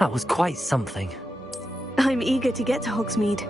That was quite something. I'm eager to get to Hogsmeade.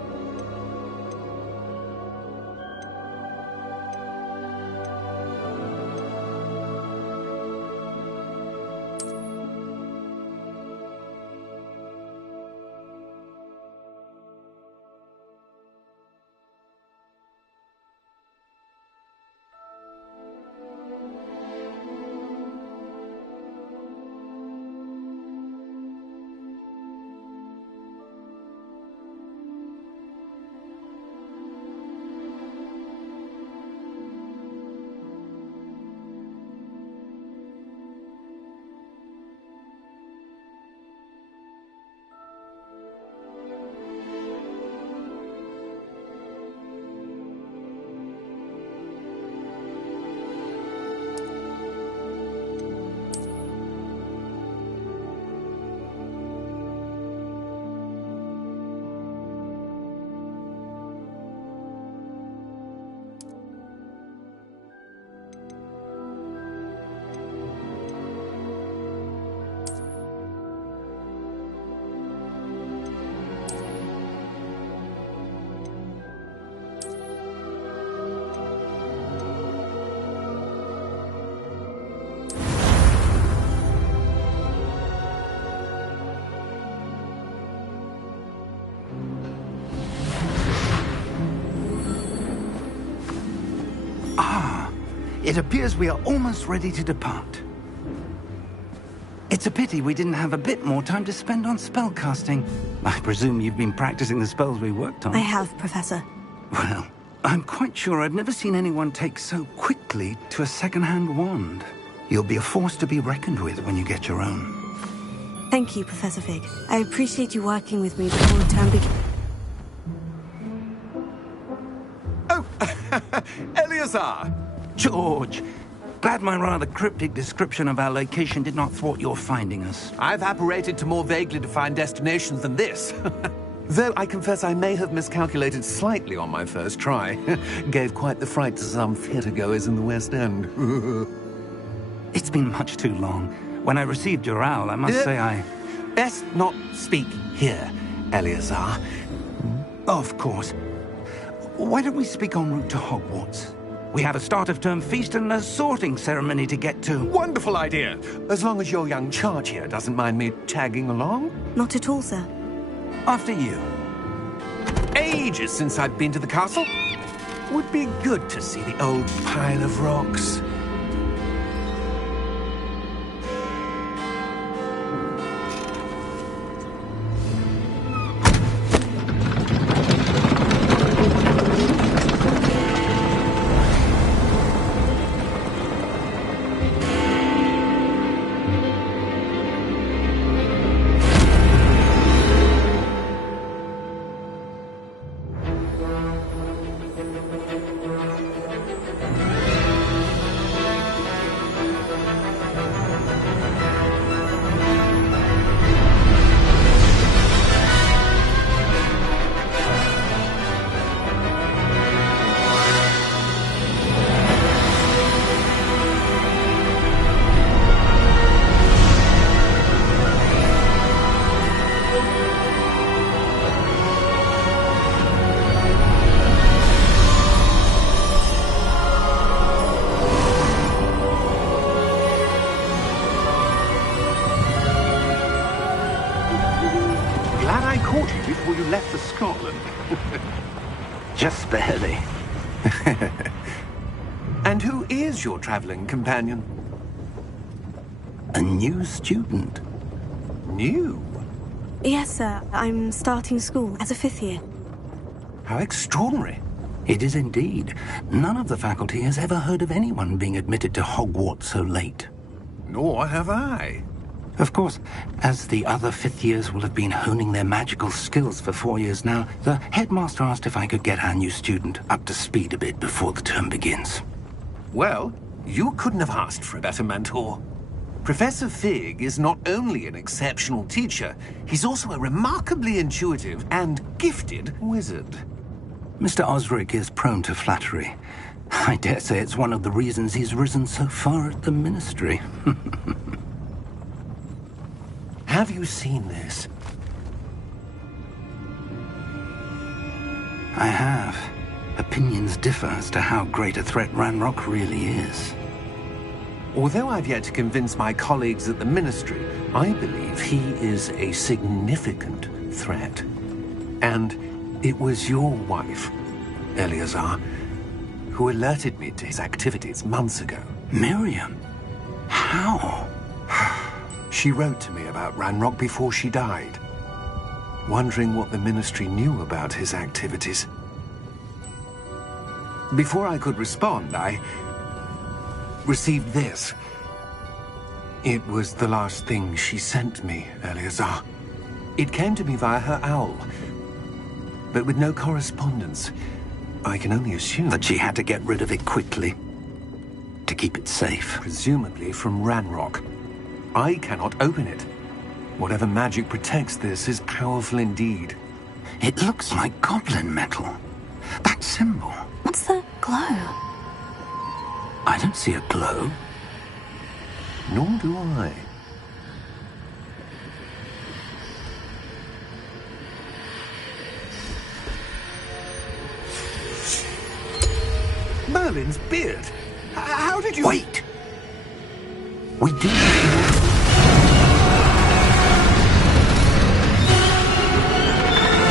It appears we are almost ready to depart. It's a pity we didn't have a bit more time to spend on spellcasting. I presume you've been practicing the spells we worked on. I have, Professor. Well, I'm quite sure I've never seen anyone take so quickly to a second-hand wand. You'll be a force to be reckoned with when you get your own. Thank you, Professor Fig. I appreciate you working with me before the term begins. Oh, Eleazar! George, glad my rather cryptic description of our location did not thwart your finding us. I've apparated to more vaguely defined destinations than this. Though I confess I may have miscalculated slightly on my first try. Gave quite the fright to some theatre-goers in the West End. It's been much too long. When I received your owl, I must say I... Best not speak here, Eleazar. Of course. Why don't we speak en route to Hogwarts? We have a start-of-term feast and a sorting ceremony to get to. Wonderful idea! As long as your young charge here doesn't mind me tagging along. Not at all, sir. After you. Ages since I've been to the castle. Would be good to see the old pile of rocks. Before you left for Scotland. Just barely. And who is your traveling companion? A new student. New? Yes, sir. I'm starting school as a 5th year. How extraordinary. It is indeed. None of the faculty has ever heard of anyone being admitted to Hogwarts so late. Nor have I. Of course, as the other 5th years will have been honing their magical skills for 4 years now, the headmaster asked if I could get our new student up to speed a bit before the term begins. Well, you couldn't have asked for a better mentor. Professor Fig is not only an exceptional teacher, he's also a remarkably intuitive and gifted wizard. Mr. Osric is prone to flattery. I dare say it's one of the reasons he's risen so far at the Ministry. Have you seen this? I have. Opinions differ as to how great a threat Ranrock really is. Although I've yet to convince my colleagues at the Ministry, I believe he is a significant threat. And it was your wife, Eleazar, who alerted me to his activities months ago. Miriam? How? She wrote to me about Ranrock before she died, wondering what the Ministry knew about his activities. Before I could respond, I received this. It was the last thing she sent me, Eleazar. It came to me via her owl, but with no correspondence. I can only assume That she had to get rid of it quickly, to keep it safe. presumably from Ranrock. I cannot open it. Whatever magic protects this is powerful indeed. It looks like goblin metal. That symbol. What's the glow? I don't see a glow. Nor do I. Merlin's beard. How did you... Wait! We do...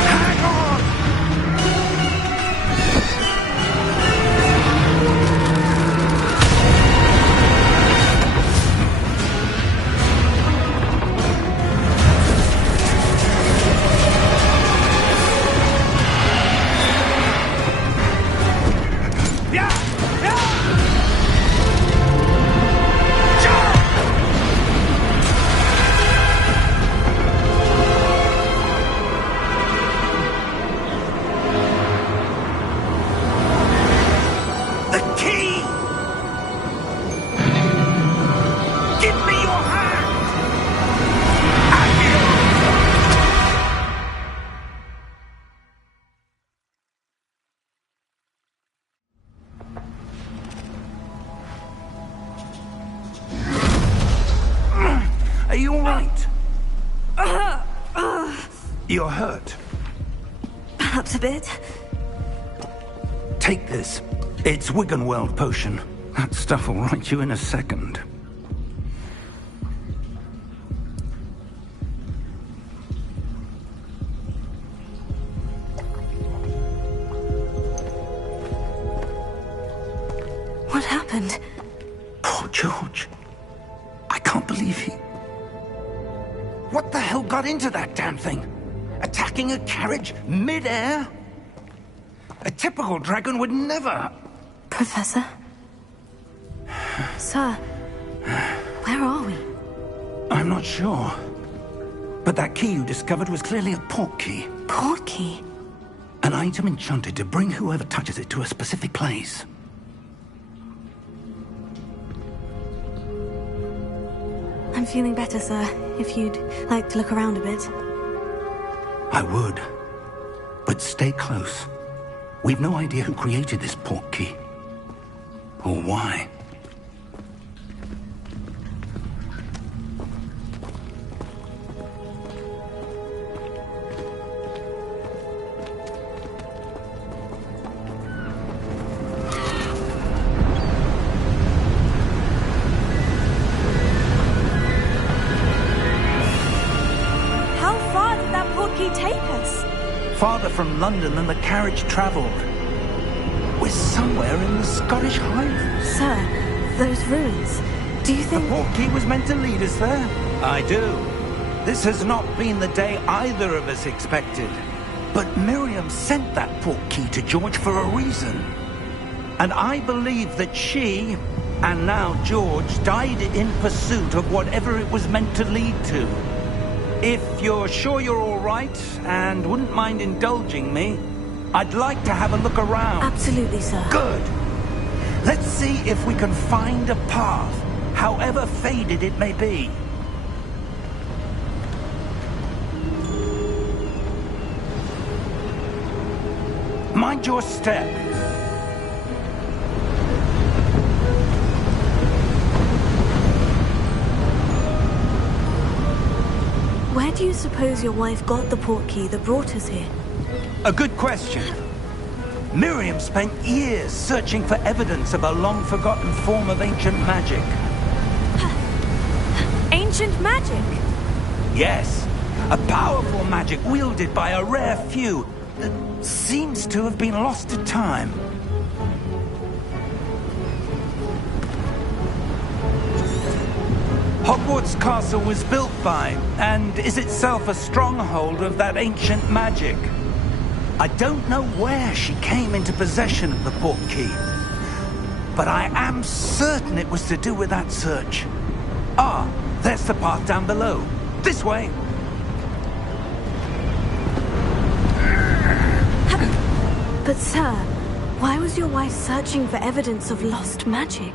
Hang on! The key! Give me your hand! Are you all right? You're hurt. Perhaps a bit. Take this. It's Wiggenweld potion. That stuff will right you in a second. What happened? Poor George. I can't believe he... What the hell got into that damn thing? Attacking a carriage mid-air? A typical dragon would never... Professor? Sir, where are we? I'm not sure. But that key you discovered was clearly a port key. Port key? An item enchanted to bring whoever touches it to a specific place. I'm feeling better, sir. If you'd like to look around a bit. I would. But stay close. We've no idea who created this port key. Or why. How far did that port key take us? Farther from London than the carriage travelled. We're somewhere in the Scottish Highlands. Sir, those ruins. Do you The think... port key was meant to lead us there? I do. This has not been the day either of us expected. But Miriam sent that port key to George for a reason. And I believe that she, and now George, died in pursuit of whatever it was meant to lead to. If you're sure you're all right, and wouldn't mind indulging me, I'd like to have a look around. Absolutely, sir. Good. Let's see if we can find a path, however faded it may be. Mind your step. you suppose your wife got the portkey that brought us here? A good question. Miriam spent years searching for evidence of a long-forgotten form of ancient magic. Ancient magic? Yes, a powerful magic wielded by a rare few that seems to have been lost to time. Hogwarts Castle was built by, and is itself a stronghold of that ancient magic. I don't know where she came into possession of the portkey, but I am certain it was to do with that search. Ah, there's the path down below. This way. But sir, why was your wife searching for evidence of lost magic?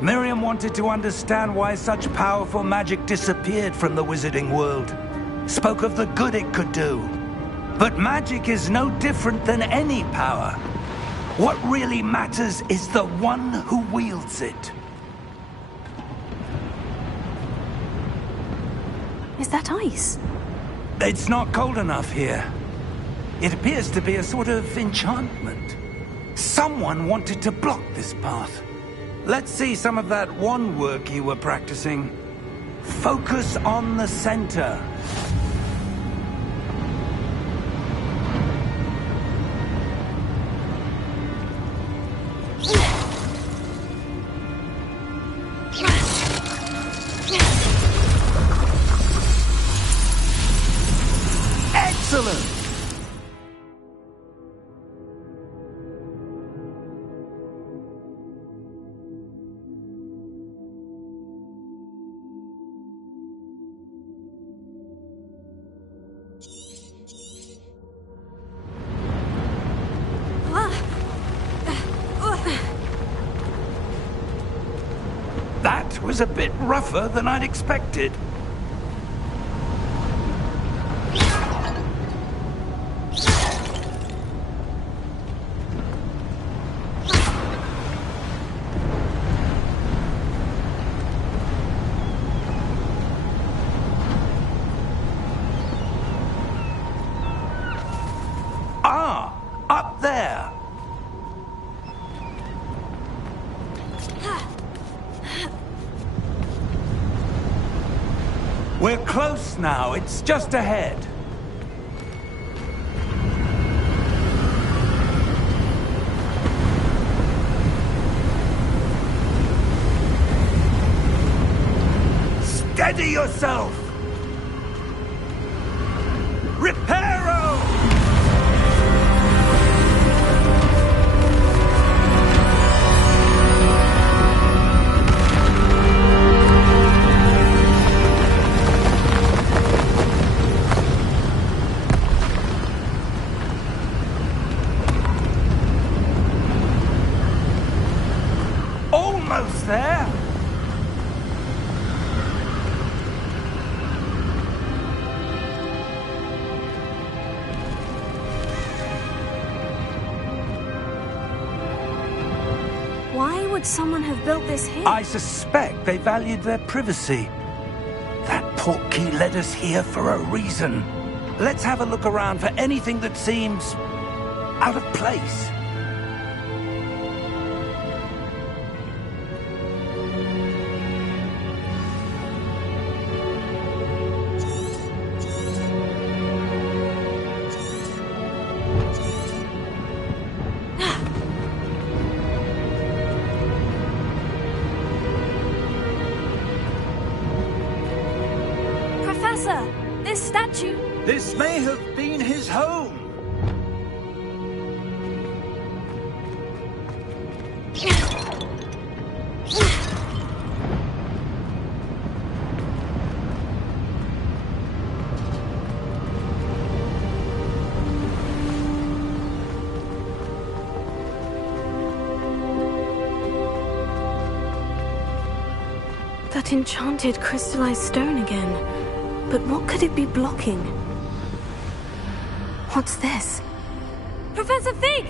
Miriam wanted to understand why such powerful magic disappeared from the wizarding world. Spoke of the good it could do. But magic is no different than any power. What really matters is the one who wields it. Is that ice? It's not cold enough here. It appears to be a sort of enchantment. Someone wanted to block this path. Let's see some of that wand work you were practicing. Focus on the center. Excellent! That was a bit rougher than I'd expected. Ah, up there. We're close now. It's just ahead. Steady yourself! Reparo! Almost there! Why would someone have built this here? I suspect they valued their privacy. That portkey led us here for a reason. Let's have a look around for anything that seems out of place. Professor, this statue... This may have been his home. That enchanted crystallized stone again. But what could it be blocking? What's this? Professor Fig!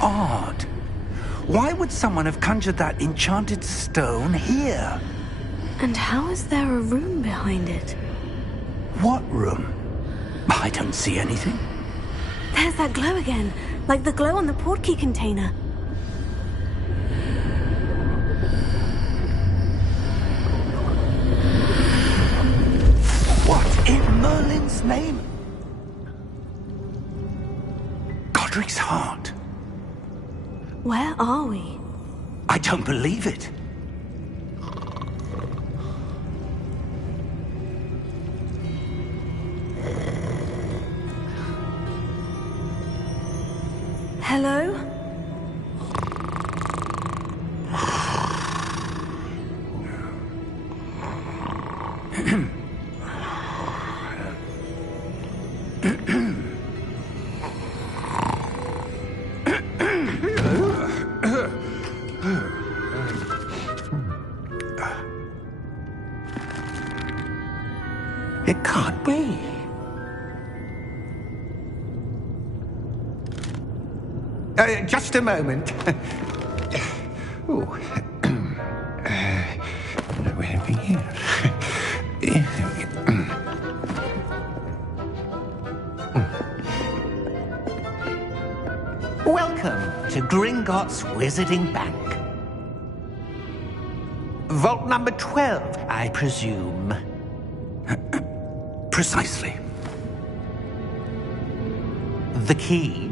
odd. Why would someone have conjured that enchanted stone here? And how is there a room behind it? What room? I don't see anything. There's that glow again, like the glow on the portkey container. What in Merlin's name? Godric's heart. Where are we? I don't believe it. Hello? It can't be. Just a moment. Oh. Where are we here? Welcome to Gringotts Wizarding Bank. Vault number 12, I presume. Precisely. The key?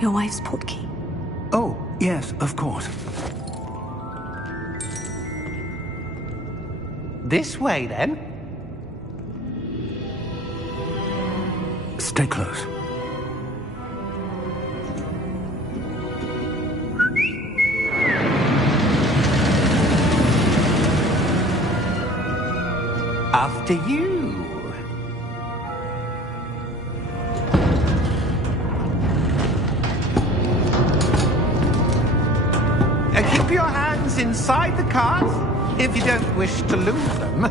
Your wife's portkey. Oh, yes, of course. This way, then. Stay close. After you. Keep your hands inside the cart if you don't wish to lose them.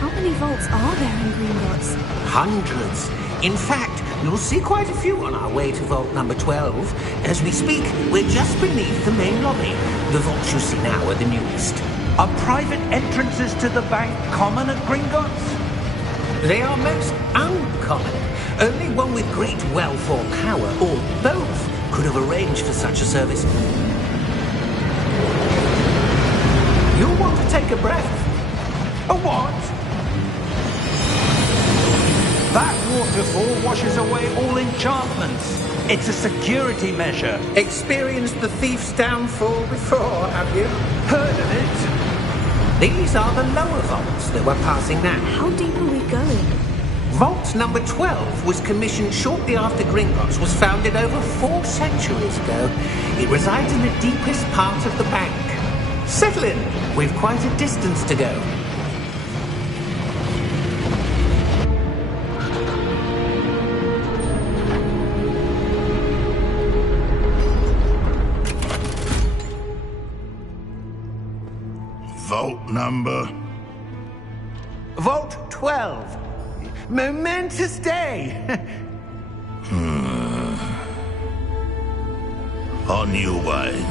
How many vaults are there in Gringotts? Hundreds. In fact, you'll see quite a few on our way to vault number 12. As we speak, we're just beneath the main lobby. The vaults you see now are the newest. Are private entrances to the bank common at Gringotts? They are most uncommon. Only one with great wealth or power, or both, could have arranged for such a service. You'll want to take a breath. A what? That waterfall washes away all enchantments. It's a security measure. Experienced the thief's downfall before, have you? Heard of it? These are the lower vaults that we're passing now. How deep are we going? Vault number 12 was commissioned shortly after Gringotts was founded over 4 centuries ago. It resides in the deepest part of the bank. Settle in. We've quite a distance to go. Vault number? Vault 12. Momentous day. On your wine.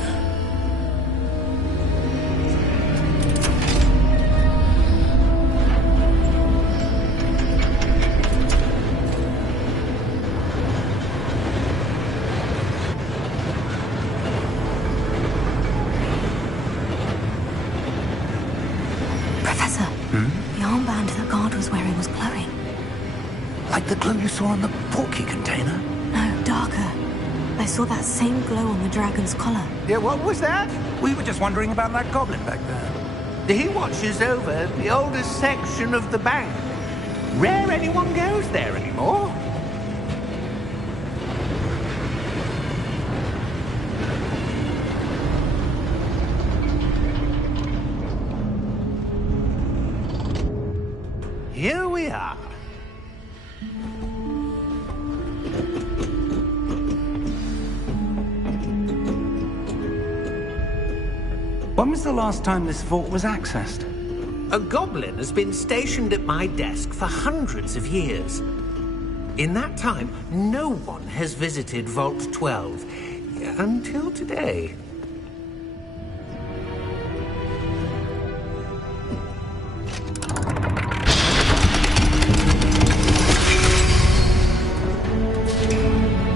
Professor, the armband the guard was wearing was glowing. Like the glow you saw on the portkey container? No, darker. I saw that same glow on the dragon's collar. Yeah, what was that? We were just wondering about that goblin back there. He watches over the oldest section of the bank. Rare anyone goes there anymore. Here we are. When was the last time this vault was accessed? A goblin has been stationed at my desk for hundreds of years. In that time, no one has visited Vault 12. Until today.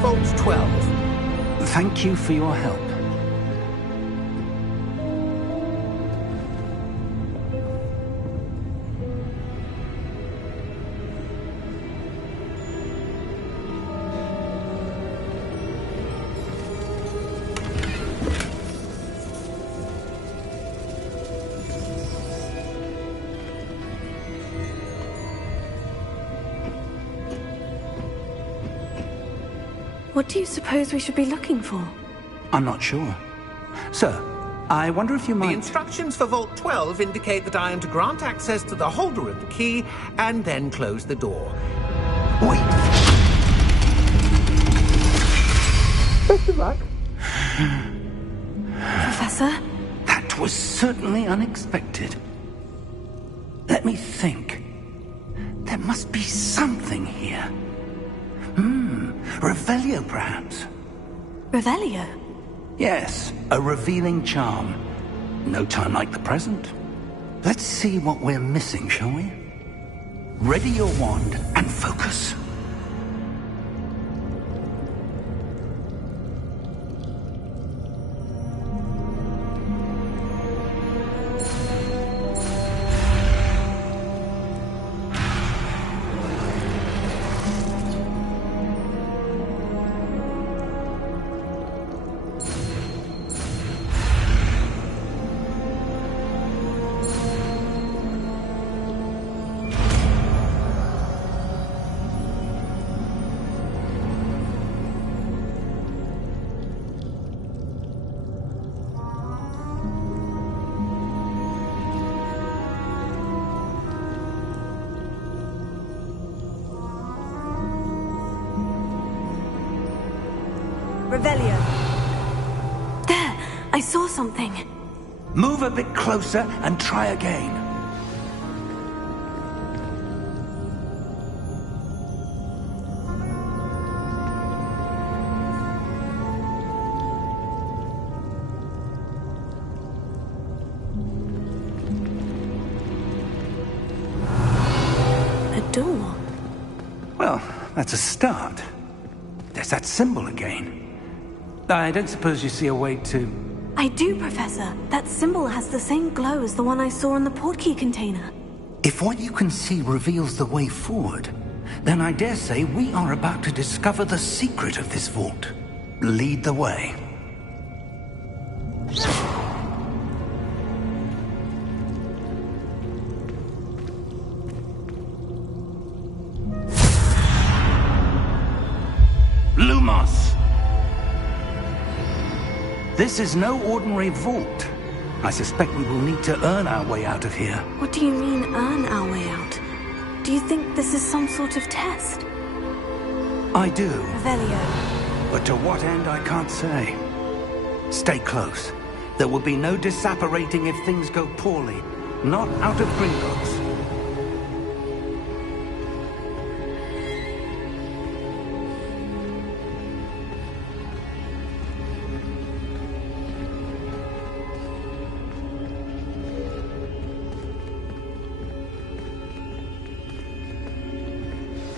Vault 12. Thank you for your help. What do you suppose we should be looking for? I'm not sure. Sir, I wonder if you The might... instructions for Vault 12 indicate that I am to grant access to the holder of the key and then close the door. Wait! Best of luck. Professor? That was certainly unexpected. Let me think. There must be something here. Revelio, perhaps? Revelio? Yes, a revealing charm. No time like the present. Let's see what we're missing, shall we? Ready your wand and focus. Revelio. There! I saw something. Move a bit closer and try again. A door. Well, that's a start. There's that symbol again. I don't suppose you see a way to... I do, Professor. That symbol has the same glow as the one I saw in the portkey container. If what you can see reveals the way forward, then I dare say we are about to discover the secret of this vault. Lead the way. Lumos! This is no ordinary vault. I suspect we will need to earn our way out of here. What do you mean, earn our way out? Do you think this is some sort of test? I do, Revelio. but to what end I can't say. Stay close. There will be no disapparating if things go poorly. Not out of Gringotts.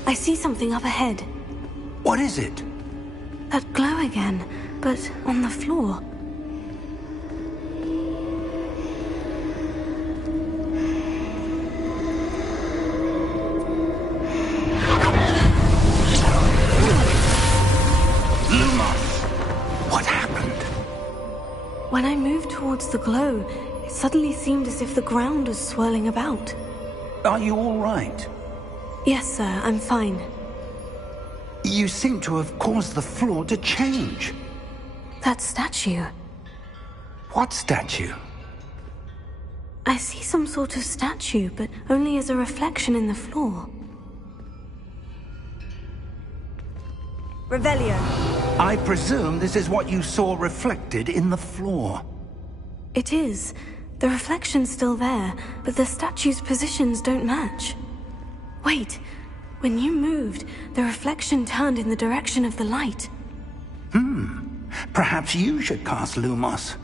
I see something up ahead. What is it? That glow again, but on the floor. Lumos! What happened? When I moved towards the glow, it suddenly seemed as if the ground was swirling about. Are you all right? Yes, sir, I'm fine. You seem to have caused the floor to change. That statue. What statue? I see some sort of statue, but only as a reflection in the floor. Revelio. I presume this is what you saw reflected in the floor. It is. The reflection's still there, but the statue's positions don't match. Wait, when you moved, the reflection turned in the direction of the light. Perhaps you should cast Lumos.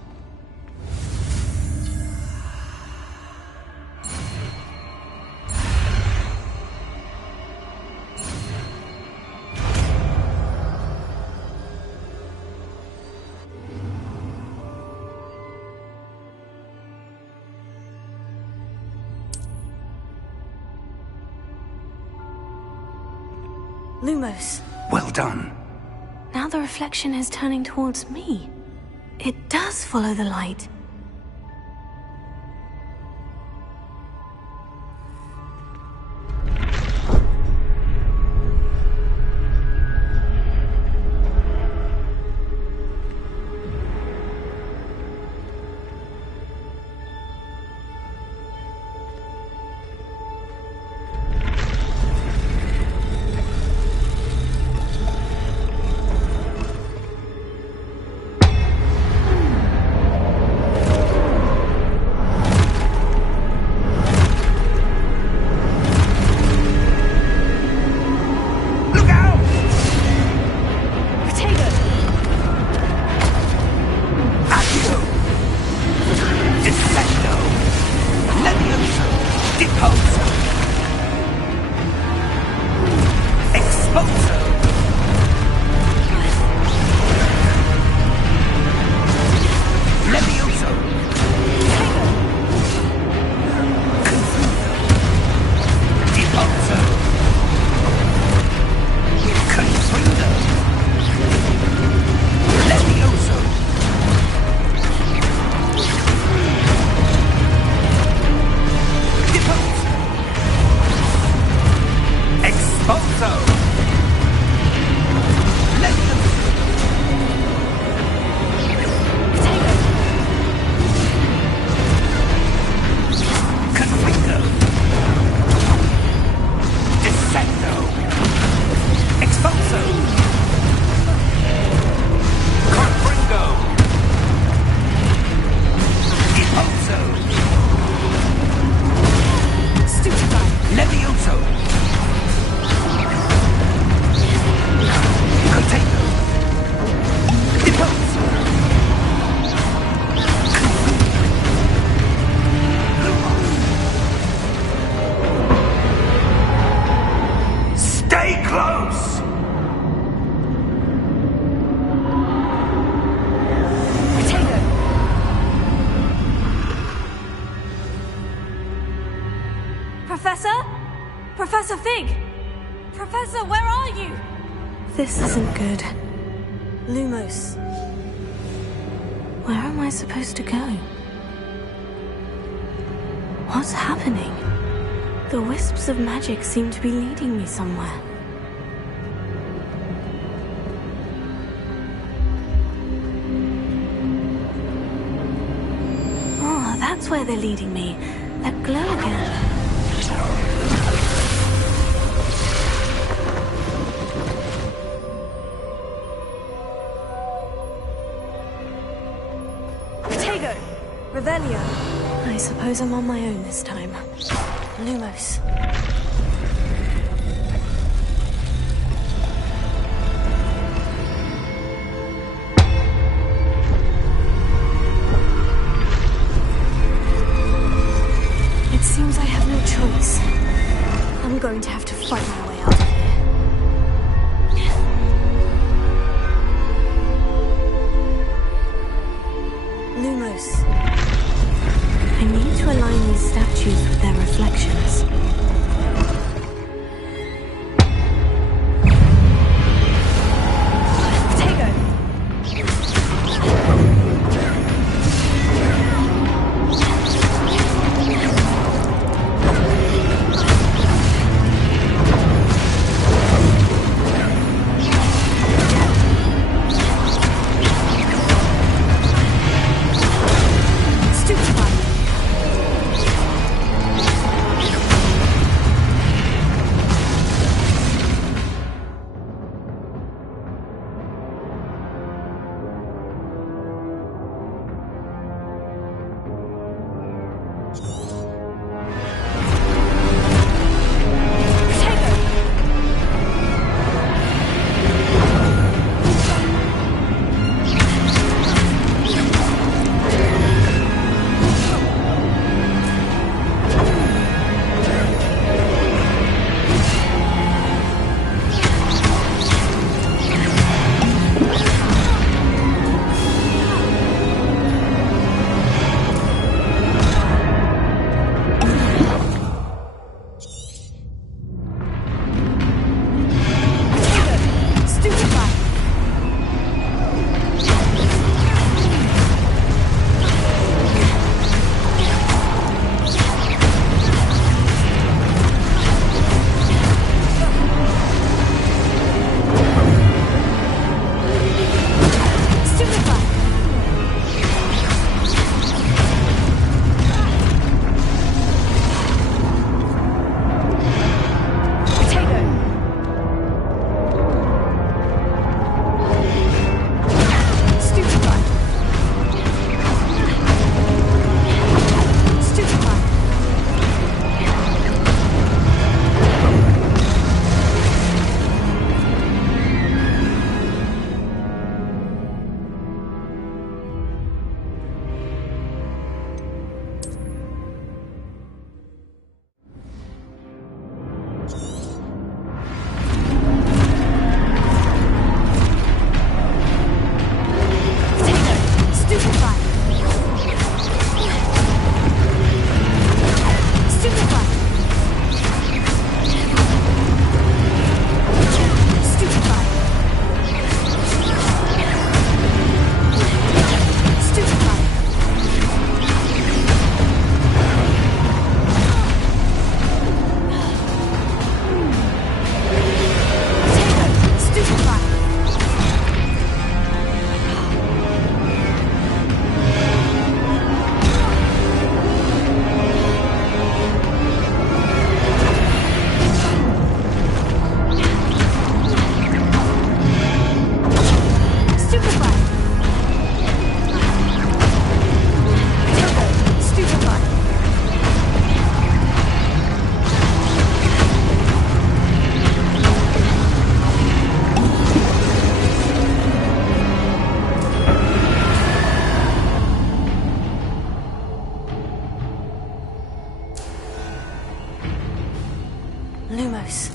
Lumos. Well done. Now the reflection is turning towards me. It does follow the light. Professor Fig! Professor, where are you? This isn't good. Lumos. Where am I supposed to go? What's happening? The wisps of magic seem to be leading me somewhere. Oh, that's where they're leading me. That glow again. Revelio. I suppose I'm on my own this time. Lumos. It seems I have no choice. I'm going to have to fight my way out of here. Lumos. I need to align these statues with their reflections. Potato! Lumos.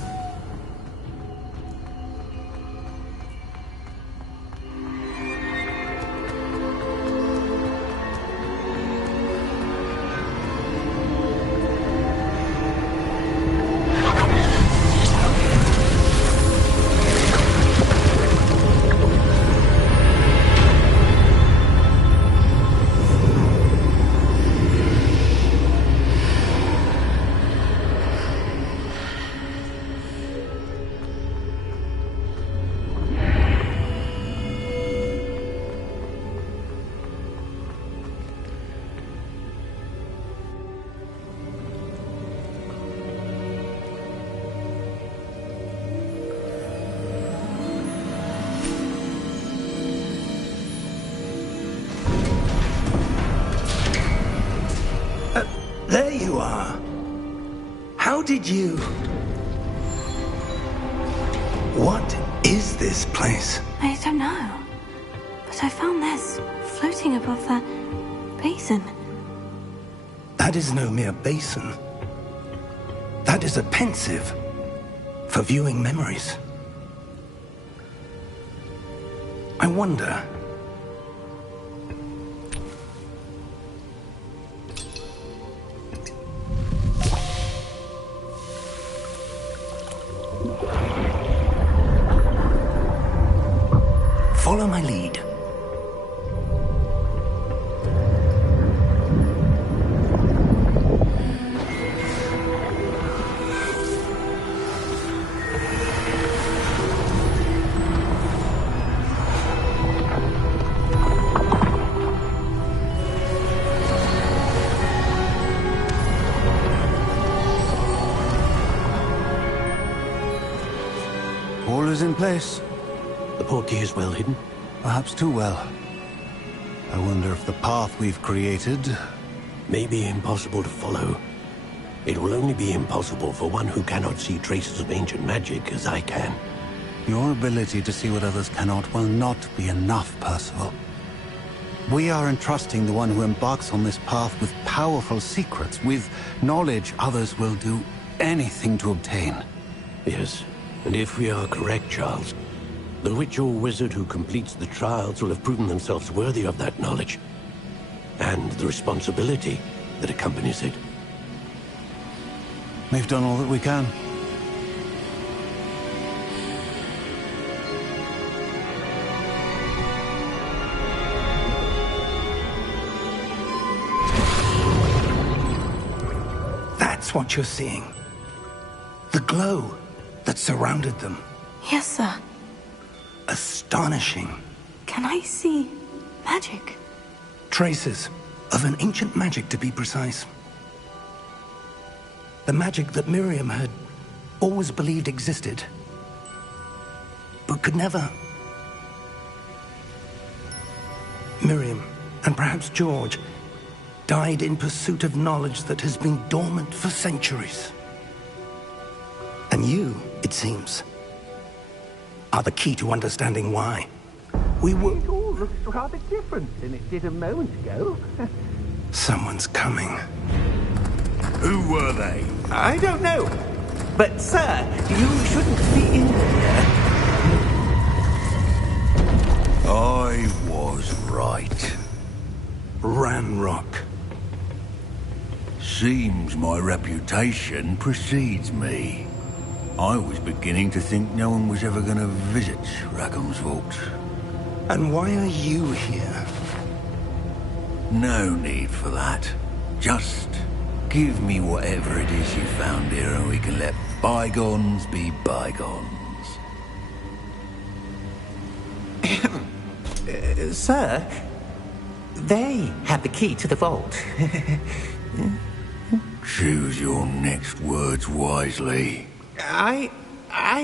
There you are. How did you... What is this place? I don't know. But I found this floating above that basin. That is no mere basin. That is a pensive for viewing memories. I wonder... Follow my lead. All is in place. The portkey is well hidden. Perhaps too well. I wonder if the path we've created... May be impossible to follow. It will only be impossible for one who cannot see traces of ancient magic as I can. Your ability to see what others cannot will not be enough, Percival. We are entrusting the one who embarks on this path with powerful secrets, with knowledge others will do anything to obtain. Yes, and if we are correct, Charles, the witch or wizard who completes the trials will have proven themselves worthy of that knowledge, and the responsibility that accompanies it. We've done all that we can. That's what you're seeing. The glow that surrounded them. Yes, sir. Astonishing. Can I see magic? Traces of an ancient magic, to be precise. The magic that Miriam had always believed existed, but could never. Miriam, and perhaps George, died in pursuit of knowledge that has been dormant for centuries. And you, it seems, are the key to understanding why. We were... It all looks rather different than it did a moment ago. Someone's coming. Who were they? I don't know. But, sir, you shouldn't be in here. I was right. Ranrock. Seems my reputation precedes me. I was beginning to think no one was ever going to visit Rackham's Vault. And why are you here? No need for that. Just give me whatever it is you found here and we can let bygones be bygones. Sir, they have the key to the vault. Choose your next words wisely. I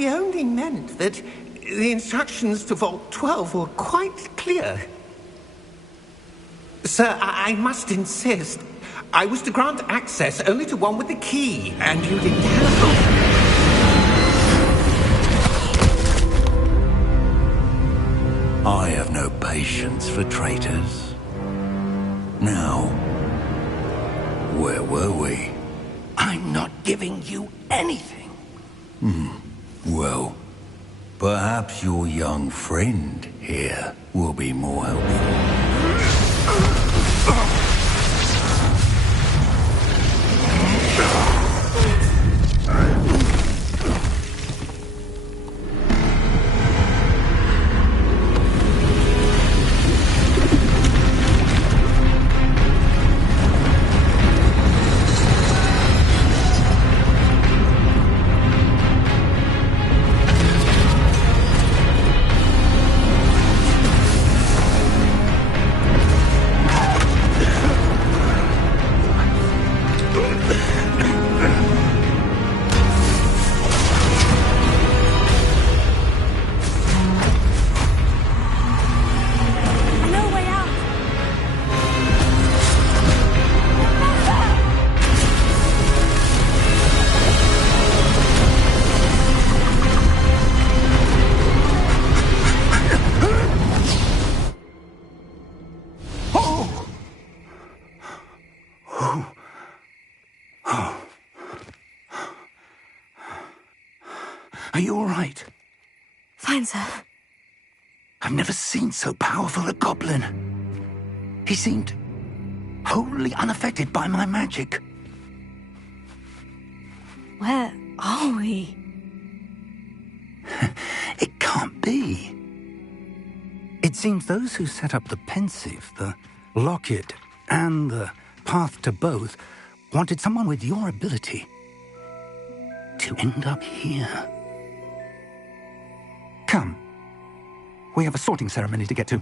only meant that the instructions to Vault 12 were quite clear. Sir, I must insist. I was to grant access only to one with the key, and you didn't have... I have no patience for traitors. Now, where were we? I'm not giving you anything. Well, perhaps your young friend here will be more helpful. Are you all right? Fine, sir. I've never seen so powerful a goblin. He seemed wholly unaffected by my magic. Where are we? It can't be. It seems those who set up the pensive, the locket, and the path to both wanted someone with your ability to end up here. Come. We have a sorting ceremony to get to.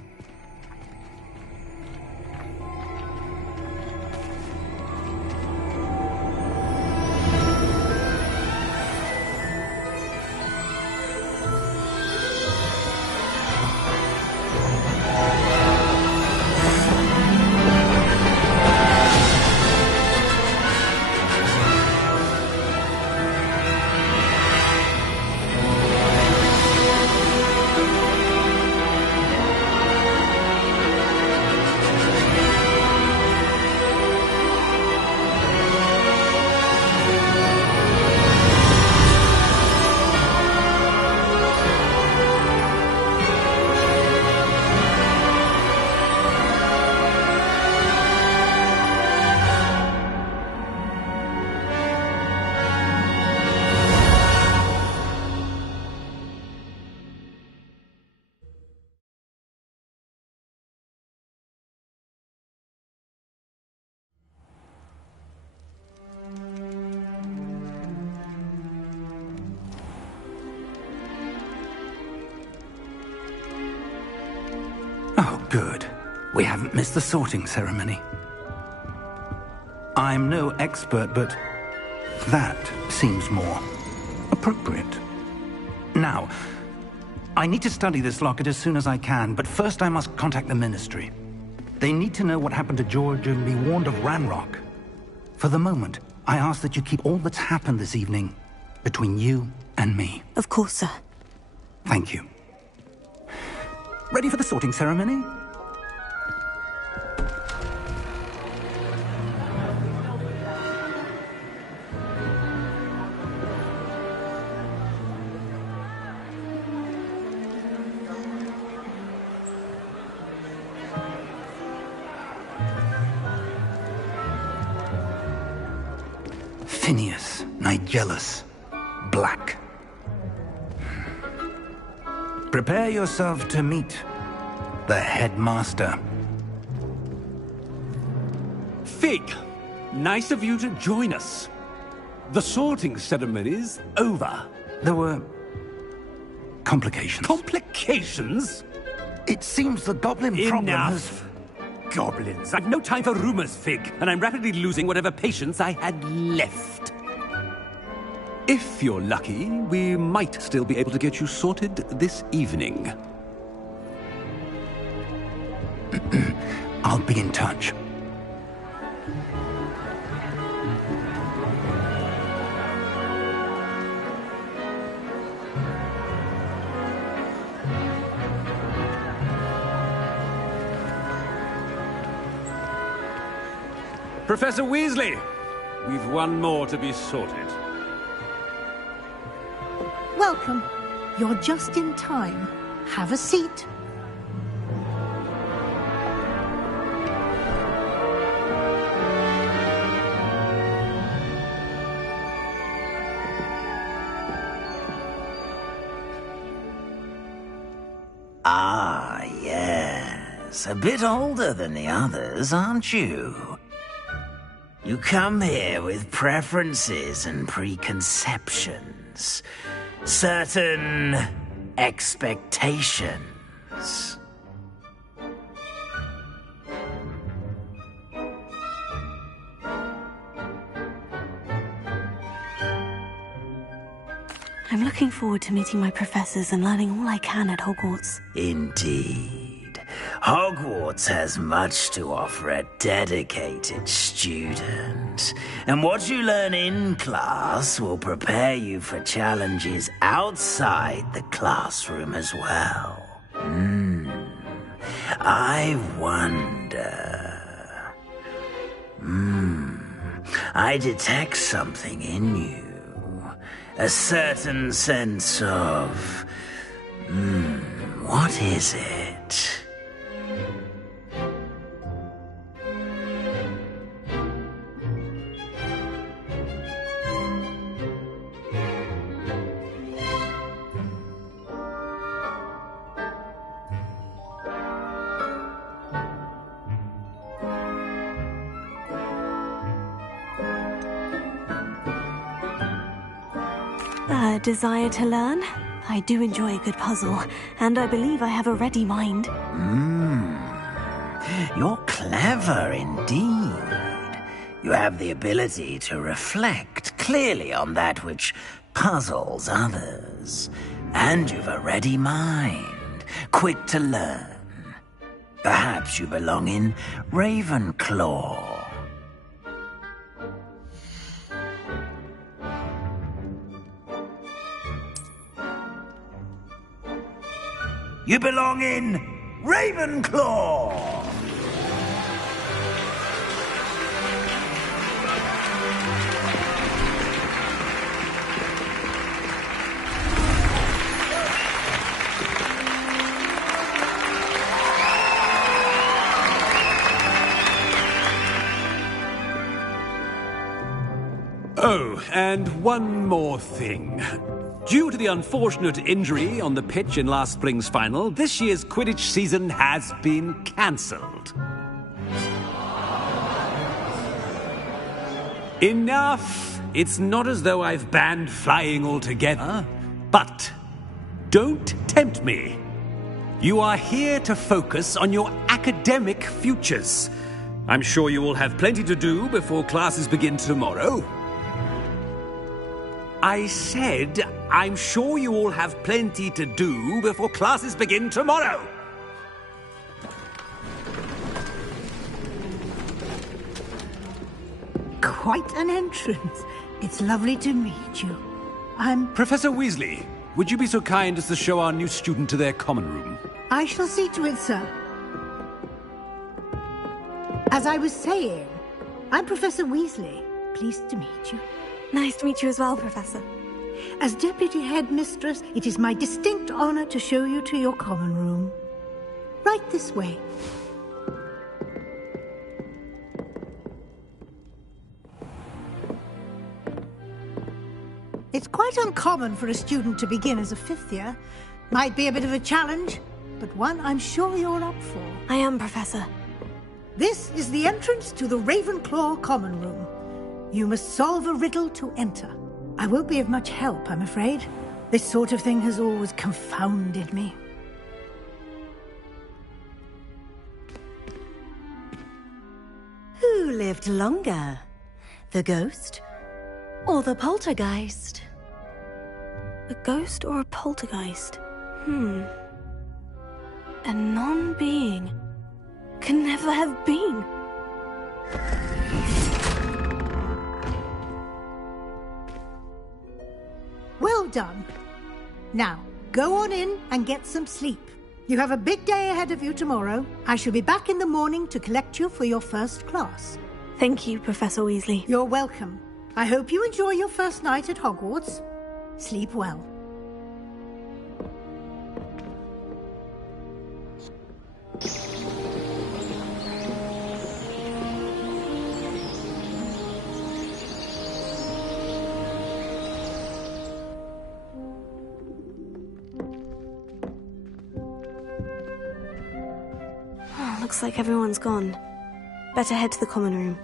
Oh, good. We haven't missed the sorting ceremony. I'm no expert, but that seems more appropriate. Now, I need to study this locket as soon as I can, but first I must contact the Ministry. They need to know what happened to George and be warned of Ranrock. For the moment, I ask that you keep all that's happened this evening between you and me. Of course, sir. Thank you. Ready for the sorting ceremony? Phineas, Nigellus, Black. Prepare yourself to meet the headmaster. Fig, nice of you to join us. The sorting ceremony's over. There were complications. Complications? It seems the goblin problem has... Enough! Goblins. I've no time for rumors, Fig, and I'm rapidly losing whatever patience I had left. If you're lucky, we might still be able to get you sorted this evening. I'll be in touch. Professor Weasley, we've one more to be sorted. Welcome. You're just in time. Have a seat. Ah, yes. A bit older than the others, aren't you? You come here with preferences and preconceptions. Certain expectations. I'm looking forward to meeting my professors and learning all I can at Hogwarts. Indeed. Hogwarts has much to offer a dedicated student. And what you learn in class will prepare you for challenges outside the classroom as well. I wonder... I detect something in you. A certain sense of... what is it? A desire to learn? I do enjoy a good puzzle, and I believe I have a ready mind. You're clever indeed. You have the ability to reflect clearly on that which puzzles others. And you've a ready mind, quick to learn. Perhaps you belong in Ravenclaw. You belong in Ravenclaw! Oh, and one more thing. Due to the unfortunate injury on the pitch in last spring's final, this year's Quidditch season has been cancelled. Enough! It's not as though I've banned flying altogether. But don't tempt me. You are here to focus on your academic futures. I'm sure you will have plenty to do before classes begin tomorrow. I said, I'm sure you all have plenty to do before classes begin tomorrow. Quite an entrance. It's lovely to meet you. Professor Weasley, would you be so kind as to show our new student to their common room? I shall see to it, sir. As I was saying, I'm Professor Weasley. Pleased to meet you. Nice to meet you as well, Professor. As Deputy Headmistress, it is my distinct honor to show you to your common room. Right this way. It's quite uncommon for a student to begin as a fifth year. Might be a bit of a challenge, but one I'm sure you're up for. I am, Professor. This is the entrance to the Ravenclaw common room. You must solve a riddle to enter. I won't be of much help, I'm afraid. This sort of thing has always confounded me. Who lived longer? The ghost or the poltergeist? A ghost or a poltergeist? A non-being can never have been. Well done. Now, go on in and get some sleep. You have a big day ahead of you tomorrow. I shall be back in the morning to collect you for your first class. Thank you, Professor Weasley. You're welcome. I hope you enjoy your first night at Hogwarts. Sleep well. Looks like everyone's gone. Better head to the common room.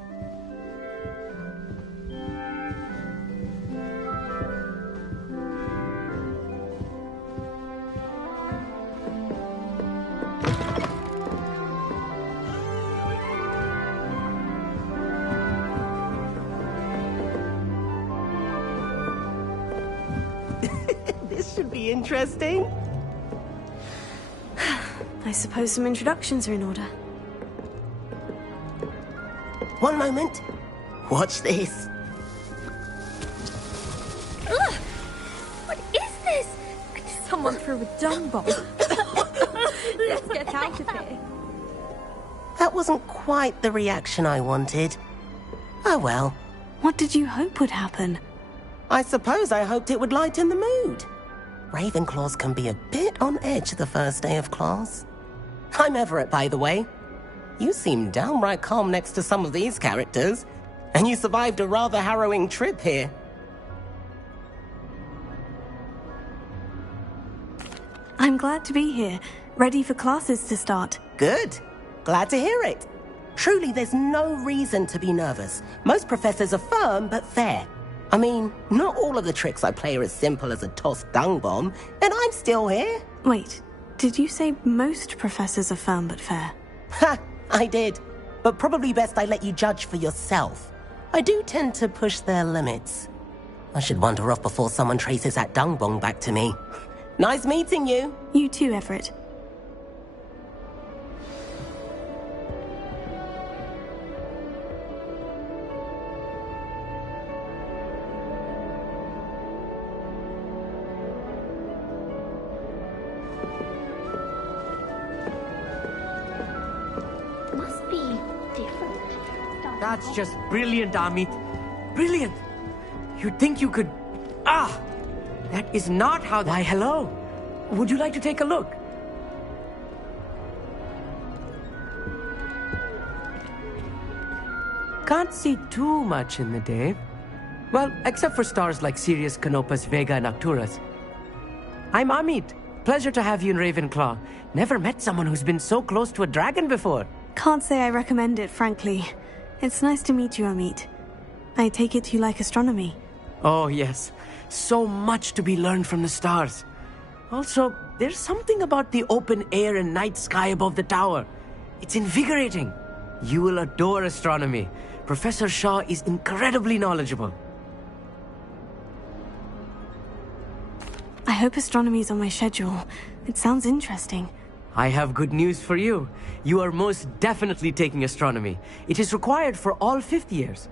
This should be interesting. I suppose some introductions are in order. One moment. Watch this. Ugh! What is this? Someone threw a dung bomb. Let's get out of here. That wasn't quite the reaction I wanted. Oh well. What did you hope would happen? I suppose I hoped it would lighten the mood. Ravenclaws can be a bit on edge the first day of class. I'm Everett, by the way. You seem downright calm next to some of these characters, and you survived a rather harrowing trip here. I'm glad to be here, ready for classes to start. Good. Glad to hear it. Truly, there's no reason to be nervous. Most professors are firm but fair. I mean, not all of the tricks I play are as simple as a tossed dung bomb, and I'm still here. Wait, did you say most professors are firm but fair? Ha! I did. But probably best I let you judge for yourself. I do tend to push their limits. I should wander off before someone traces that dung bomb back to me. Nice meeting you. You too, Everett. Must be different. That's just brilliant, Amit. Brilliant! You'd think you could... Ah! That is not how... Why, hello. Would you like to take a look? Can't see too much in the day. Well, except for stars like Sirius, Canopus, Vega, and Arcturus. I'm Amit. Pleasure to have you in Ravenclaw. Never met someone who's been so close to a dragon before. Can't say I recommend it, frankly. It's nice to meet you, Amit. I take it you like astronomy. Oh, yes. So much to be learned from the stars. Also, there's something about the open air and night sky above the tower. It's invigorating. You will adore astronomy. Professor Shaw is incredibly knowledgeable. I hope astronomy's on my schedule. It sounds interesting. I have good news for you. You are most definitely taking astronomy. It is required for all fifth years.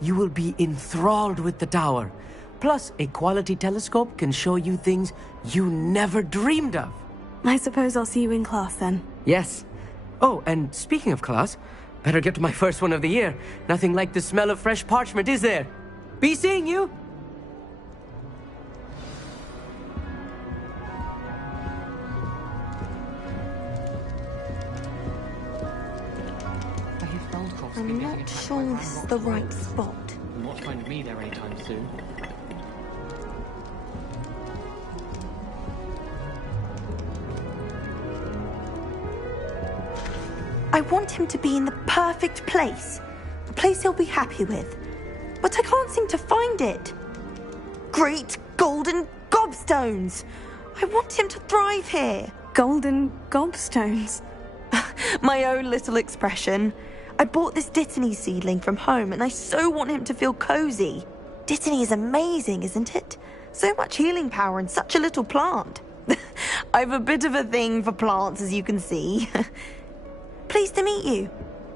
You will be enthralled with the tower. Plus, a quality telescope can show you things you never dreamed of. I suppose I'll see you in class then. Yes. Oh, and speaking of class, better get to my first one of the year. Nothing like the smell of fresh parchment, is there? Be seeing you! I'm not sure this is the right spot. You'll not find me there anytime soon. I want him to be in the perfect place. A place he'll be happy with. But I can't seem to find it. Great golden gobstones! I want him to thrive here. Golden gobstones? My own little expression. I bought this Dittany seedling from home and I so want him to feel cozy. Dittany is amazing, isn't it? So much healing power in such a little plant. I've a bit of a thing for plants, as you can see. Pleased to meet you.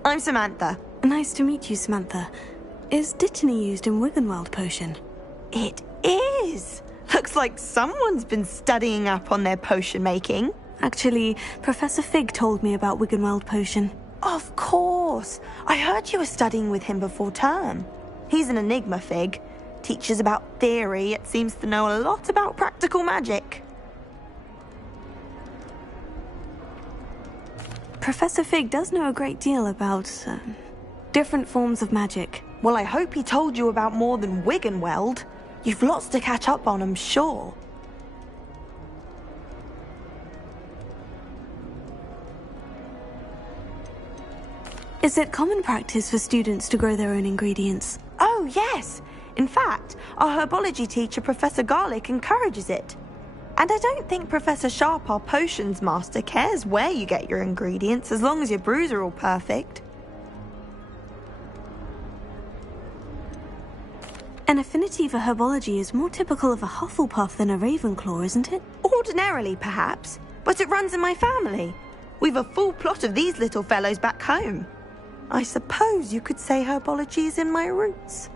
I'm Samantha. Nice to meet you, Samantha. Is Dittany used in Wiggenweld potion? It is. Looks like someone's been studying up on their potion making. Actually, Professor Fig told me about Wiggenweld potion. Of course. I heard you were studying with him before term. He's an enigma, Fig. Teaches about theory, yet seems to know a lot about practical magic. Professor Fig does know a great deal about, different forms of magic. Well, I hope he told you about more than Wiggenweld. You've lots to catch up on, I'm sure. Is it common practice for students to grow their own ingredients? Oh, yes. In fact, our herbology teacher, Professor Garlic, encourages it. And I don't think Professor Sharp, our potions master, cares where you get your ingredients, as long as your brews are all perfect. An affinity for herbology is more typical of a Hufflepuff than a Ravenclaw, isn't it? Ordinarily, perhaps, but it runs in my family. We've a full plot of these little fellows back home. I suppose you could say herbology is in my roots.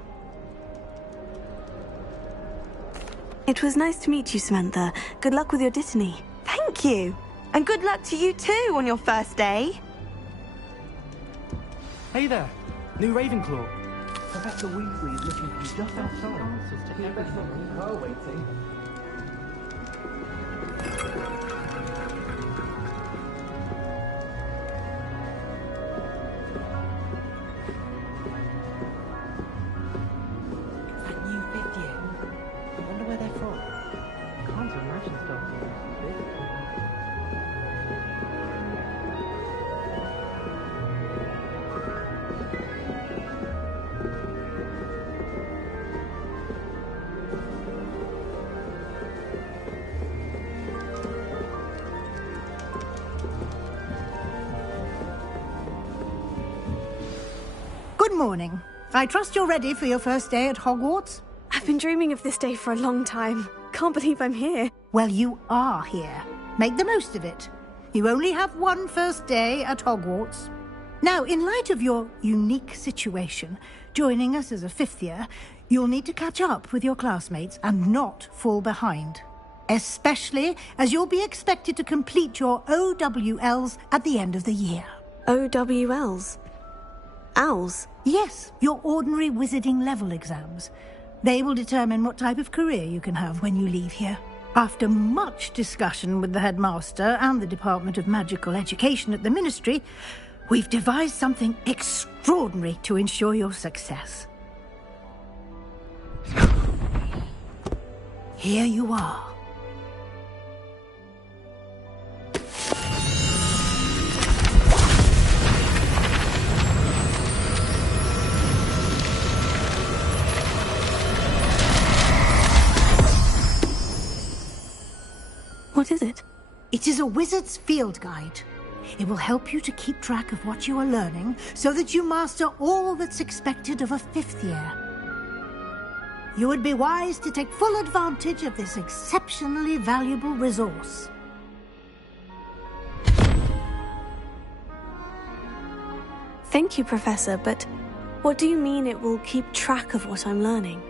It was nice to meet you, Samantha. Good luck with your dittany. Thank you. And good luck to you too on your first day. Hey there, new Ravenclaw. Professor Weasley is looking for you just outside. You best not keep her waiting. That new fifth year. I wonder where they're from. Can't imagine starting this big. Good morning. I trust you're ready for your first day at Hogwarts? I've been dreaming of this day for a long time. Can't believe I'm here. Well, you are here. Make the most of it. You only have one first day at Hogwarts. Now, in light of your unique situation, joining us as a fifth year, you'll need to catch up with your classmates and not fall behind. Especially as you'll be expected to complete your OWLs at the end of the year. OWLs? Owls? Yes, your ordinary wizarding level exams. They will determine what type of career you can have when you leave here. After much discussion with the headmaster and the Department of Magical Education at the Ministry, we've devised something extraordinary to ensure your success. Here you are. What is it? It is a wizard's field guide. It will help you to keep track of what you are learning so that you master all that's expected of a fifth year. You would be wise to take full advantage of this exceptionally valuable resource. Thank you, Professor, but what do you mean it will keep track of what I'm learning?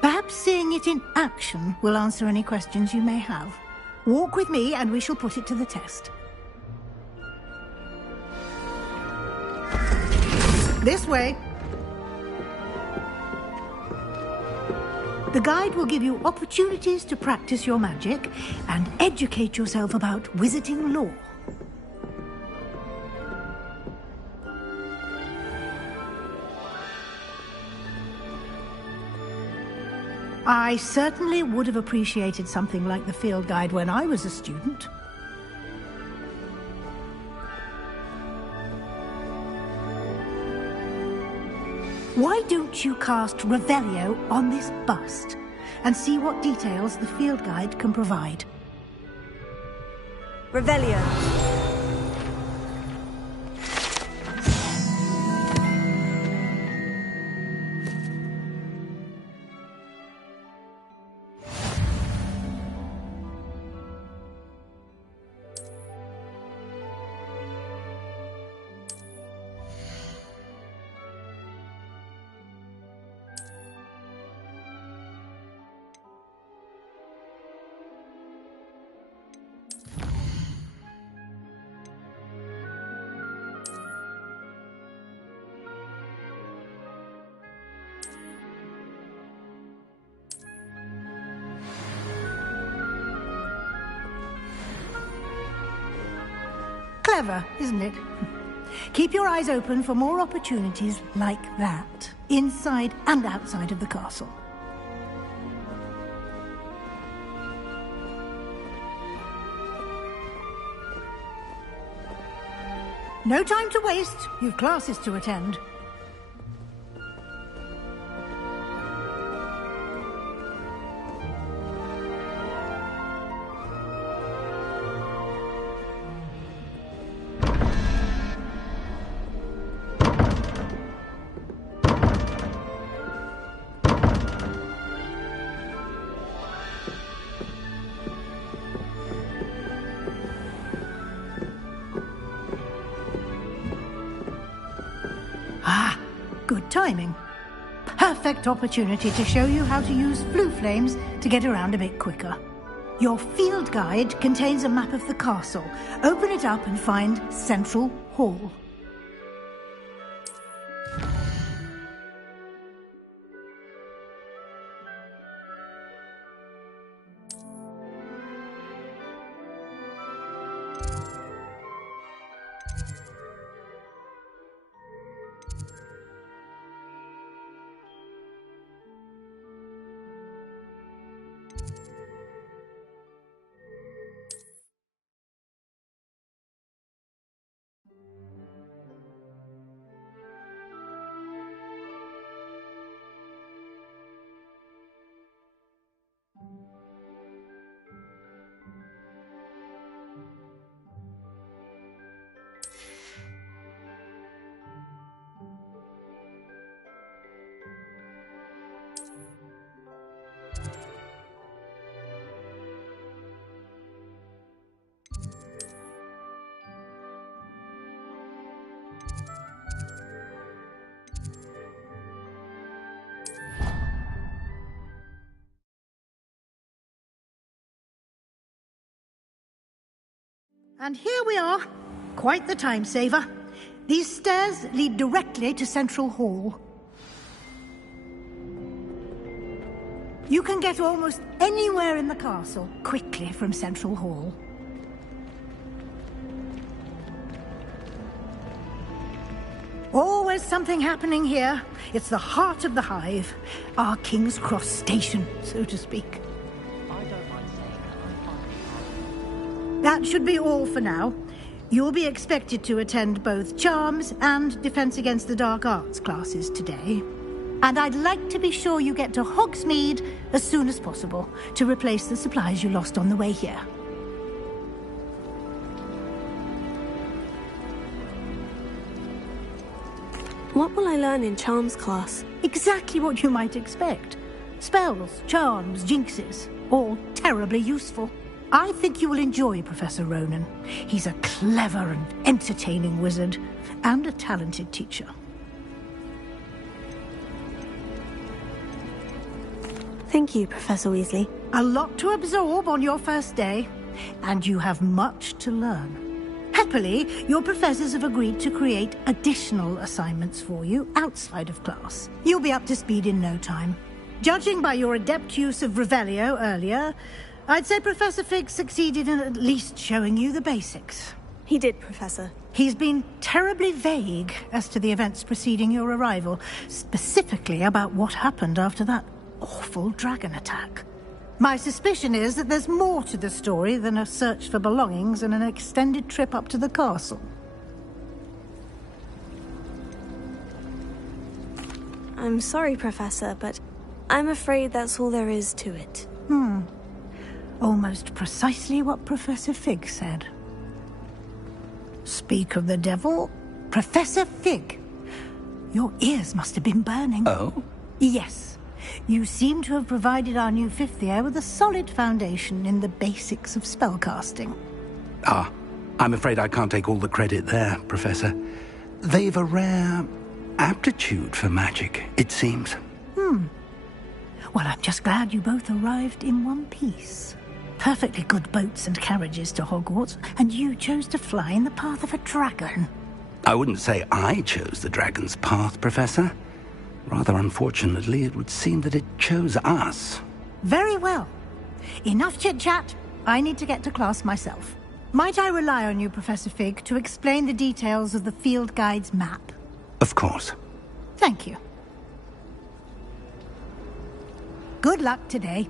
Perhaps seeing it in action will answer any questions you may have. Walk with me and we shall put it to the test. This way. The guide will give you opportunities to practice your magic and educate yourself about wizarding lore. I certainly would have appreciated something like the field guide when I was a student. Why don't you cast Revelio on this bust and see what details the field guide can provide? Revelio. Clever, isn't it? Keep your eyes open for more opportunities like that, inside and outside of the castle. No time to waste. You've classes to attend. Good timing. Perfect opportunity to show you how to use flue flames to get around a bit quicker. Your field guide contains a map of the castle. Open it up and find Central Hall. And here we are. Quite the time saver. These stairs lead directly to Central Hall. You can get almost anywhere in the castle quickly from Central Hall. Always something happening here. It's the heart of the hive. Our King's Cross station, so to speak. That should be all for now. You'll be expected to attend both Charms and Defense Against the Dark Arts classes today. And I'd like to be sure you get to Hogsmeade as soon as possible to replace the supplies you lost on the way here. What will I learn in Charms class? Exactly what you might expect. Spells, charms, jinxes, all terribly useful. I think you will enjoy Professor Ronan. He's a clever and entertaining wizard, and a talented teacher. Thank you, Professor Weasley. A lot to absorb on your first day, and you have much to learn. Happily, your professors have agreed to create additional assignments for you outside of class. You'll be up to speed in no time. Judging by your adept use of Revelio earlier, I'd say Professor Fig succeeded in at least showing you the basics. He did, Professor. He's been terribly vague as to the events preceding your arrival, specifically about what happened after that awful dragon attack. My suspicion is that there's more to the story than a search for belongings and an extended trip up to the castle. I'm sorry, Professor, but I'm afraid that's all there is to it. Almost precisely what Professor Fig said. Speak of the devil, Professor Fig. Your ears must have been burning. Oh? Yes. You seem to have provided our new fifth year with a solid foundation in the basics of spellcasting. Ah, I'm afraid I can't take all the credit there, Professor. They've a rare aptitude for magic, it seems. Well, I'm just glad you both arrived in one piece. Perfectly good boats and carriages to Hogwarts, and you chose to fly in the path of a dragon. I wouldn't say I chose the dragon's path, Professor. Rather unfortunately, it would seem that it chose us. Very well. Enough chit-chat. I need to get to class myself. Might I rely on you, Professor Fig, to explain the details of the field guide's map? Of course. Thank you. Good luck today.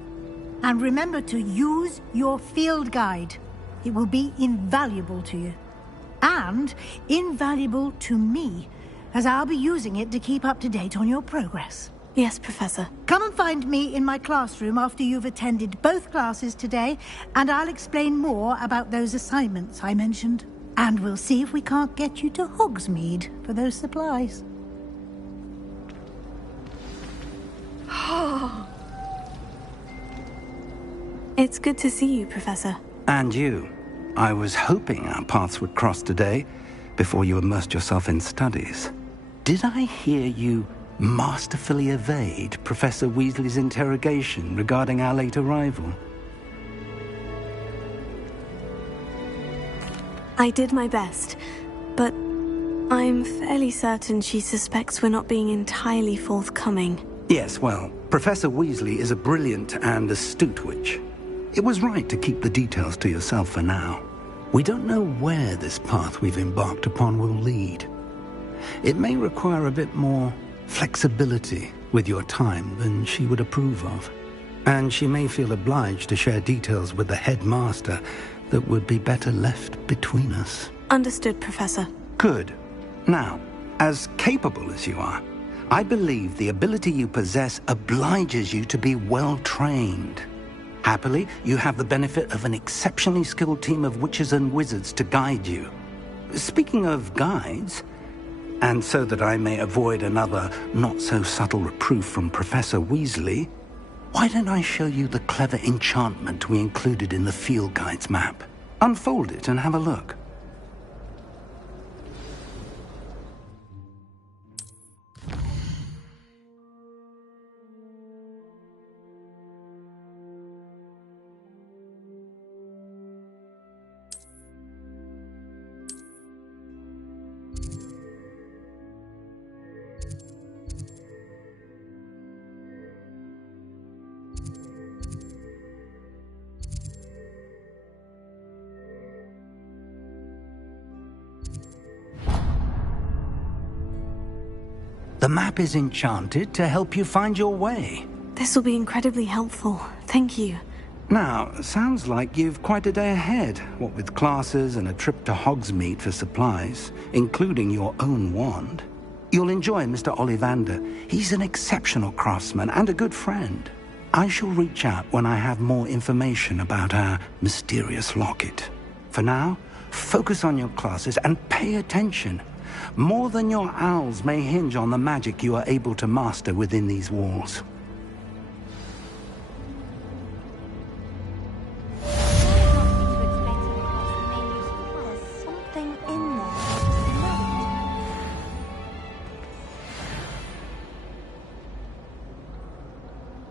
And remember to use your field guide. It will be invaluable to you. and invaluable to me, as I'll be using it to keep up to date on your progress. Yes, Professor. Come and find me in my classroom after you've attended both classes today, and I'll explain more about those assignments I mentioned. And we'll see if we can't get you to Hogsmeade for those supplies. It's good to see you, Professor. And you. I was hoping our paths would cross today, before you immersed yourself in studies. Did I hear you masterfully evade Professor Weasley's interrogation regarding our late arrival? I did my best, but I'm fairly certain she suspects we're not being entirely forthcoming. Yes, well, Professor Weasley is a brilliant and astute witch. It was right to keep the details to yourself for now. We don't know where this path we've embarked upon will lead. It may require a bit more flexibility with your time than she would approve of. And she may feel obliged to share details with the headmaster that would be better left between us. Understood, Professor. Good. Now, as capable as you are, I believe the ability you possess obliges you to be well-trained. Happily, you have the benefit of an exceptionally skilled team of witches and wizards to guide you. Speaking of guides, and so that I may avoid another not-so-subtle reproof from Professor Weasley, why don't I show you the clever enchantment we included in the field guide's map? Unfold it and have a look. The map is enchanted to help you find your way. This will be incredibly helpful. Thank you. Now, sounds like you've quite a day ahead, what with classes and a trip to Hogsmeade for supplies, including your own wand. You'll enjoy Mr. Ollivander. He's an exceptional craftsman and a good friend. I shall reach out when I have more information about our mysterious locket. For now, focus on your classes and pay attention. More than your owls may hinge on the magic you are able to master within these walls. There's something in there.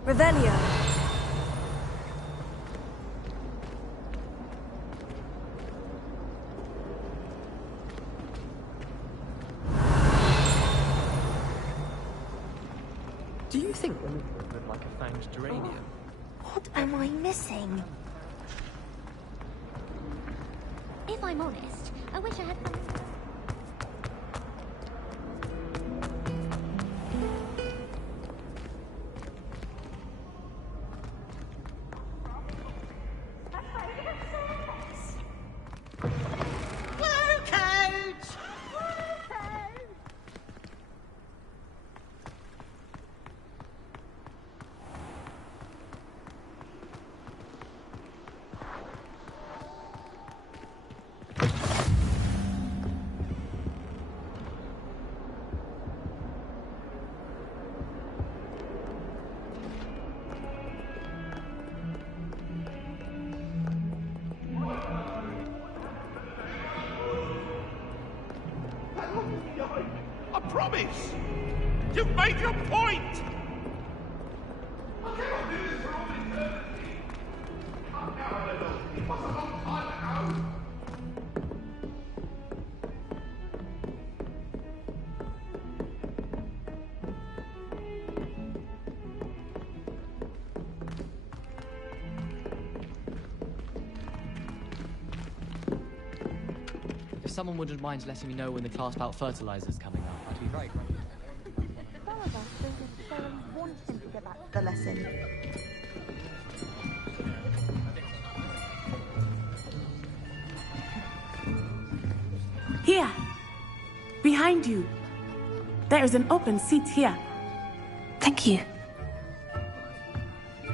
Revelio. Do you think women would like a fanged geranium? What am I missing? If I'm honest, I wish I had fun. I promise! You've made your point! I cannot do this for all eternity! I'm now a little. It was a long time ago. If someone wouldn't mind letting me know when the class about fertilizer's coming up, that'd be great. The lesson. Here. Behind you. There is an open seat here. Thank you.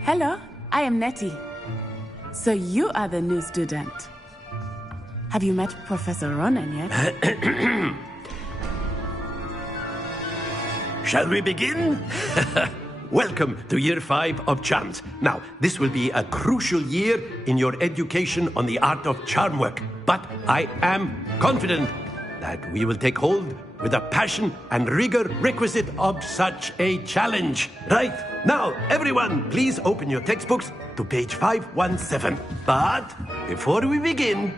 Hello, I am Nettie. So you are the new student. Have you met Professor Ronan yet? Shall we begin? Welcome to Year 5 of Charms. Now, this will be a crucial year in your education on the art of charm work. But I am confident that we will take hold with the passion and rigor requisite of such a challenge. Right, now, everyone, please open your textbooks to page 517. But before we begin,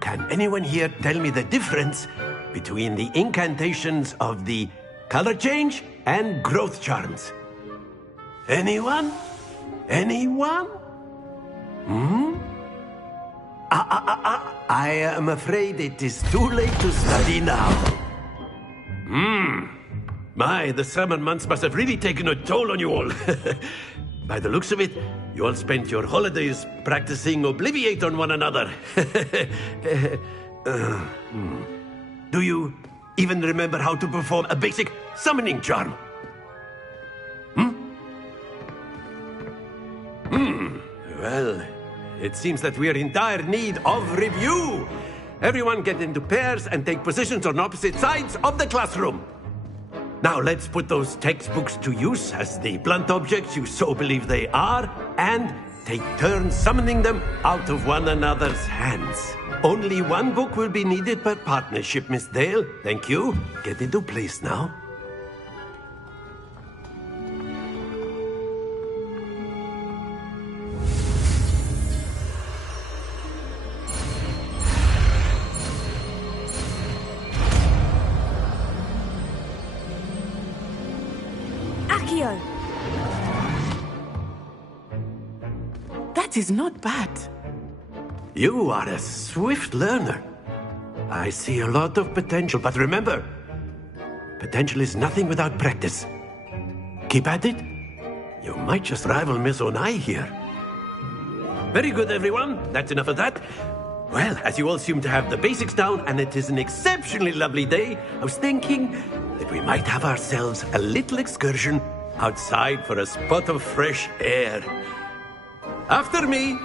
can anyone here tell me the difference between the incantations of the color change and growth charms? Anyone? Anyone? I am afraid it is too late to study now. My, the summer months must have really taken a toll on you all. By the looks of it, you all spent your holidays practicing Obliviate on one another. Do you even remember how to perform a basic summoning charm? Well, it seems that we are in dire need of review. Everyone get into pairs and take positions on opposite sides of the classroom. Now let's put those textbooks to use as the blunt objects you so believe they are, and take turns summoning them out of one another's hands. Only one book will be needed per partnership, Miss Dale. Thank you. Get into place now. That is not bad. You are a swift learner. I see a lot of potential, but remember, potential is nothing without practice. Keep at it. You might just rival Miss Onai here. Very good, everyone. That's enough of that. Well, as you all seem to have the basics down, and it is an exceptionally lovely day, I was thinking that we might have ourselves a little excursion outside for a spot of fresh air. After me.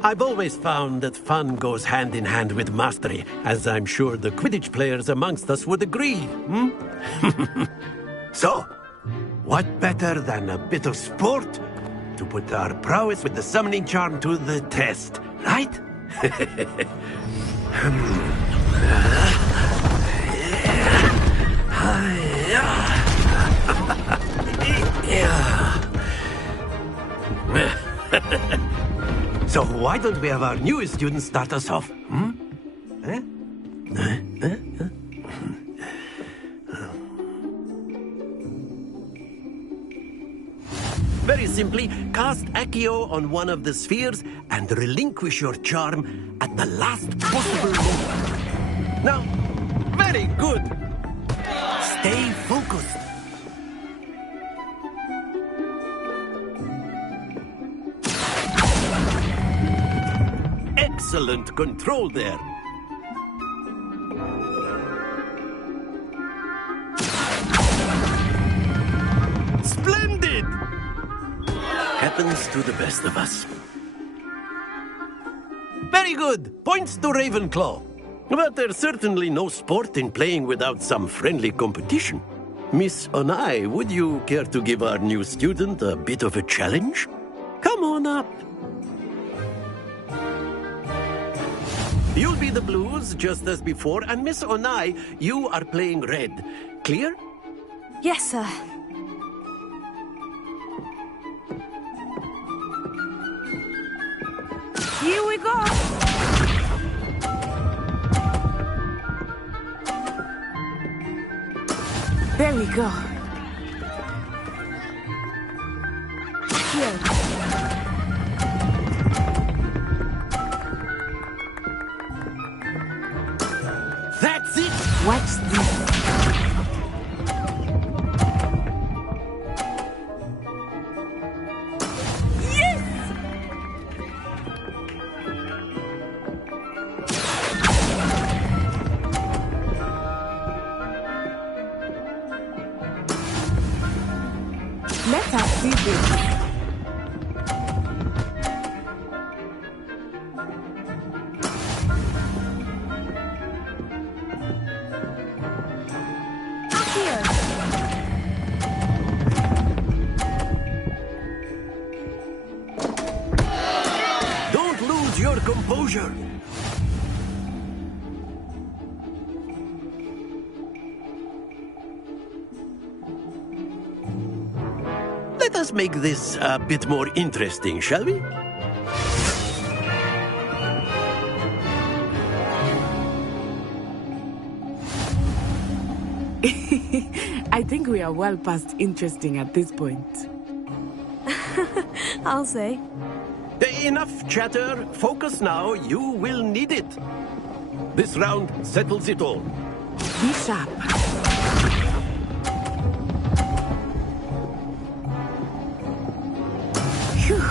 I've always found that fun goes hand in hand with mastery, as I'm sure the Quidditch players amongst us would agree. So, what better than a bit of sport to put our prowess with the summoning charm to the test, right? So why don't we have our newest student start us off? Very simply, cast Accio on one of the spheres and relinquish your charm at the last possible moment. Now, very good. Stay focused. Excellent control there. Splendid! Happens to the best of us. Very good. Points to Ravenclaw. But there's certainly no sport in playing without some friendly competition. Miss Onai, would you care to give our new student a bit of a challenge? Come on up. You'll be the blues, just as before, and Miss Onai, you are playing red. Clear? Yes, sir. Here we go. There we go. Here. What's this? Let us see this. Don't lose your composure. Let us make this a bit more interesting, shall we? I think we are well past interesting at this point. I'll say. Enough chatter. Focus now. You will need it. This round settles it all. Be sharp. Phew.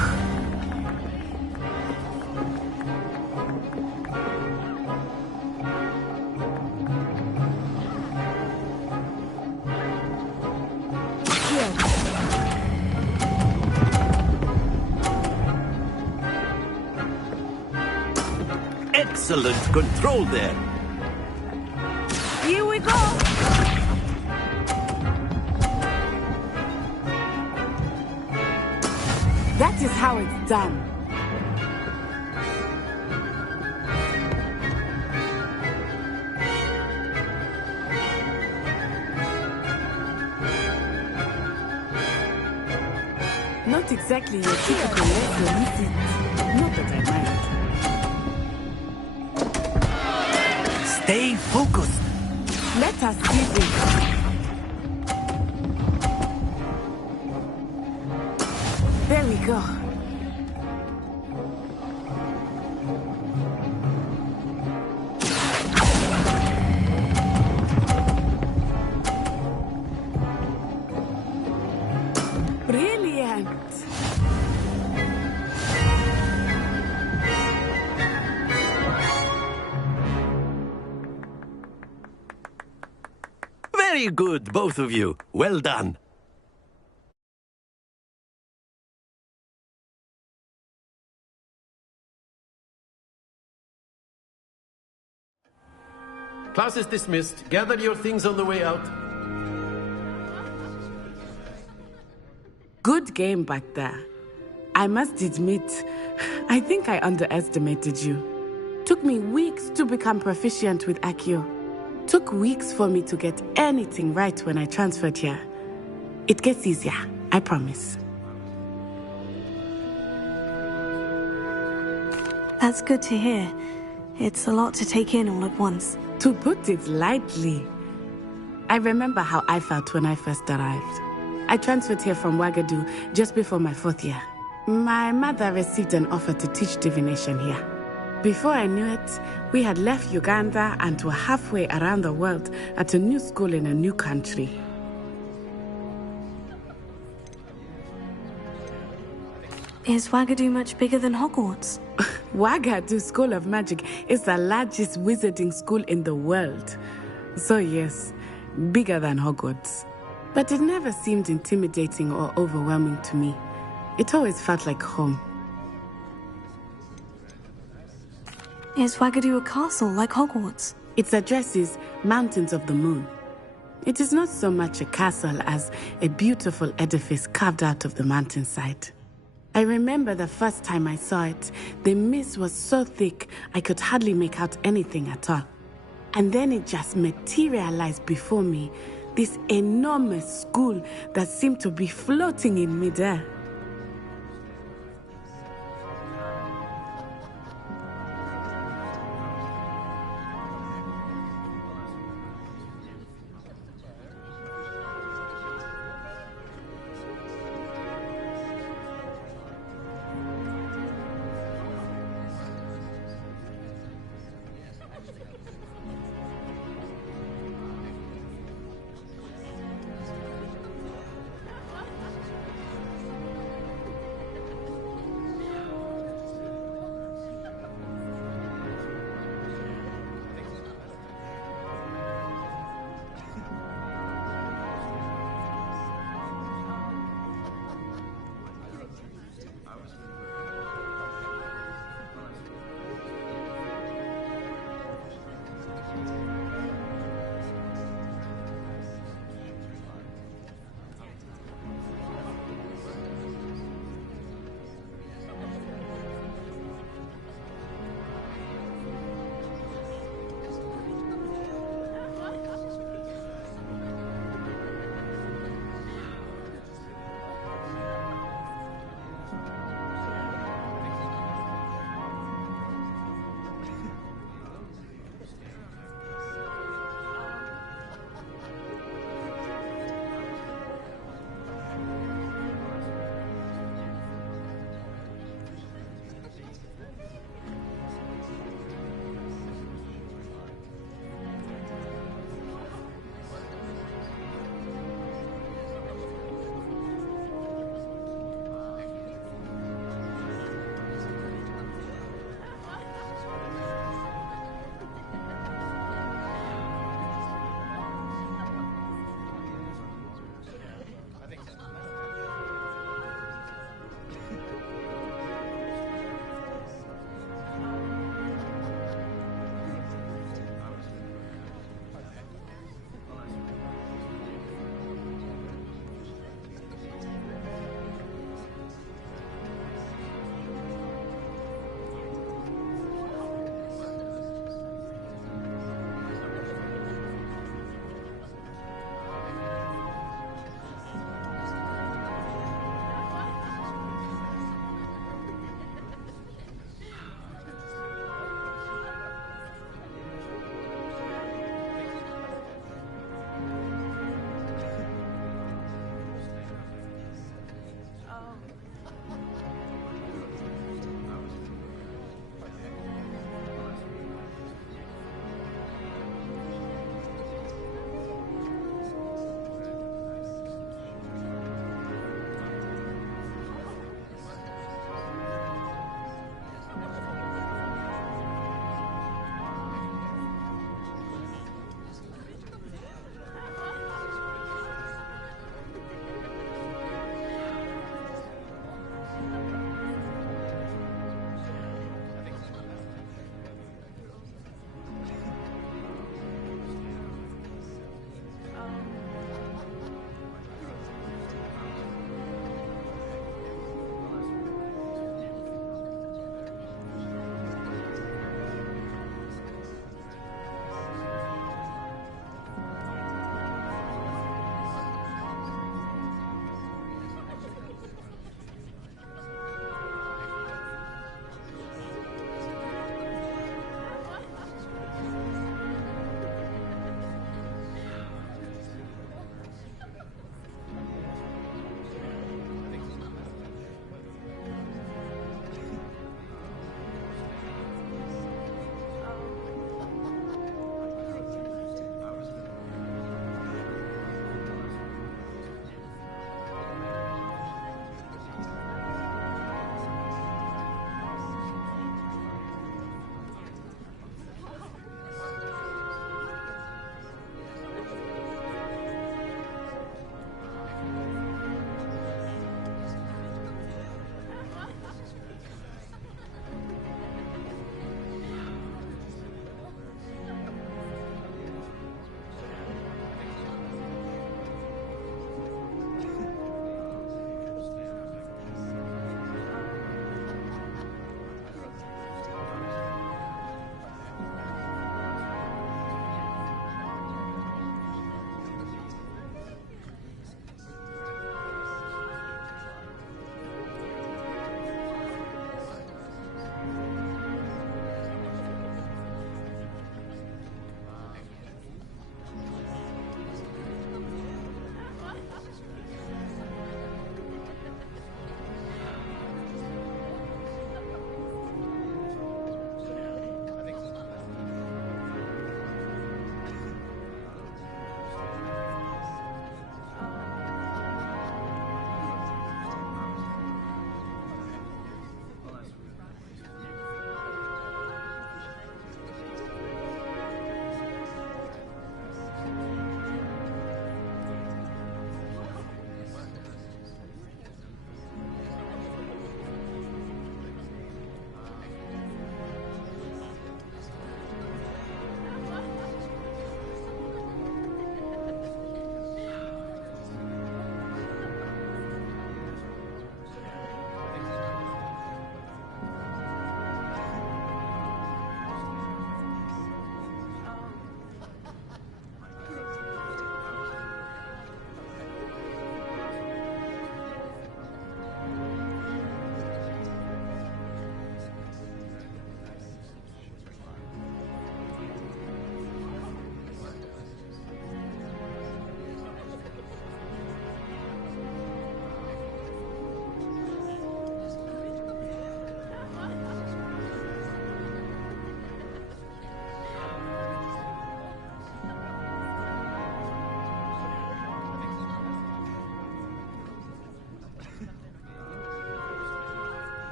Excellent control there. Here we go. That is how it's done. Not exactly your typical lesson, is it? Not that I mind. Stay focused. Let us see this. There we go. Brilliant. Very good, both of you. Well done. Class is dismissed. Gather your things on the way out. Good game back there. I must admit, I think I underestimated you. Took me weeks to become proficient with Accio. Took weeks for me to get anything right when I transferred here. It gets easier, I promise. That's good to hear. It's a lot to take in all at once. To put it lightly, I remember how I felt when I first arrived. I transferred here from Ouagadougou just before my 4th year. My mother received an offer to teach divination here. Before I knew it, we had left Uganda and were halfway around the world at a new school in a new country. Is Ouagadougou much bigger than Hogwarts? Ouagadougou School of Magic is the largest wizarding school in the world. So yes, bigger than Hogwarts. But it never seemed intimidating or overwhelming to me. It always felt like home. Is Ouagadougou a castle like Hogwarts? Its address is Mountains of the Moon. It is not so much a castle as a beautiful edifice carved out of the mountainside. I remember the first time I saw it, the mist was so thick I could hardly make out anything at all. And then it just materialized before me, this enormous school that seemed to be floating in midair.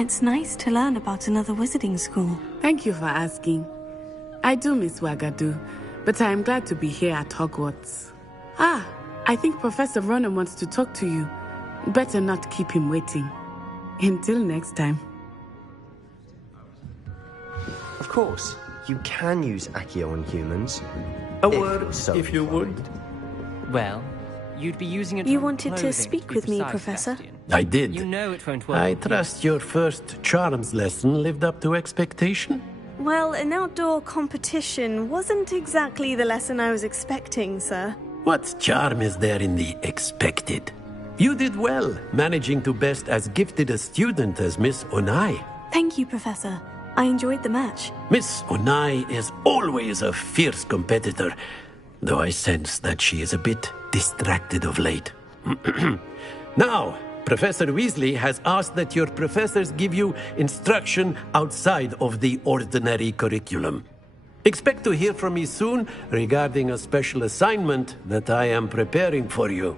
It's nice to learn about another wizarding school. Thank you for asking. I do miss Wagadu, but I am glad to be here at Hogwarts. Ah, I think Professor Ronan wants to talk to you. Better not keep him waiting. Until next time. Of course, you can use Accio on humans. A word, if you would. Well, you'd be using it. You wanted to speak with me, Professor? I did. You know it won't work. I trust your first charms lesson lived up to expectation. Well, an outdoor competition wasn't exactly the lesson I was expecting, sir. What charm is there in the expected? You did well, managing to best as gifted a student as Miss Onai. Thank you, Professor. I enjoyed the match. Miss Onai is always a fierce competitor, though I sense that she is a bit distracted of late. Now, Professor Weasley has asked that your professors give you instruction outside of the ordinary curriculum. Expect to hear from me soon regarding a special assignment that I am preparing for you.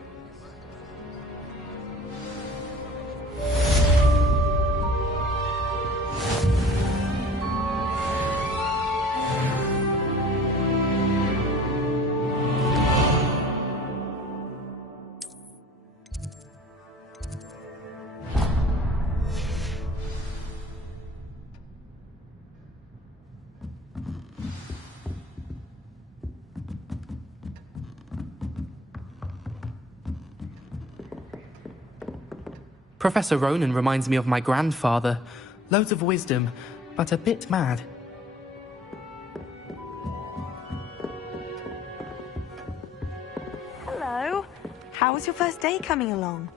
Professor Ronan reminds me of my grandfather. Loads of wisdom, but a bit mad. Hello. How was your first day coming along?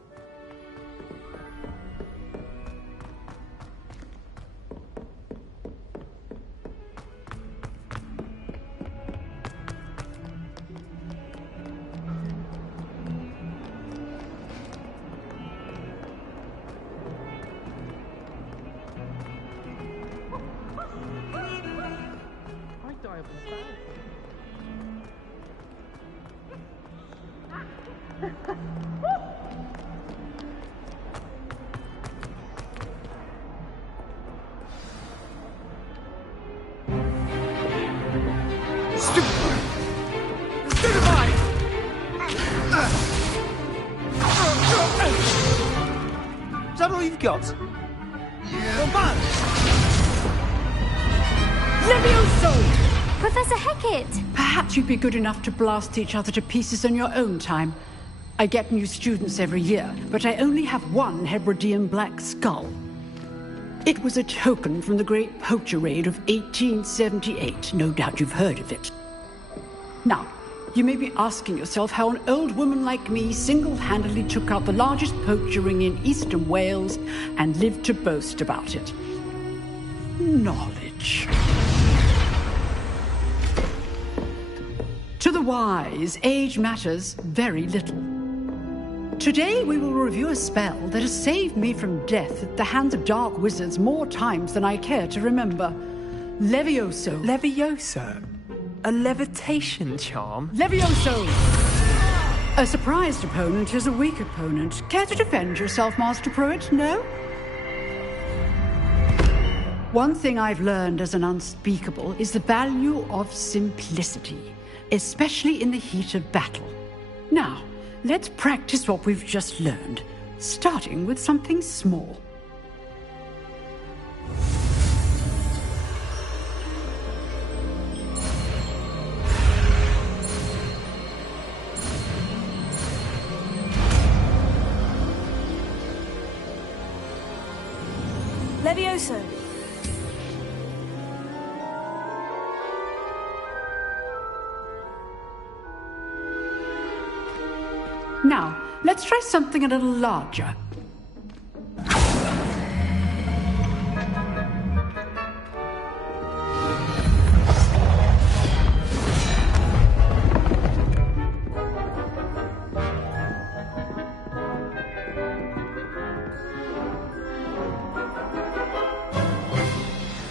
Is that all you've got? Come on! Levioso! Professor Hecat! Perhaps you'd be good enough to blast each other to pieces in your own time. I get new students every year, but I only have one Hebridean black skull. It was a token from the Great Poacher Raid of 1878. No doubt you've heard of it. Now, you may be asking yourself how an old woman like me single-handedly took out the largest poacher ring in eastern Wales and lived to boast about it. Knowledge. To the wise, age matters very little. Today we will review a spell that has saved me from death at the hands of dark wizards more times than I care to remember. Levioso. Levioso? A levitation charm? Levioso! A surprised opponent is a weak opponent. Care to defend yourself, Master Pruitt? No? One thing I've learned as an unspeakable is the value of simplicity, especially in the heat of battle. Now, let's practice what we've just learned, starting with something small. Levioso. Now, let's try something a little larger.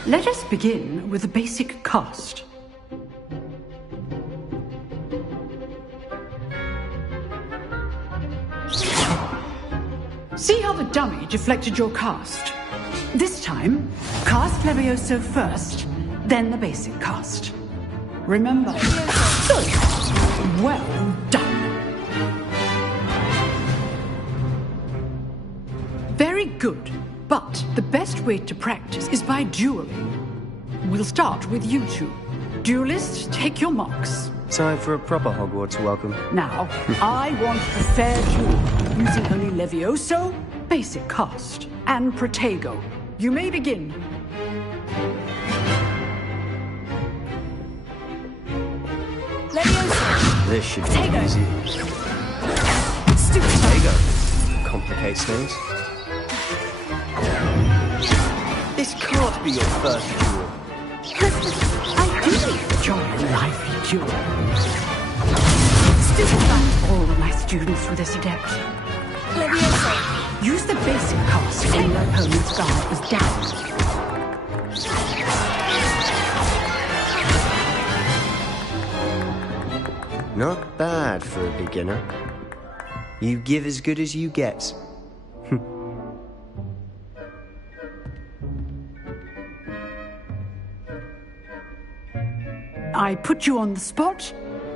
Let us begin with the basic cast. See how the dummy deflected your cast? This time, cast Levioso first, then the basic cast. Remember. Good. Well done. Very good. But the best way to practice is by dueling. We'll start with you two. Duelists, take your marks. Time for a proper Hogwarts welcome. Now, I want a fair duel, using only Levioso, basic cast, and Protego. You may begin. Levioso. This should be Protego. easy. Stupid. Protego complicates things. This can't be your first duel. I do enjoy a lively duel. Stupid. All of my students with this adept. Levioso. Use the basic cast when your opponent's guard is down. Not bad for a beginner. You give as good as you get. I put you on the spot,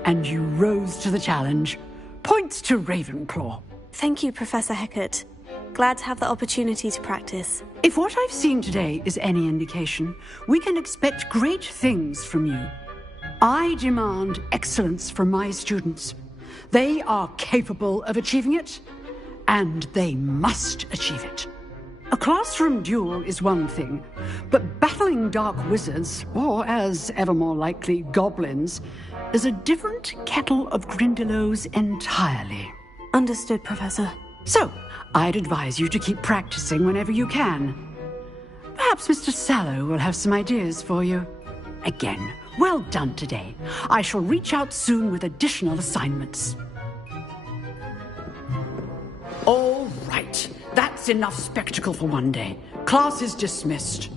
and you rose to the challenge. Points to Ravenclaw. Thank you, Professor Hecat. Glad to have the opportunity to practice. If what I've seen today is any indication, we can expect great things from you. I demand excellence from my students. They are capable of achieving it, and they must achieve it. A classroom duel is one thing, but battling dark wizards, or as ever more likely, goblins, is a different kettle of Grindylows entirely. Understood, Professor. So, I'd advise you to keep practicing whenever you can. Perhaps Mr. Sallow will have some ideas for you. Again, well done today. I shall reach out soon with additional assignments. All right. That's enough spectacle for one day. Class is dismissed.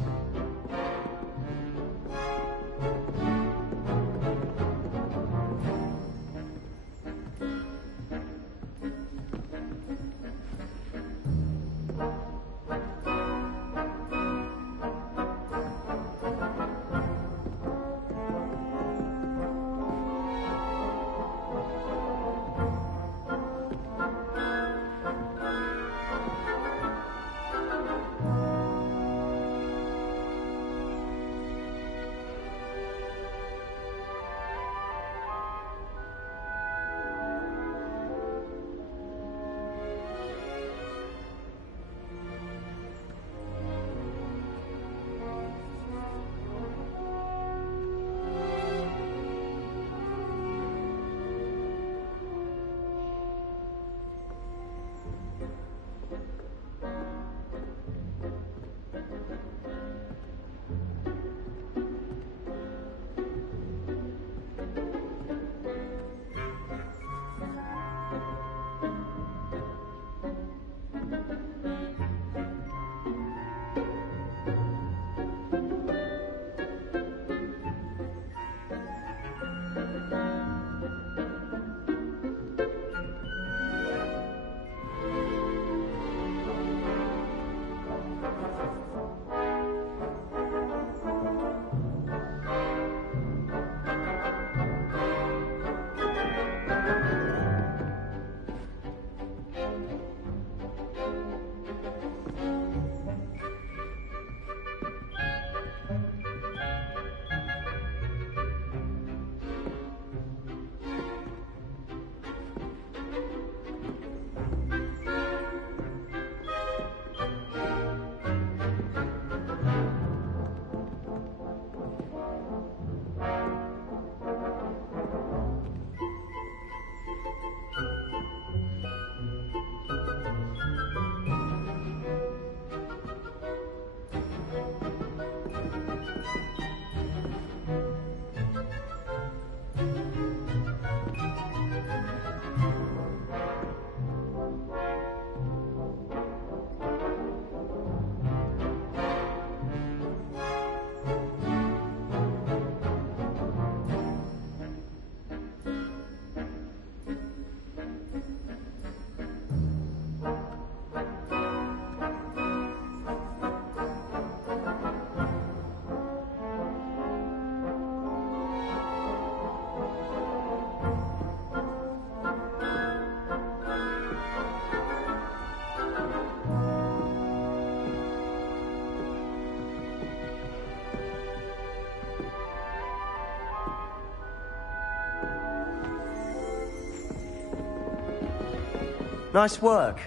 Nice work.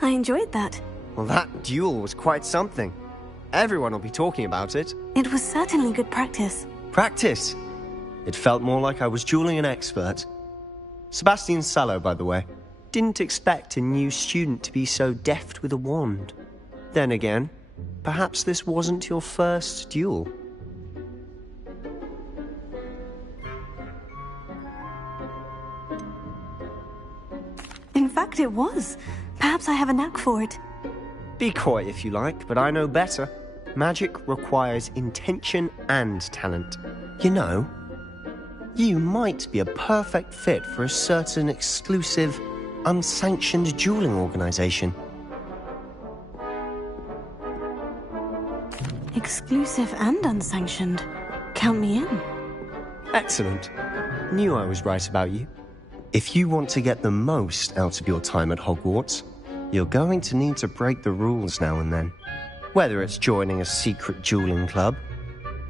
I enjoyed that. Well, that duel was quite something. Everyone will be talking about it. It was certainly good practice. Practice? It felt more like I was dueling an expert. Sebastian Sallow, by the way. Didn't expect a new student to be so deft with a wand. Then again, perhaps this wasn't your first duel. In fact, it was. Perhaps I have a knack for it. Be coy if you like, but I know better. Magic requires intention and talent. You know, you might be a perfect fit for a certain exclusive, unsanctioned dueling organization. Exclusive and unsanctioned. Count me in. Excellent. Knew I was right about you. If you want to get the most out of your time at Hogwarts, you're going to need to break the rules now and then. Whether it's joining a secret dueling club,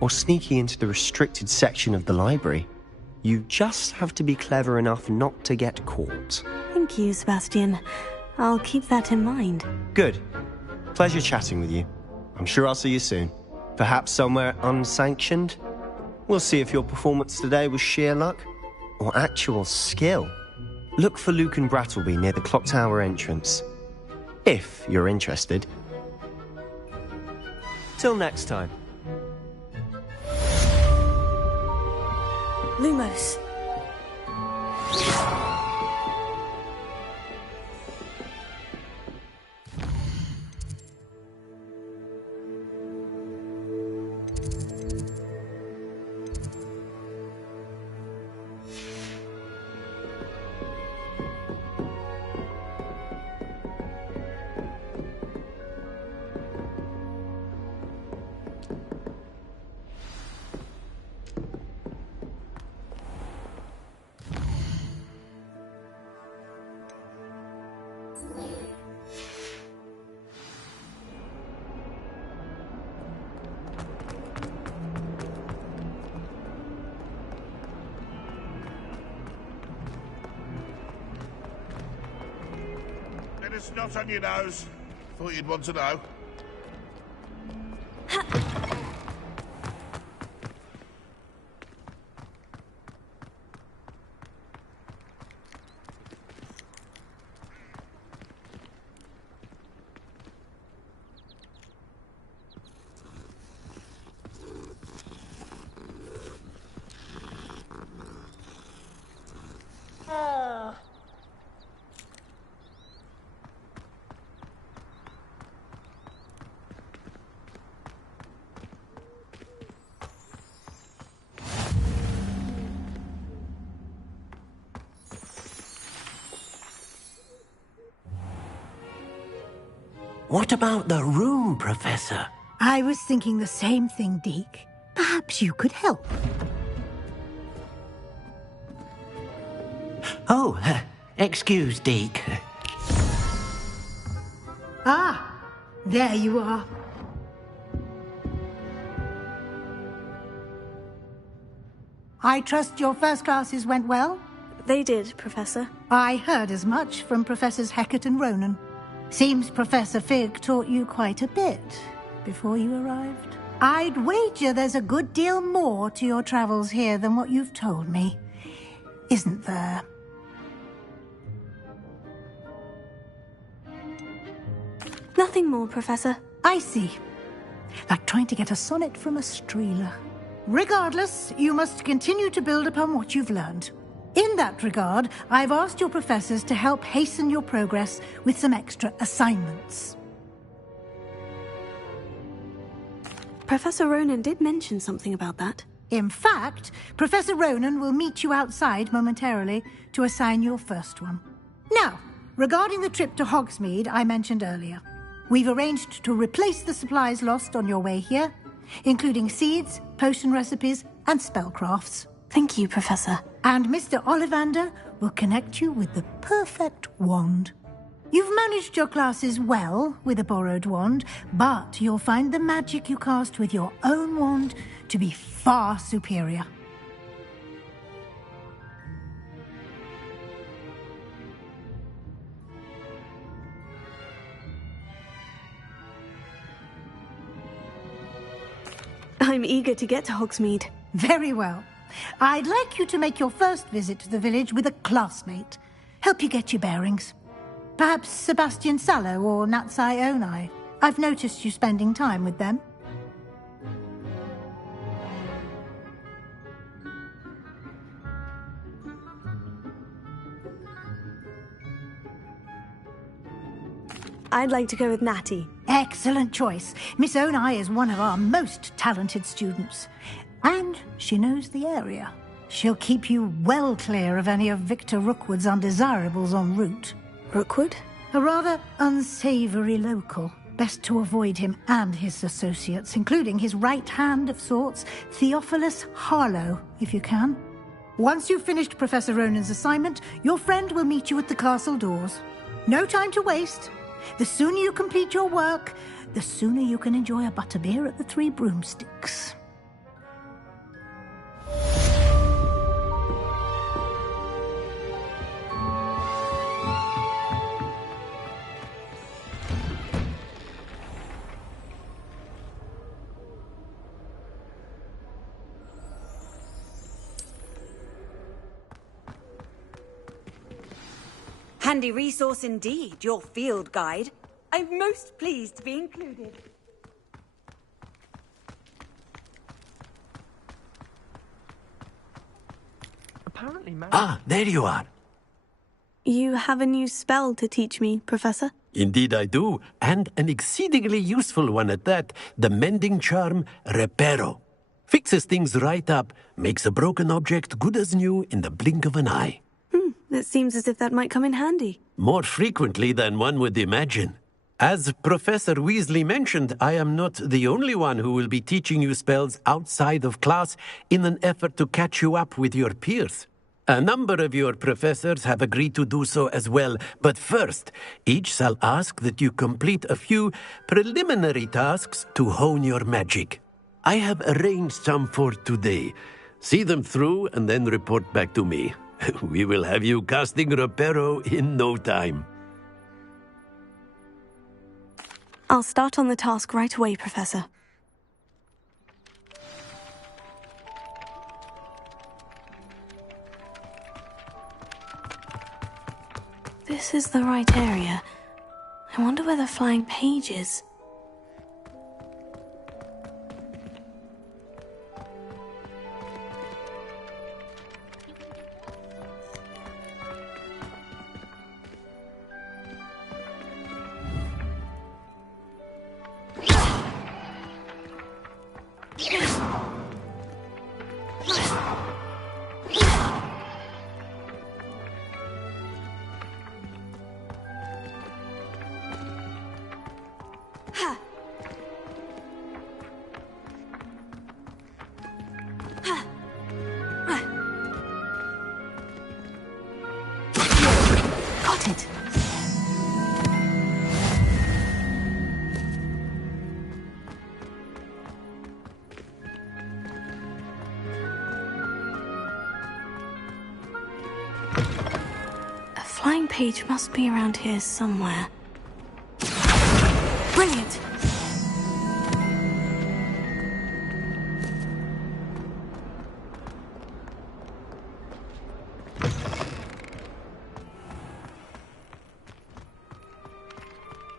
or sneaking into the restricted section of the library, you just have to be clever enough not to get caught. Thank you, Sebastian. I'll keep that in mind. Good. Pleasure chatting with you. I'm sure I'll see you soon. Perhaps somewhere unsanctioned? We'll see if your performance today was sheer luck or actual skill. Look for Luke and Brattleby near the clock tower entrance. If you're interested. Till next time. Lumos. It's not on your nose. Thought you'd want to know. What about the room, Professor? I was thinking the same thing, Deke. Perhaps you could help. Oh, excuse, Deke. Ah, there you are. I trust your first classes went well? They did, Professor. I heard as much from Professors Hecat and Ronan. Seems Professor Fig taught you quite a bit before you arrived. I'd wager there's a good deal more to your travels here than what you've told me. Isn't there? Nothing more, Professor. I see. Like trying to get a sonnet from a streeler. Regardless, you must continue to build upon what you've learned. In that regard, I've asked your professors to help hasten your progress with some extra assignments. Professor Ronan did mention something about that. In fact, Professor Ronan will meet you outside momentarily to assign your first one. Now, regarding the trip to Hogsmeade I mentioned earlier, we've arranged to replace the supplies lost on your way here, including seeds, potion recipes, and spellcrafts. Thank you, Professor. And Mr. Ollivander will connect you with the perfect wand. You've managed your classes well with a borrowed wand, but you'll find the magic you cast with your own wand to be far superior. I'm eager to get to Hogsmeade. Very well. I'd like you to make your first visit to the village with a classmate. Help you get your bearings. Perhaps Sebastian Sallow or Natsai Onai. I've noticed you spending time with them. I'd like to go with Natty. Excellent choice. Miss Onai is one of our most talented students. And she knows the area. She'll keep you well clear of any of Victor Rookwood's undesirables en route. Rookwood? A rather unsavory local. Best to avoid him and his associates, including his right hand of sorts, Theophilus Harlow, if you can. Once you've finished Professor Ronan's assignment, your friend will meet you at the castle doors. No time to waste. The sooner you complete your work, the sooner you can enjoy a butterbeer at the Three Broomsticks. Handy resource indeed, your field guide. I'm most pleased to be included. Apparently, Ah, there you are. You have a new spell to teach me, Professor? Indeed I do, and an exceedingly useful one at that. The mending charm, Reparo. Fixes things right up, makes a broken object good as new in the blink of an eye. It seems as if that might come in handy. More frequently than one would imagine. As Professor Weasley mentioned, I am not the only one who will be teaching you spells outside of class in an effort to catch you up with your peers. A number of your professors have agreed to do so as well, but first, each shall ask that you complete a few preliminary tasks to hone your magic. I have arranged some for today. See them through and then report back to me. We will have you casting Reparo in no time. I'll start on the task right away, Professor. This is the right area. I wonder where the flying page is. Got it. A flying page must be around here somewhere. Brilliant!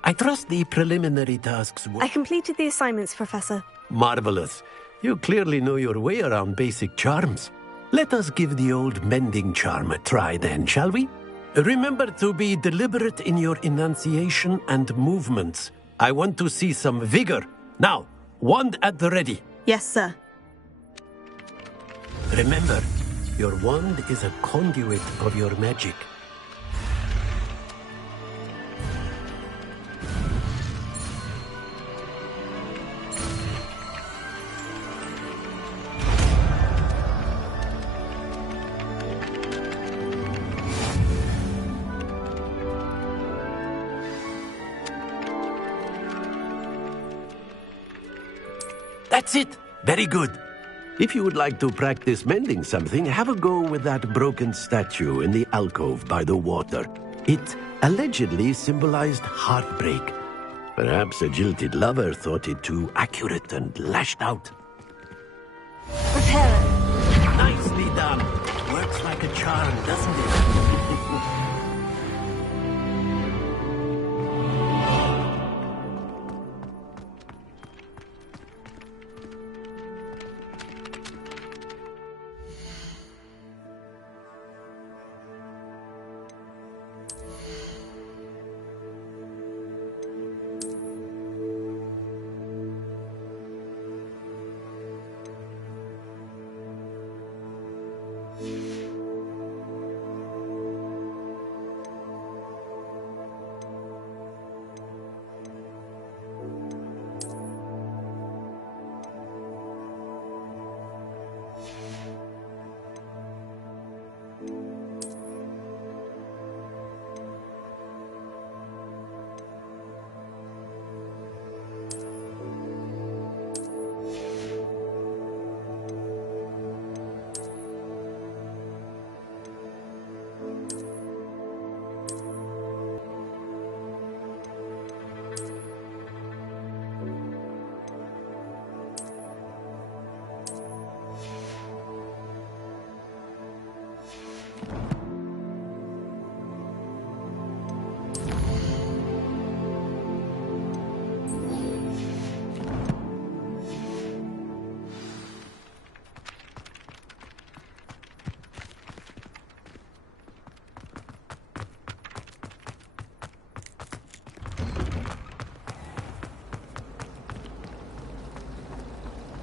I trust the preliminary tasks were... I completed the assignments, Professor. Marvelous. You clearly know your way around basic charms. Let us give the old mending charm a try then, shall we? Remember to be deliberate in your enunciation and movements. I want to see some vigor. Now, wand at the ready. Yes, sir. Remember, your wand is a conduit of your magic. That's it. Very good. If you would like to practice mending something, have a go with that broken statue in the alcove by the water. It allegedly symbolized heartbreak. Perhaps a jilted lover thought it too accurate and lashed out. charm, doesn't it?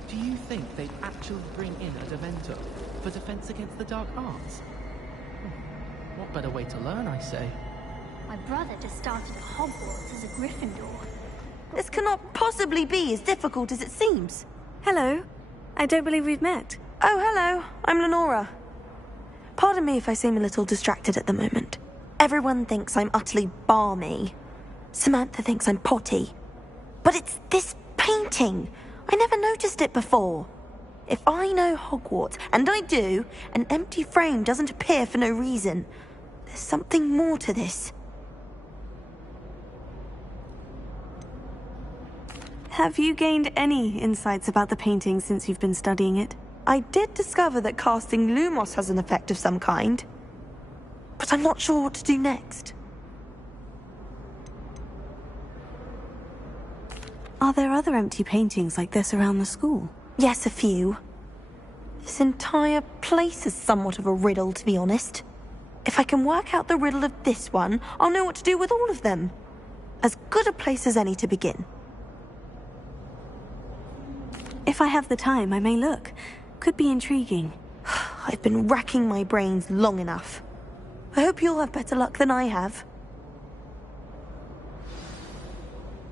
Do you think they'd actually bring in a Dementor for defense against the dark arts? What better way to learn, I say? My brother just started at Hogwarts as a Gryffindor. This cannot possibly be as difficult as it seems. Hello. I don't believe we've met. Oh, hello. I'm Lenora. Pardon me if I seem a little distracted at the moment. Everyone thinks I'm utterly balmy. Samantha thinks I'm potty. But it's this painting. I never noticed it before. If I know Hogwarts, and I do, an empty frame doesn't appear for no reason. There's something more to this. Have you gained any insights about the painting since you've been studying it? I did discover that casting Lumos has an effect of some kind. But I'm not sure what to do next. Are there other empty paintings like this around the school? Yes, a few. This entire place is somewhat of a riddle, to be honest. If I can work out the riddle of this one, I'll know what to do with all of them. As good a place as any to begin. If I have the time, I may look. Could be intriguing. I've been racking my brains long enough. I hope you'll have better luck than I have.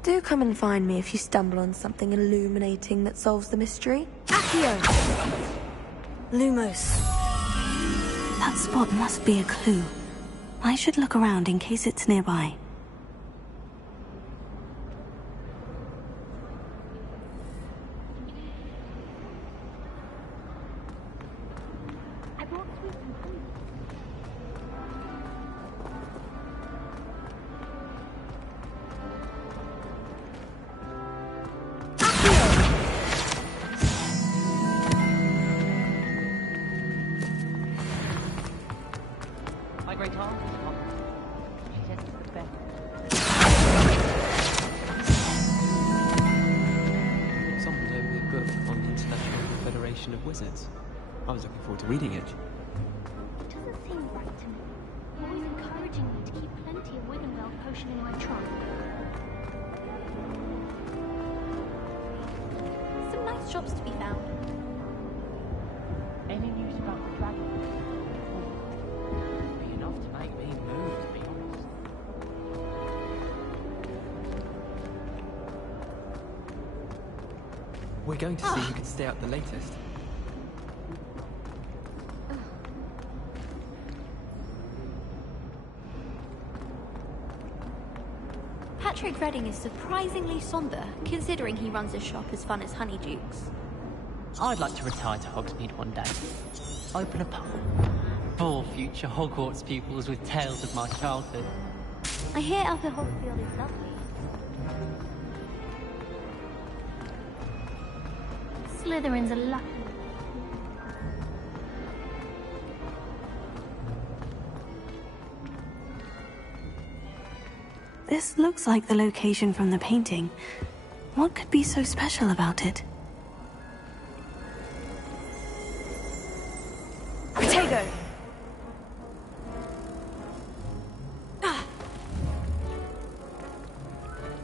Do come and find me if you stumble on something illuminating that solves the mystery. Accio! Lumos. That spot must be a clue. I should look around in case it's nearby. Of Wizards. I was looking forward to reading it. It doesn't seem right to me. You're always encouraging me to keep plenty of Wiggenweld potion in my trunk. Some nice shops to be found. Any news about the dragon? Be enough to make me move, to be honest. We're going to see who can stay out the latest. Patrick Redding is surprisingly somber, considering he runs a shop as fun as Honeydukes. I'd like to retire to Hogsmeade one day. Open a pub. For future Hogwarts pupils with tales of my childhood. I hear Upper Hogfield is lovely. Slytherins are lucky. This looks like the location from the painting. What could be so special about it? Potato!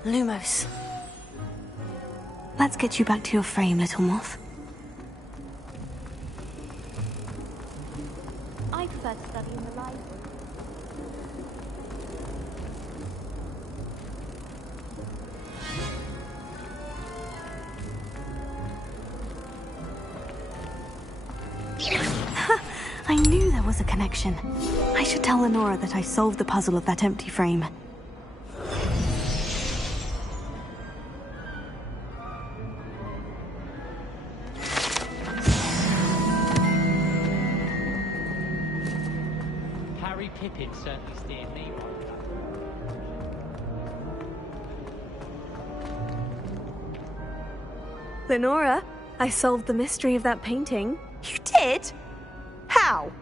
Lumos. Let's get you back to your frame, little moth. I prefer to study in the library. I knew there was a connection. I should tell Lenora that I solved the puzzle of that empty frame. Harry Pippin certainly steered me right. Lenora, I solved the mystery of that painting. You did? How?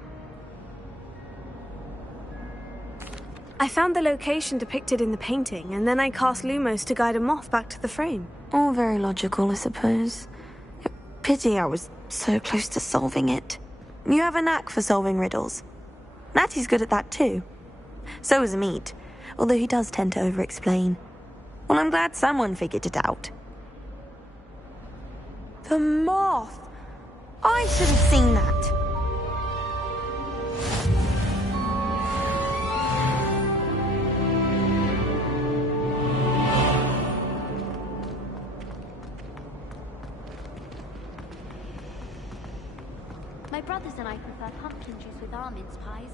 I found the location depicted in the painting, and then I cast Lumos to guide a moth back to the frame. All very logical, I suppose. Pity I was so close to solving it. You have a knack for solving riddles. Natty's good at that too. So is Amit, although he does tend to over-explain. Well, I'm glad someone figured it out. The moth! I should have seen that. My brothers and I prefer pumpkin juice with our mince pies.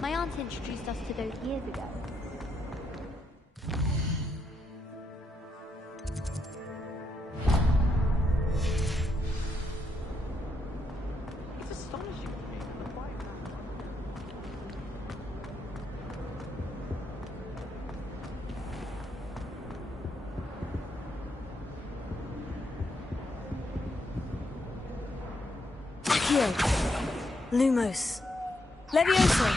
My aunt introduced us to those years ago. It's astonishing to me that the white Here. Lumos. Levioso.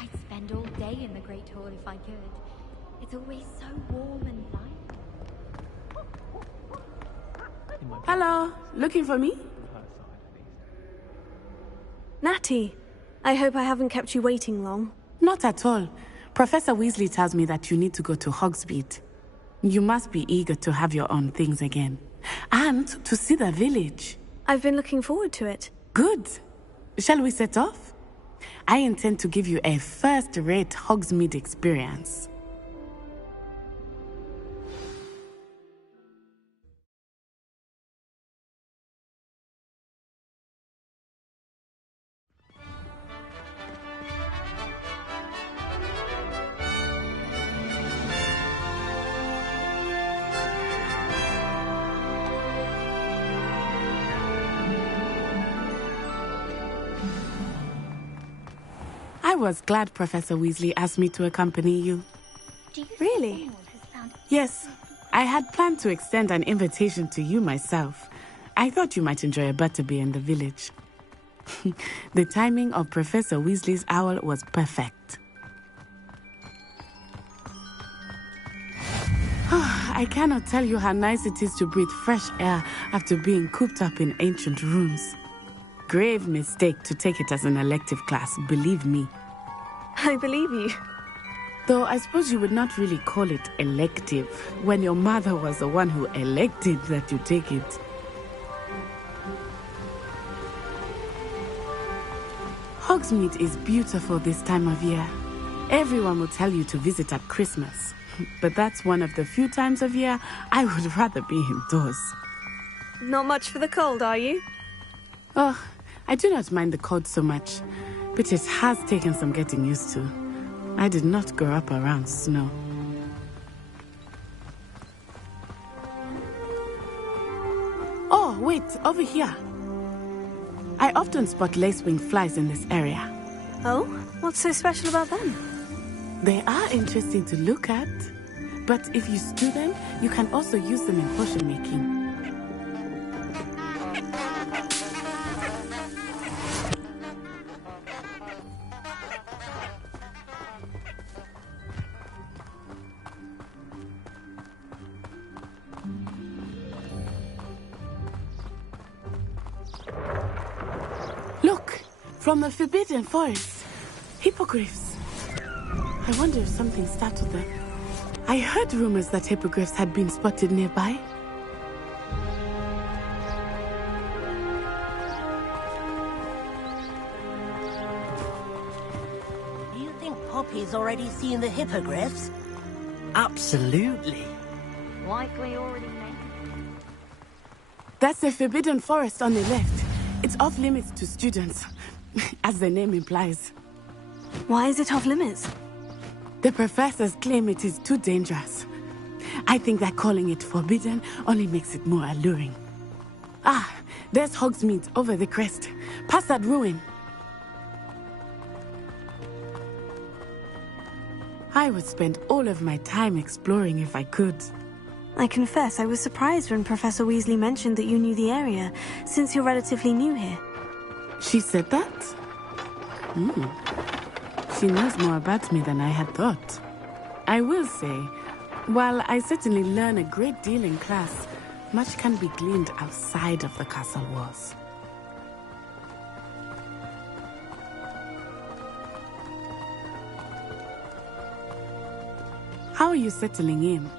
I'd spend all day in the Great Hall if I could. It's always so warm and light. Hello, looking for me? Natty, I hope I haven't kept you waiting long. Not at all. Professor Weasley tells me that you need to go to Hogsmeade. You must be eager to have your own things again. And to see the village. I've been looking forward to it. Good. Shall we set off? I intend to give you a first-rate Hogsmeade experience. I was glad Professor Weasley asked me to accompany you. Really? Yes, I had planned to extend an invitation to you myself. I thought you might enjoy a butterbeer in the village. The timing of Professor Weasley's owl was perfect. I cannot tell you how nice it is to breathe fresh air after being cooped up in ancient rooms. Grave mistake to take it as an elective class, believe me. I believe you. Though I suppose you would not really call it elective when your mother was the one who elected that you take it. Hogsmeade is beautiful this time of year. Everyone will tell you to visit at Christmas. But that's one of the few times of year I would rather be indoors. Not much for the cold, are you? Oh, I do not mind the cold so much, but it has taken some getting used to. I did not grow up around snow. Oh, wait, over here. I often spot lacewing flies in this area. Oh? What's so special about them? They are interesting to look at, but if you stew them, you can also use them in potion making. Look, from the Forbidden Forest, hippogriffs. I wonder if something startled them. I heard rumors that hippogriffs had been spotted nearby. Do you think Poppy's already seen the hippogriffs? Absolutely. Likely already made. That's the Forbidden Forest on the left. It's off limits to students, as the name implies. Why is it off limits? The professors claim it is too dangerous. I think that calling it forbidden only makes it more alluring. Ah, there's Hogsmeade over the crest. Past that ruin. I would spend all of my time exploring if I could. I confess I was surprised when Professor Weasley mentioned that you knew the area, since you're relatively new here. She said that? She knows more about me than I had thought. I will say, while I certainly learn a great deal in class, much can be gleaned outside of the castle walls. How are you settling in?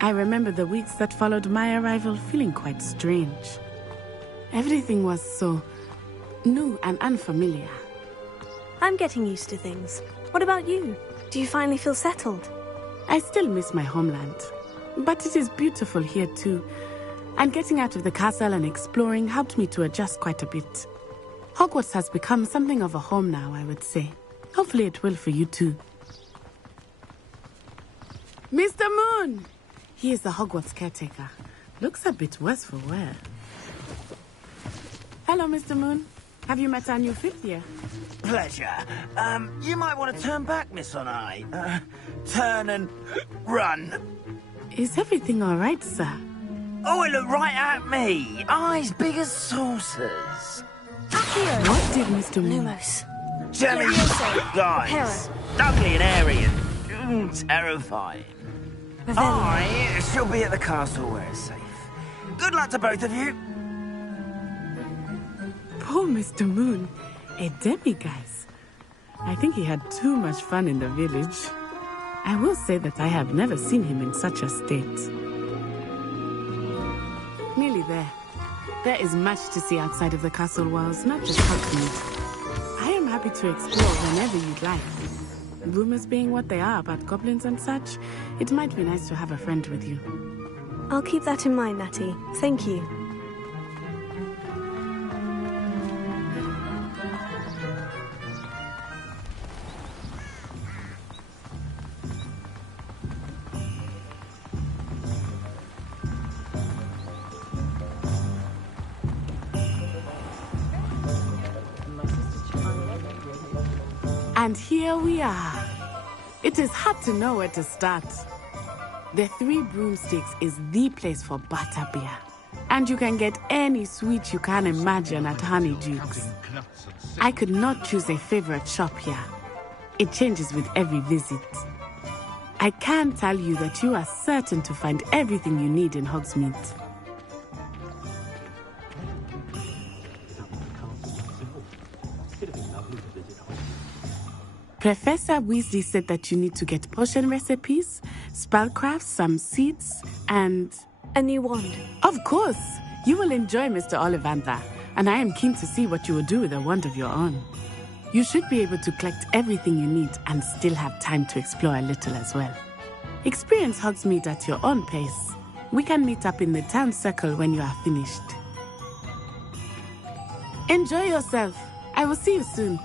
I remember the weeks that followed my arrival feeling quite strange. Everything was so new and unfamiliar. I'm getting used to things. What about you? Do you finally feel settled? I still miss my homeland, but it is beautiful here too. And getting out of the castle and exploring helped me to adjust quite a bit. Hogwarts has become something of a home now, I would say. Hopefully it will for you too. Mr. Moon! He is the Hogwarts caretaker. Looks a bit worse for wear. Hello, Mr. Moon. Have you met our new fifth year? Pleasure. You might want to turn back, Miss Onai. Turn and run. Is everything all right, sir? Oh, it looked right at me. Eyes big as saucers. What did Mr. Moon? Lumos. Jelly guys. Ugly and airy and terrifying. I shall be at the castle where it's safe. Good luck to both of you. Poor Mr. Moon, a demiguise. I think he had too much fun in the village. I will say that I have never seen him in such a state. Nearly there. There is much to see outside of the castle walls, not just Hogsmeade. I am happy to explore whenever you'd like. Rumors being what they are about goblins and such, it might be nice to have a friend with you. I'll keep that in mind, Natty. Thank you. And here we are. It is hard to know where to start. The Three Broomsticks is the place for butterbeer. And you can get any sweet you can imagine at Honeydukes. I could not choose a favorite shop here. It changes with every visit. I can tell you that you are certain to find everything you need in Hogsmeade. Professor Weasley said that you need to get potion recipes, spellcrafts, some seeds, and... a new wand. Of course! You will enjoy Mr. Ollivander, and I am keen to see what you will do with a wand of your own. You should be able to collect everything you need and still have time to explore a little as well. Experience Hogsmeade at your own pace. We can meet up in the town circle when you are finished. Enjoy yourself. I will see you soon.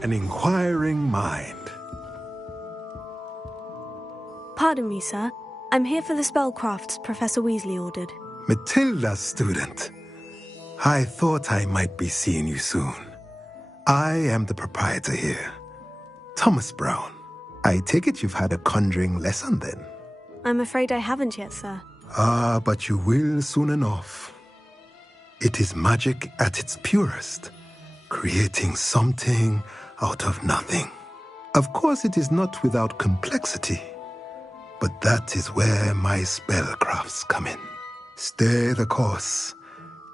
An inquiring mind. Pardon me, sir. I'm here for the spellcrafts Professor Weasley ordered. Matilda's student. I thought I might be seeing you soon. I am the proprietor here, Thomas Brown. I take it you've had a conjuring lesson then? I'm afraid I haven't yet, sir. Ah, but you will soon enough. It is magic at its purest, creating something out of nothing. Of course, it is not without complexity, but that is where my spellcrafts come in. Stay the course,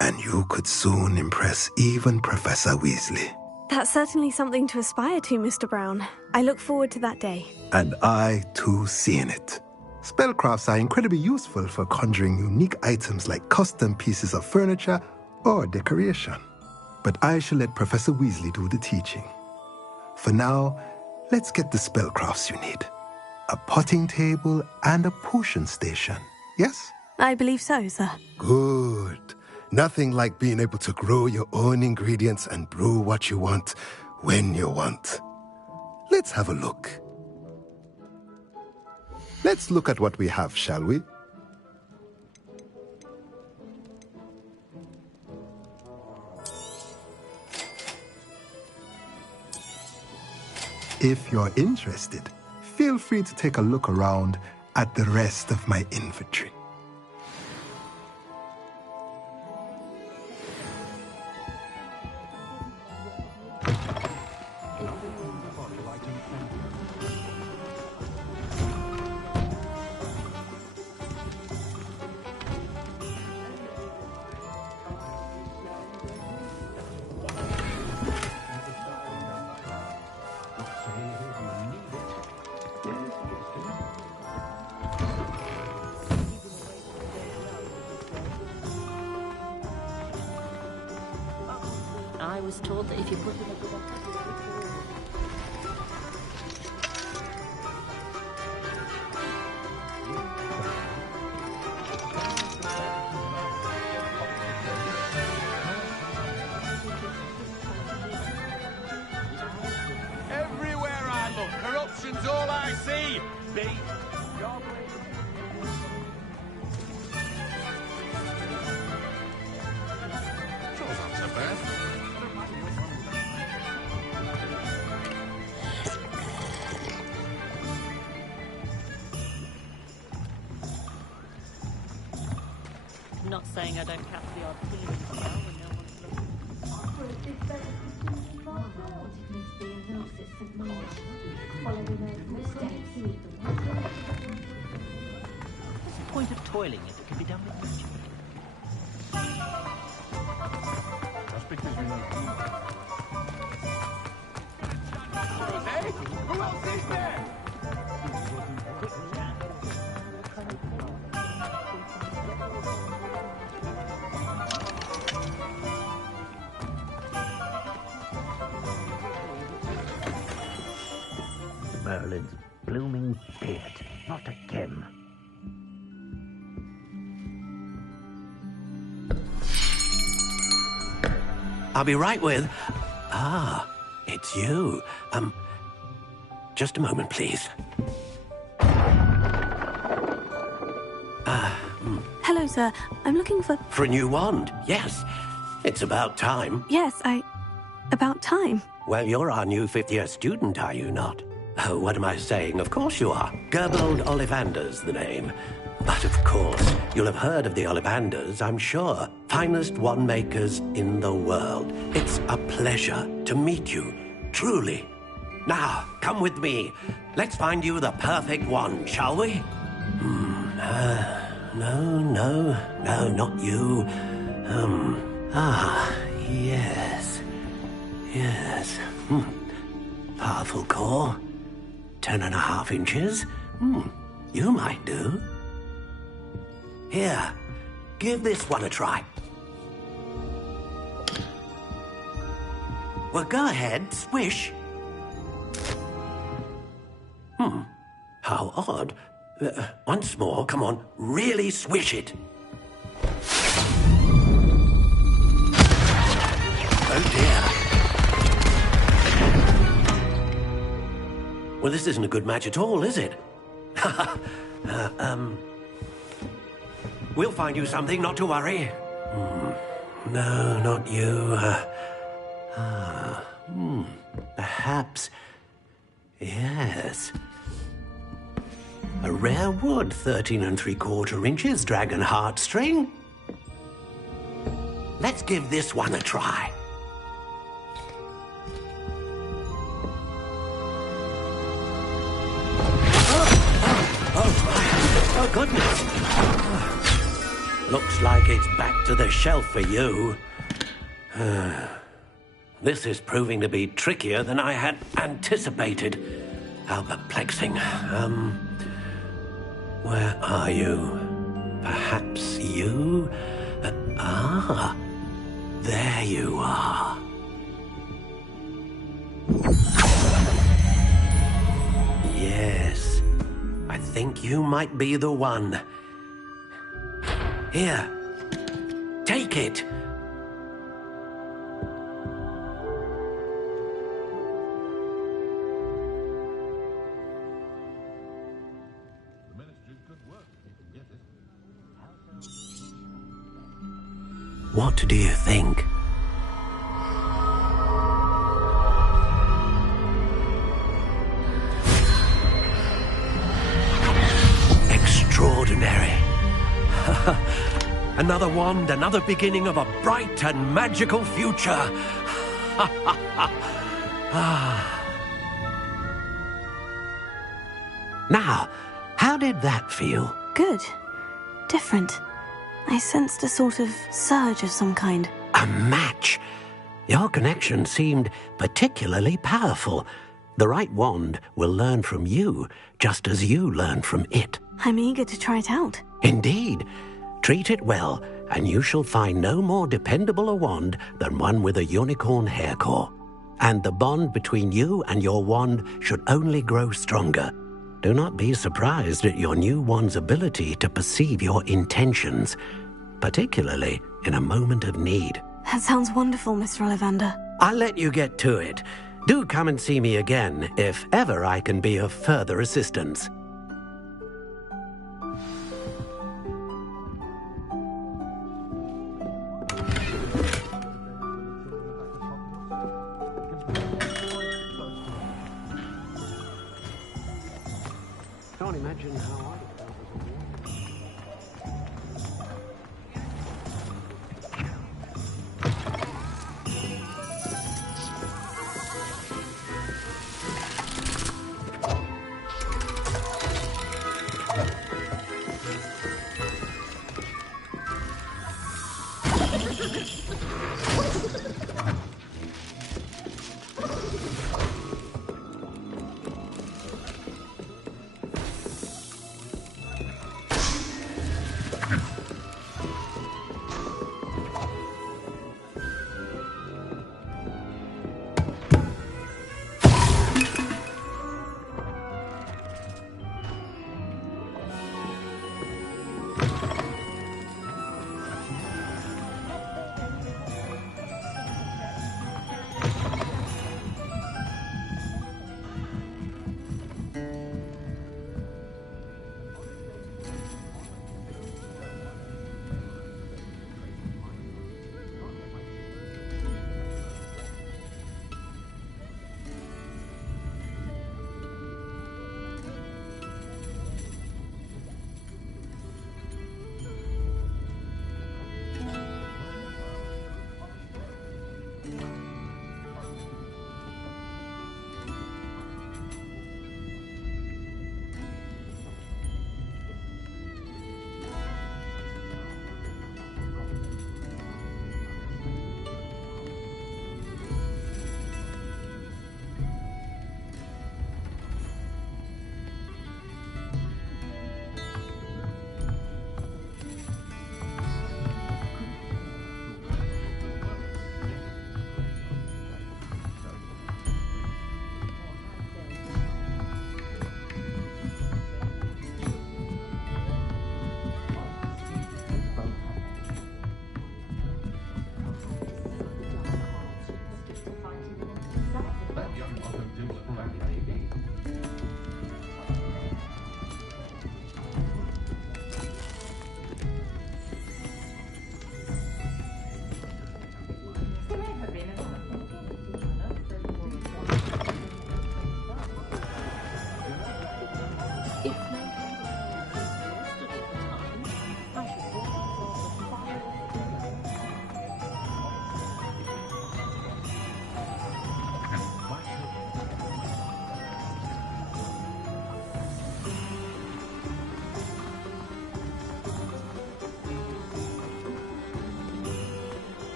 and you could soon impress even Professor Weasley. That's certainly something to aspire to, Mr. Brown. I look forward to that day. And I, too, seeing it. Spellcrafts are incredibly useful for conjuring unique items like custom pieces of furniture or decoration. But I shall let Professor Weasley do the teaching. For now, let's get the spellcrafts you need. A potting table and a potion station, yes? I believe so, sir. Good. Nothing like being able to grow your own ingredients and brew what you want when you want. Let's have a look. Let's look at what we have, shall we? If you're interested, feel free to take a look around at the rest of my inventory. I was told that if you put in a good Everywhere I look, corruption's all I see. Not saying I don't catch the odd cleaning smell when no one's What's the point of toiling if it can be done with magic? That's because you know. Who else is there? Merlin's blooming beard. Not again. I'll be right with... Ah, it's you. Just a moment, please. Hello, sir. I'm looking for... For a new wand, yes. It's about time. Yes, about time. Well, you're our new fifth-year student, are you not? Oh, what am I saying? Of course you are. Gerbold Ollivander's the name. But of course, you'll have heard of the Ollivanders, I'm sure. Finest wand makers in the world. It's a pleasure to meet you, truly. Now, come with me. Let's find you the perfect wand, shall we? No, not you. Yes. Powerful core. 10.5 inches. You might do. Here, give this one a try. Well, go ahead, swish. How odd. Once more, come on, really swish it. Oh dear. Well, this isn't a good match at all, is it? We'll find you something, not to worry. No, not you. Perhaps... Yes. A rare wood, 13 3/4 inches, dragon heartstring. Let's give this one a try. Oh, goodness. Looks like it's back to the shelf for you. This is proving to be trickier than I had anticipated. How perplexing. Where are you? Perhaps you? There you are. Yes. I think you might be the one. Here. Take it. What do you think? Extraordinary. Another wand, another beginning of a bright and magical future. Now, how did that feel? Good. Different. I sensed a sort of surge of some kind. A match? Your connection seemed particularly powerful. The right wand will learn from you, just as you learn from it. I'm eager to try it out. Indeed. Treat it well, and you shall find no more dependable a wand than one with a unicorn hair core. And the bond between you and your wand should only grow stronger. Do not be surprised at your new wand's ability to perceive your intentions, particularly in a moment of need. That sounds wonderful, Mr. Ollivander. I'll let you get to it. Do come and see me again if ever I can be of further assistance. Can't imagine how I felt.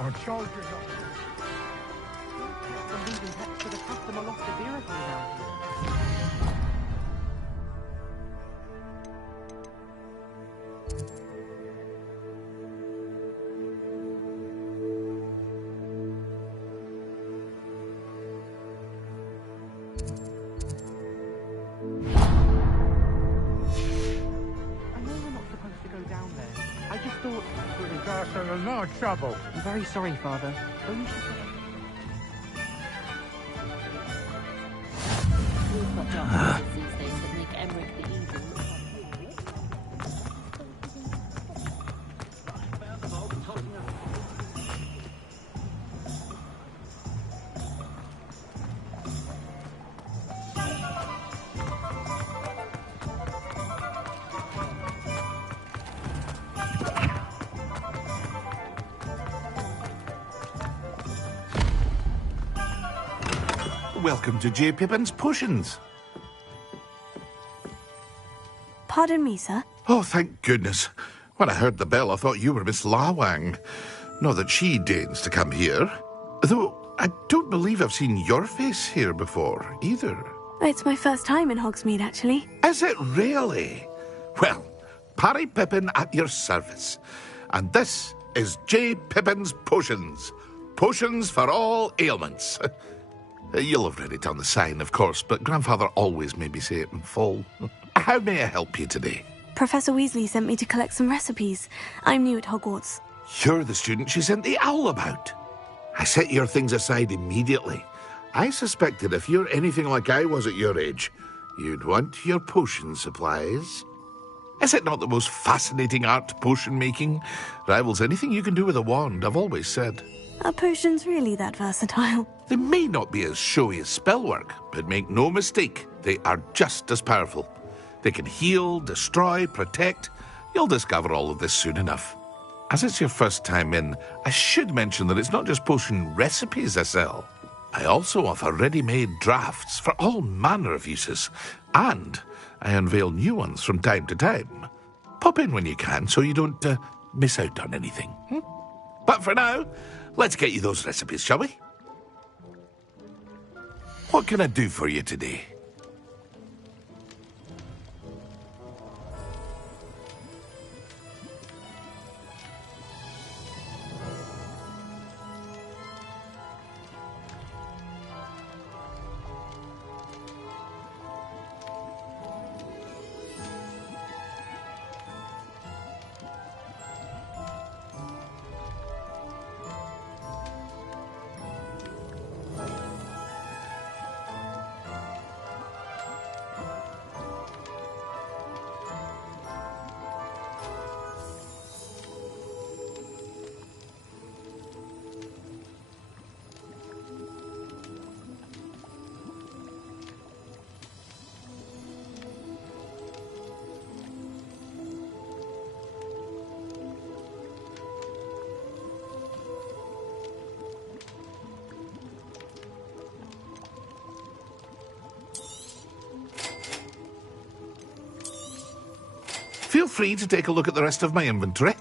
I told you not to. I'm leaving pets for the customer lost the beer around here. You guys are in no trouble. I'm very sorry, Father. We've got doctors these days that make Emmerich the evil. Welcome to J. Pippin's Potions. Pardon me, sir. Oh, thank goodness. When I heard the bell, I thought you were Miss Lawang. Not that she deigns to come here. Though I don't believe I've seen your face here before, either. It's my first time in Hogsmeade, actually. Is it really? Well, Parry Pippin at your service. And this is J. Pippin's Potions. Potions for all ailments. You'll have read it on the sign, of course, but Grandfather always made me say it in full. How may I help you today? Professor Weasley sent me to collect some recipes. I'm new at Hogwarts. You're the student she sent the owl about. I set your things aside immediately. I suspected if you're anything like I was at your age, you'd want your potion supplies. Is it not the most fascinating art, potion making? Rivals anything you can do with a wand, I've always said. Are potions really that versatile? They may not be as showy as spellwork, but make no mistake, they are just as powerful. They can heal, destroy, protect. You'll discover all of this soon enough. As it's your first time in, I should mention that it's not just potion recipes I sell. I also offer ready-made drafts for all manner of uses, and I unveil new ones from time to time. Pop in when you can so you don't miss out on anything. But for now, let's get you those recipes, shall we? What can I do for you today? Feel free to take a look at the rest of my inventory,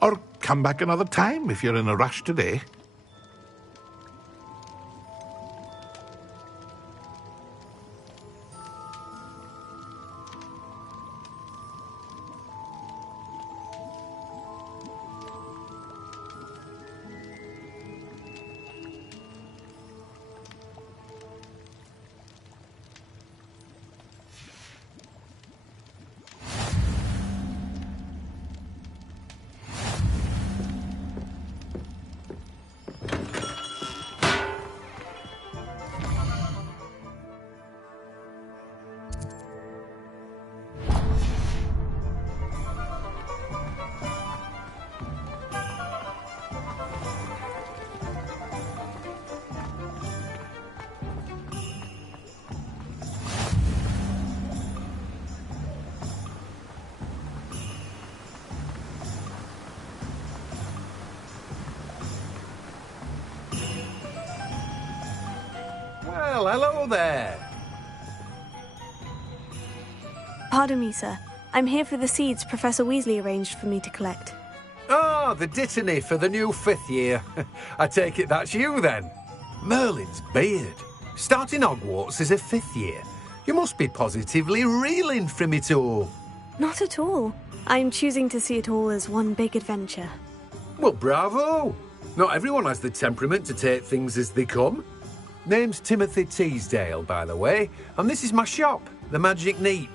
or come back another time if you're in a rush today. Well, hello there. Pardon me, sir. I'm here for the seeds Professor Weasley arranged for me to collect. Ah, the dittany for the new 5th year. I take it that's you then. Merlin's beard. Starting Hogwarts as a 5th year. You must be positively reeling from it all. Not at all. I'm choosing to see it all as one big adventure. Well, bravo! Not everyone has the temperament to take things as they come. Name's Timothy Teasdale, by the way, and this is my shop, the Magic Neep.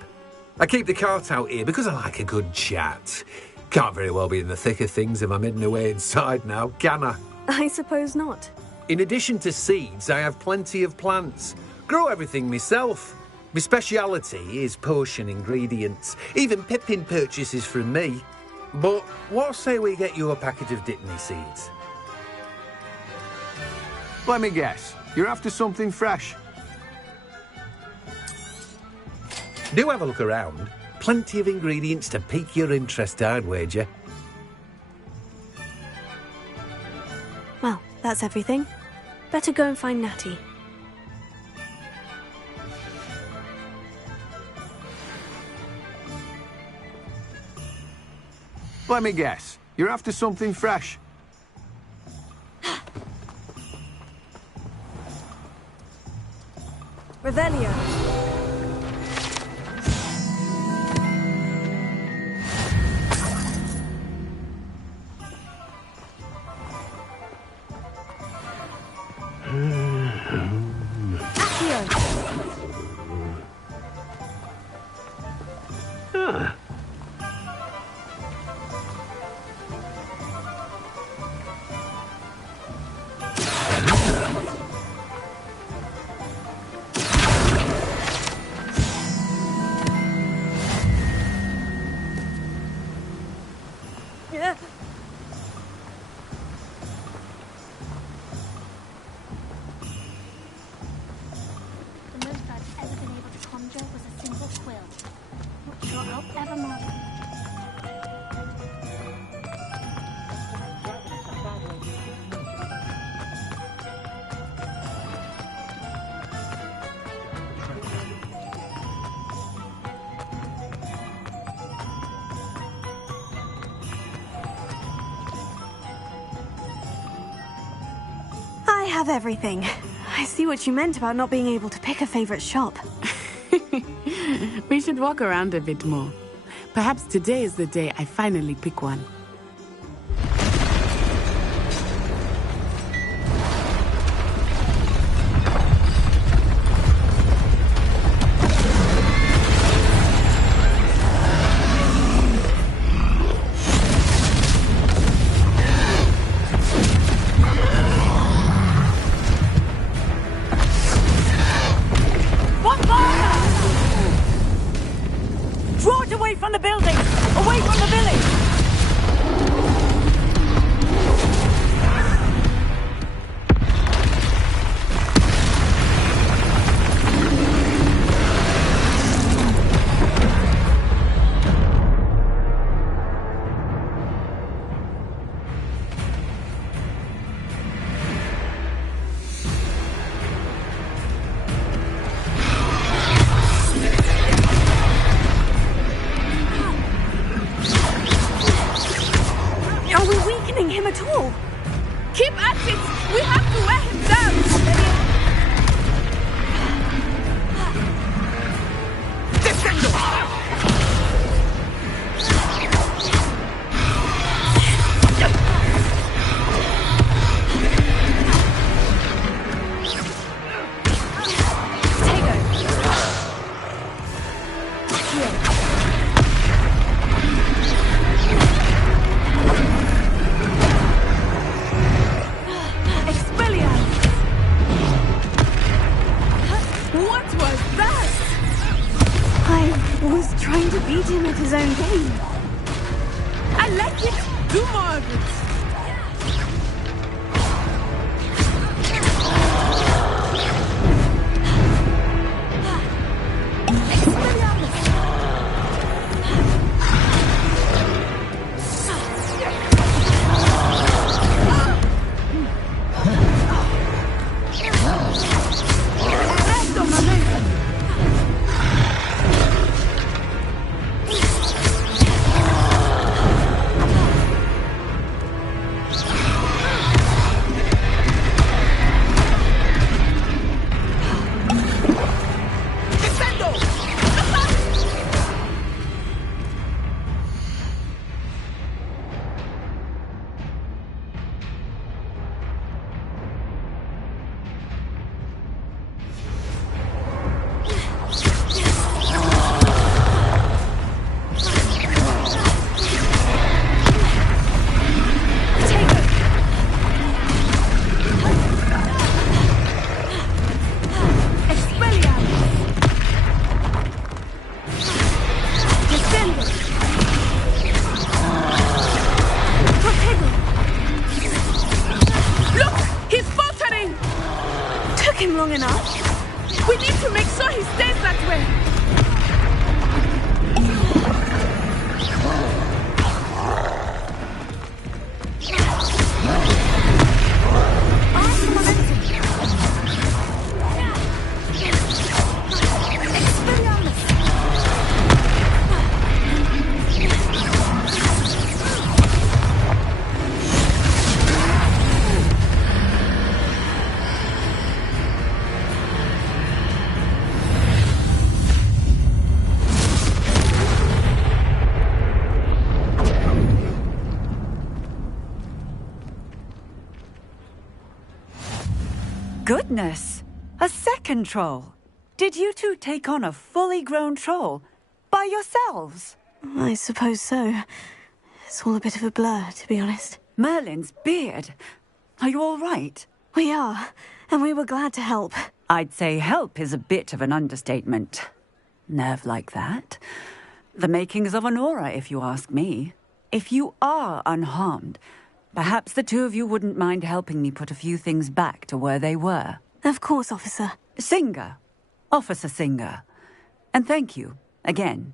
I keep the cart out here because I like a good chat. Can't very well be in the thick of things if I'm hidden away inside now, can I? I suppose not. In addition to seeds, I have plenty of plants. Grow everything myself. My speciality is potion ingredients. Even Pippin purchases from me. But what say we get you a packet of dittany seeds? Let me guess. You're after something fresh. Do have a look around. Plenty of ingredients to pique your interest, I'd wager. Well, that's everything. Better go and find Natty. Let me guess. You're after something fresh. Revelio. I have everything. I see what you meant about not being able to pick a favorite shop. We should walk around a bit more. Perhaps today is the day I finally pick one. goodness! A second troll! Did you two take on a fully grown troll by yourselves? I suppose so. It's all a bit of a blur, to be honest. Merlin's beard. Are you all right? We are, and we were glad to help. I'd say help is a bit of an understatement. Nerve like that. The makings of an aura, if you ask me. If you are unharmed, perhaps the two of you wouldn't mind helping me put a few things back to where they were. Of course, officer. Singer. Officer Singer. And thank you, again.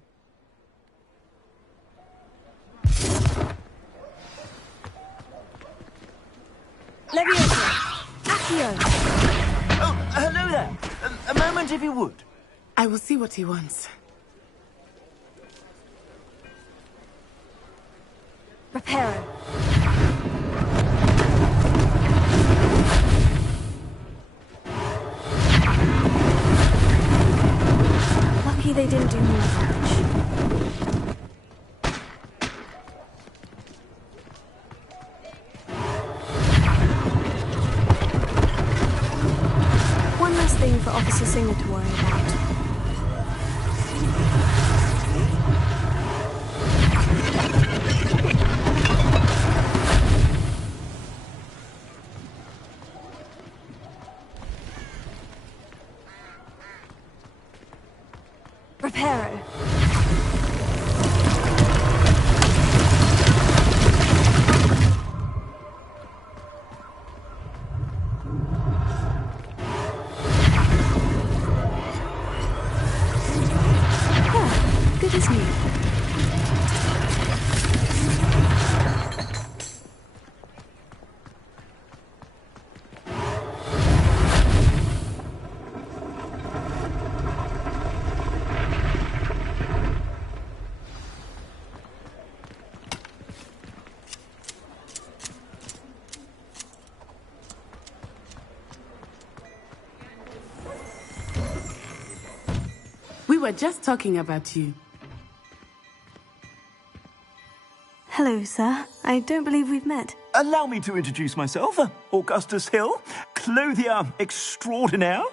Leviosa! Accio! Oh, hello there. A moment if you would. I will see what he wants. Reparo. Lucky they didn't do more damage. One less thing for Officer Singer to worry about. Reparo. Good as new. We were just talking about you. Hello, sir. I don't believe we've met. Allow me to introduce myself, Augustus Hill, clothier extraordinaire.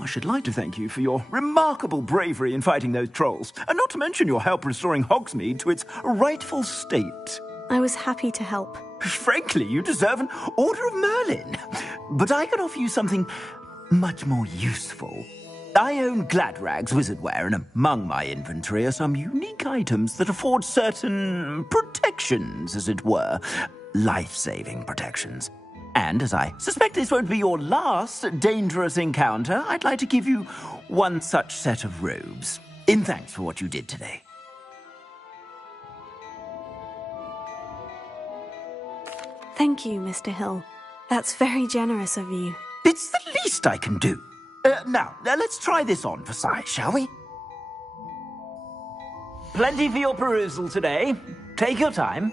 I should like to thank you for your remarkable bravery in fighting those trolls, and not to mention your help restoring Hogsmeade to its rightful state. I was happy to help. Frankly, you deserve an Order of Merlin. But I can offer you something much more useful. I own Gladrag's wizardware, and among my inventory are some unique items that afford certain protections, as it were. Life-saving protections. And as I suspect this won't be your last dangerous encounter, I'd like to give you one such set of robes, in thanks for what you did today. Thank you, Mr. Hill. That's very generous of you. It's the least I can do. Now, let's try this on for size, shall we? Plenty for your perusal today. Take your time.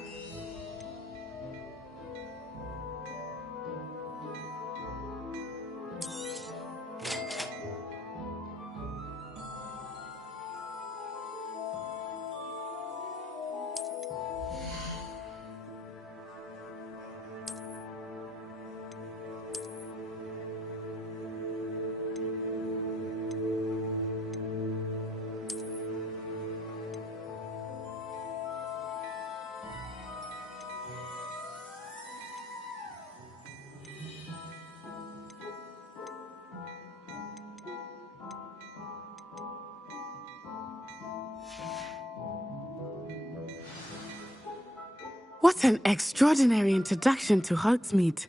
What an extraordinary introduction to Hogsmeade.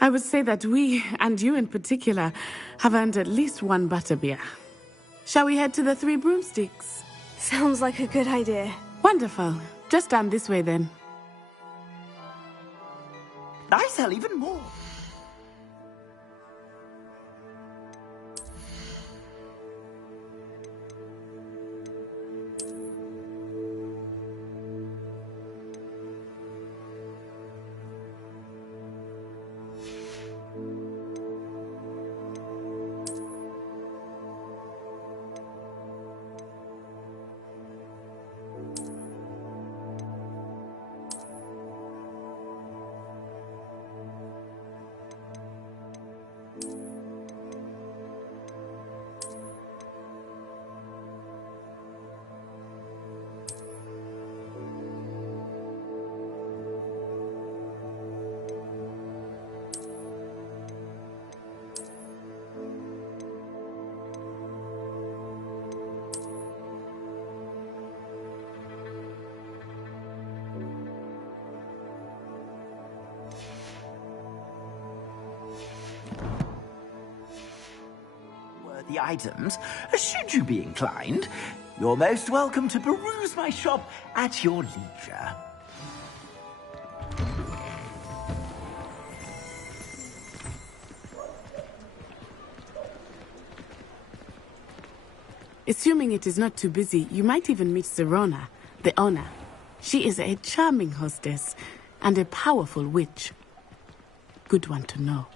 I would say that we, and you in particular, have earned at least one butterbeer. Shall we head to the Three Broomsticks? Sounds like a good idea. Wonderful. Just down this way then. I sell even more. the items, should you be inclined. You're most welcome to peruse my shop at your leisure. Assuming it is not too busy, you might even meet Sirona, the owner. She is a charming hostess and a powerful witch. Good one to know.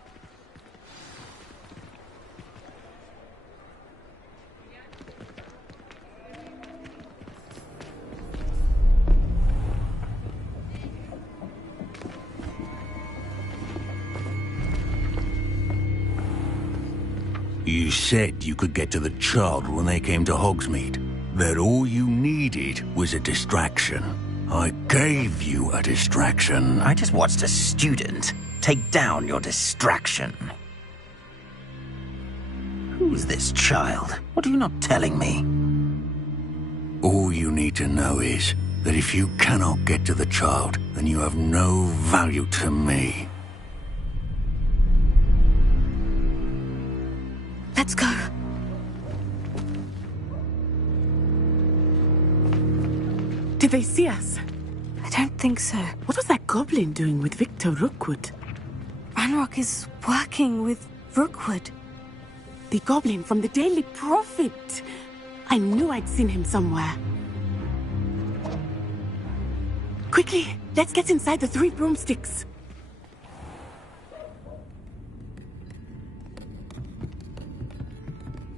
You said you could get to the child when they came to Hogsmeade. That all you needed was a distraction. I gave you a distraction. I just watched a student take down your distraction. Who's this child? What are you not telling me? All you need to know is that if you cannot get to the child, then you have no value to me. Let's go. Did they see us? I don't think so. What was that goblin doing with Victor Rookwood? Ranrock is working with Rookwood. The goblin from the Daily Prophet. I knew I'd seen him somewhere. Quickly, let's get inside the 3 broomsticks.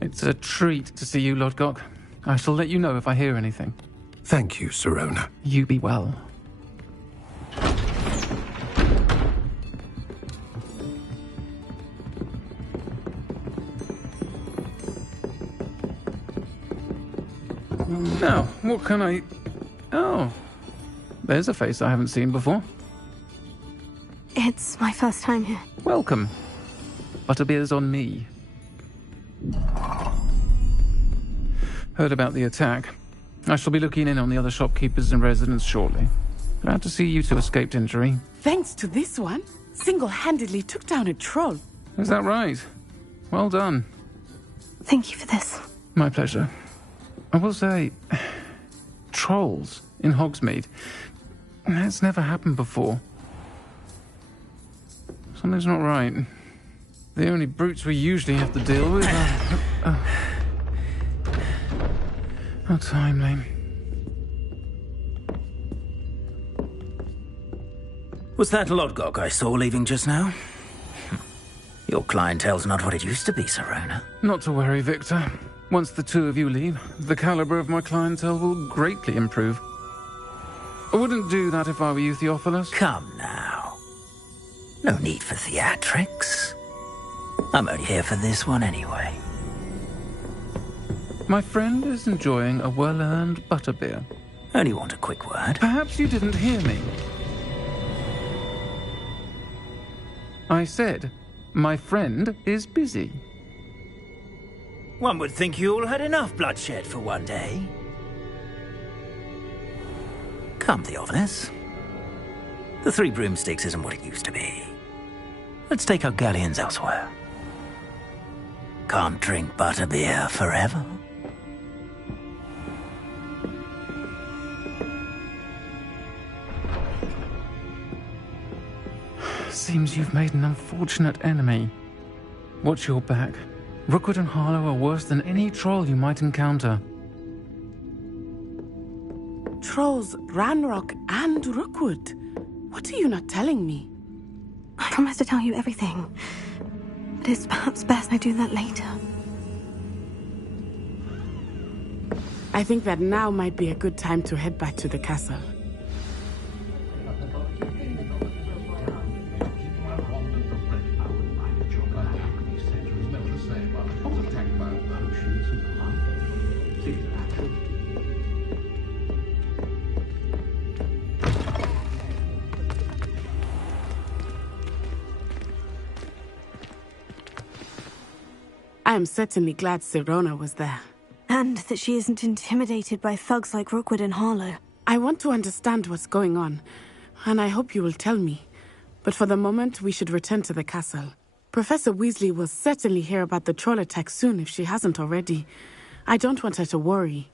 It's a treat to see you, Lodgok. I shall let you know if I hear anything. Thank you, Sirona. You be well. Now, what can I... Oh, there's a face I haven't seen before. It's my first time here. Welcome. Butterbeer's on me. Heard about the attack. I shall be looking in on the other shopkeepers and residents shortly. Glad to see you two escaped injury. Thanks to this one, single-handedly took down a troll. Is that right? Well done. Thank you for this. My pleasure. I will say, trolls in Hogsmeade. That's never happened before. Something's not right. The only brutes we usually have to deal with are... How timely. Was that Lodgok I saw leaving just now? Your clientele's not what it used to be, Sirona. Not to worry, Victor. Once the two of you leave, the caliber of my clientele will greatly improve. I wouldn't do that if I were you, Theophilus. Come now. No need for theatrics. I'm only here for this one anyway. My friend is enjoying a well-earned butterbeer. Only want a quick word. Perhaps you didn't hear me. I said, my friend is busy. One would think you all had enough bloodshed for one day. Come, Theophilus. The 3 broomsticks isn't what it used to be. Let's take our galleons elsewhere. Can't drink butterbeer forever. Seems you've made an unfortunate enemy. Watch your back. Rookwood and Harlow are worse than any troll you might encounter. Trolls, Ranrock, and Rookwood. What are you not telling me? I promise to tell you everything. But it's perhaps best I do that later. I think that now might be a good time to head back to the castle. I am certainly glad Sirona was there. And that she isn't intimidated by thugs like Rookwood and Harlow. I want to understand what's going on, and I hope you will tell me. But for the moment, we should return to the castle. Professor Weasley will certainly hear about the troll attack soon if she hasn't already. I don't want her to worry.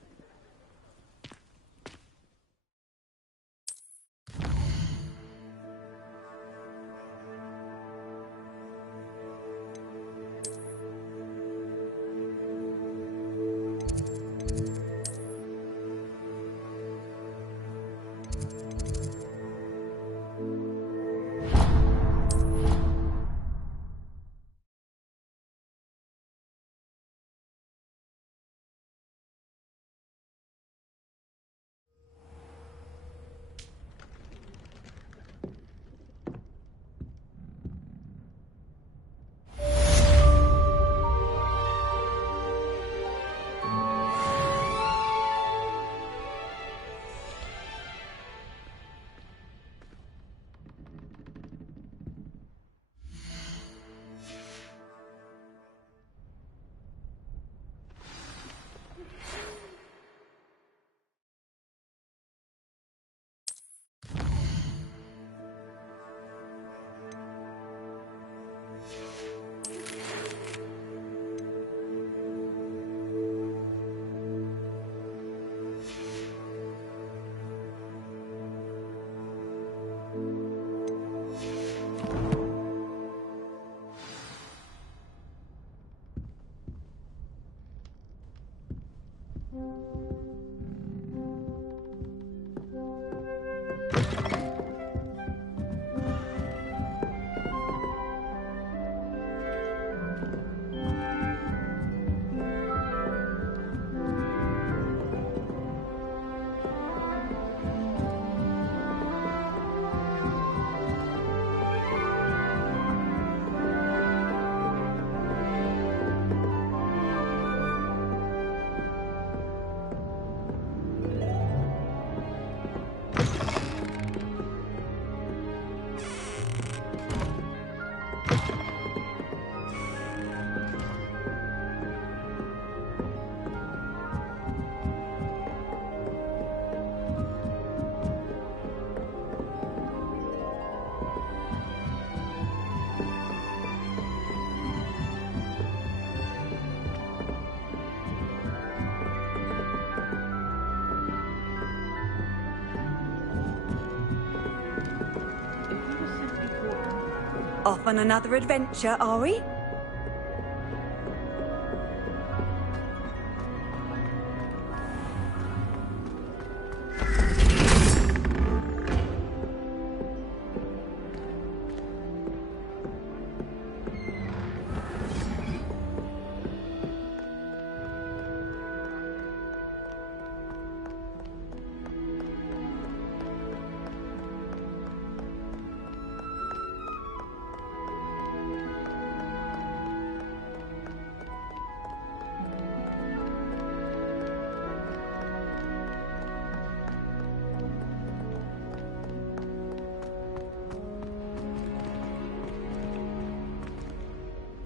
Off on another adventure, are we?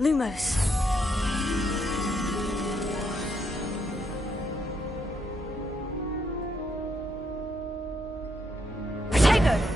Lumos. Potato!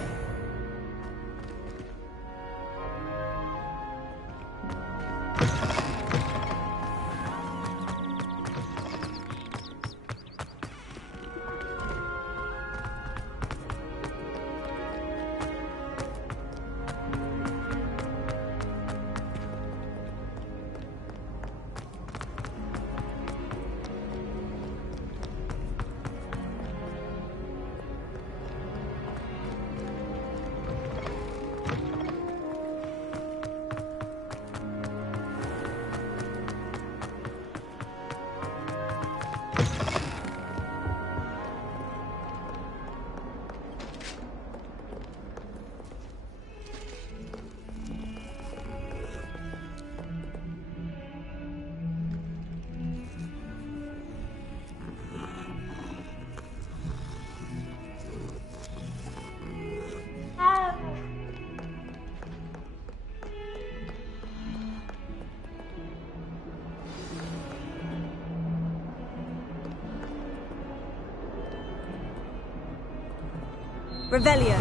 Revelio.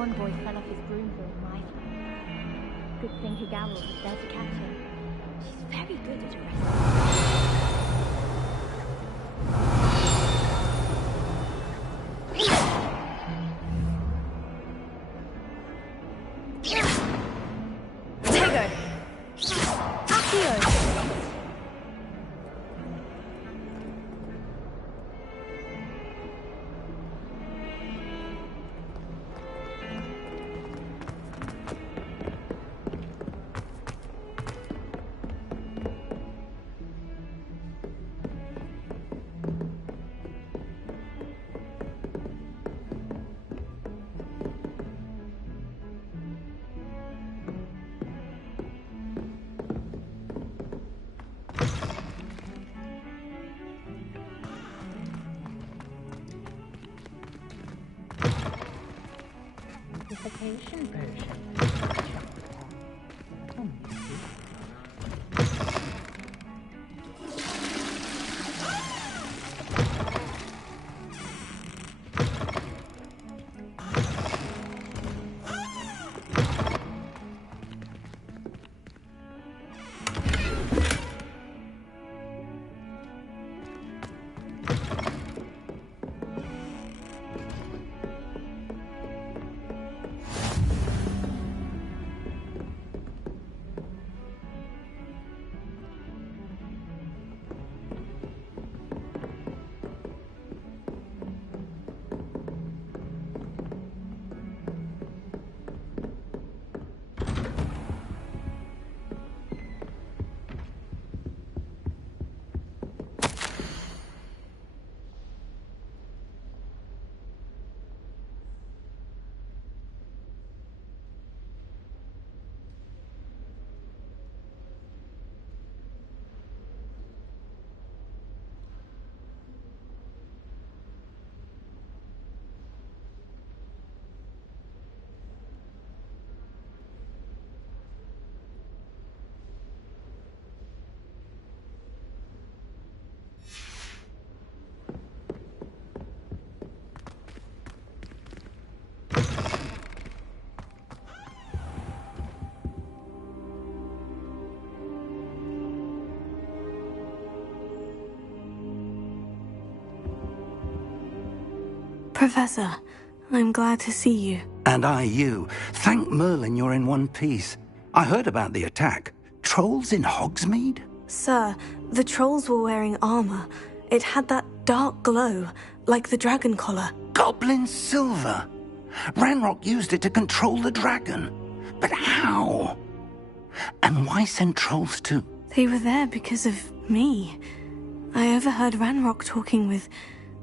One boy fell off his broom during my flight. Good thing Higawa was there to catch him. She's very good at Tego! Akio! Amplification version. Professor, I'm glad to see you. And I you. Thank Merlin you're in one piece. I heard about the attack. Trolls in Hogsmeade? Sir, the trolls were wearing armor. It had that dark glow, like the dragon collar. Goblin silver! Ranrock used it to control the dragon. But how? And why send trolls too? They were there because of me. I overheard Ranrock talking with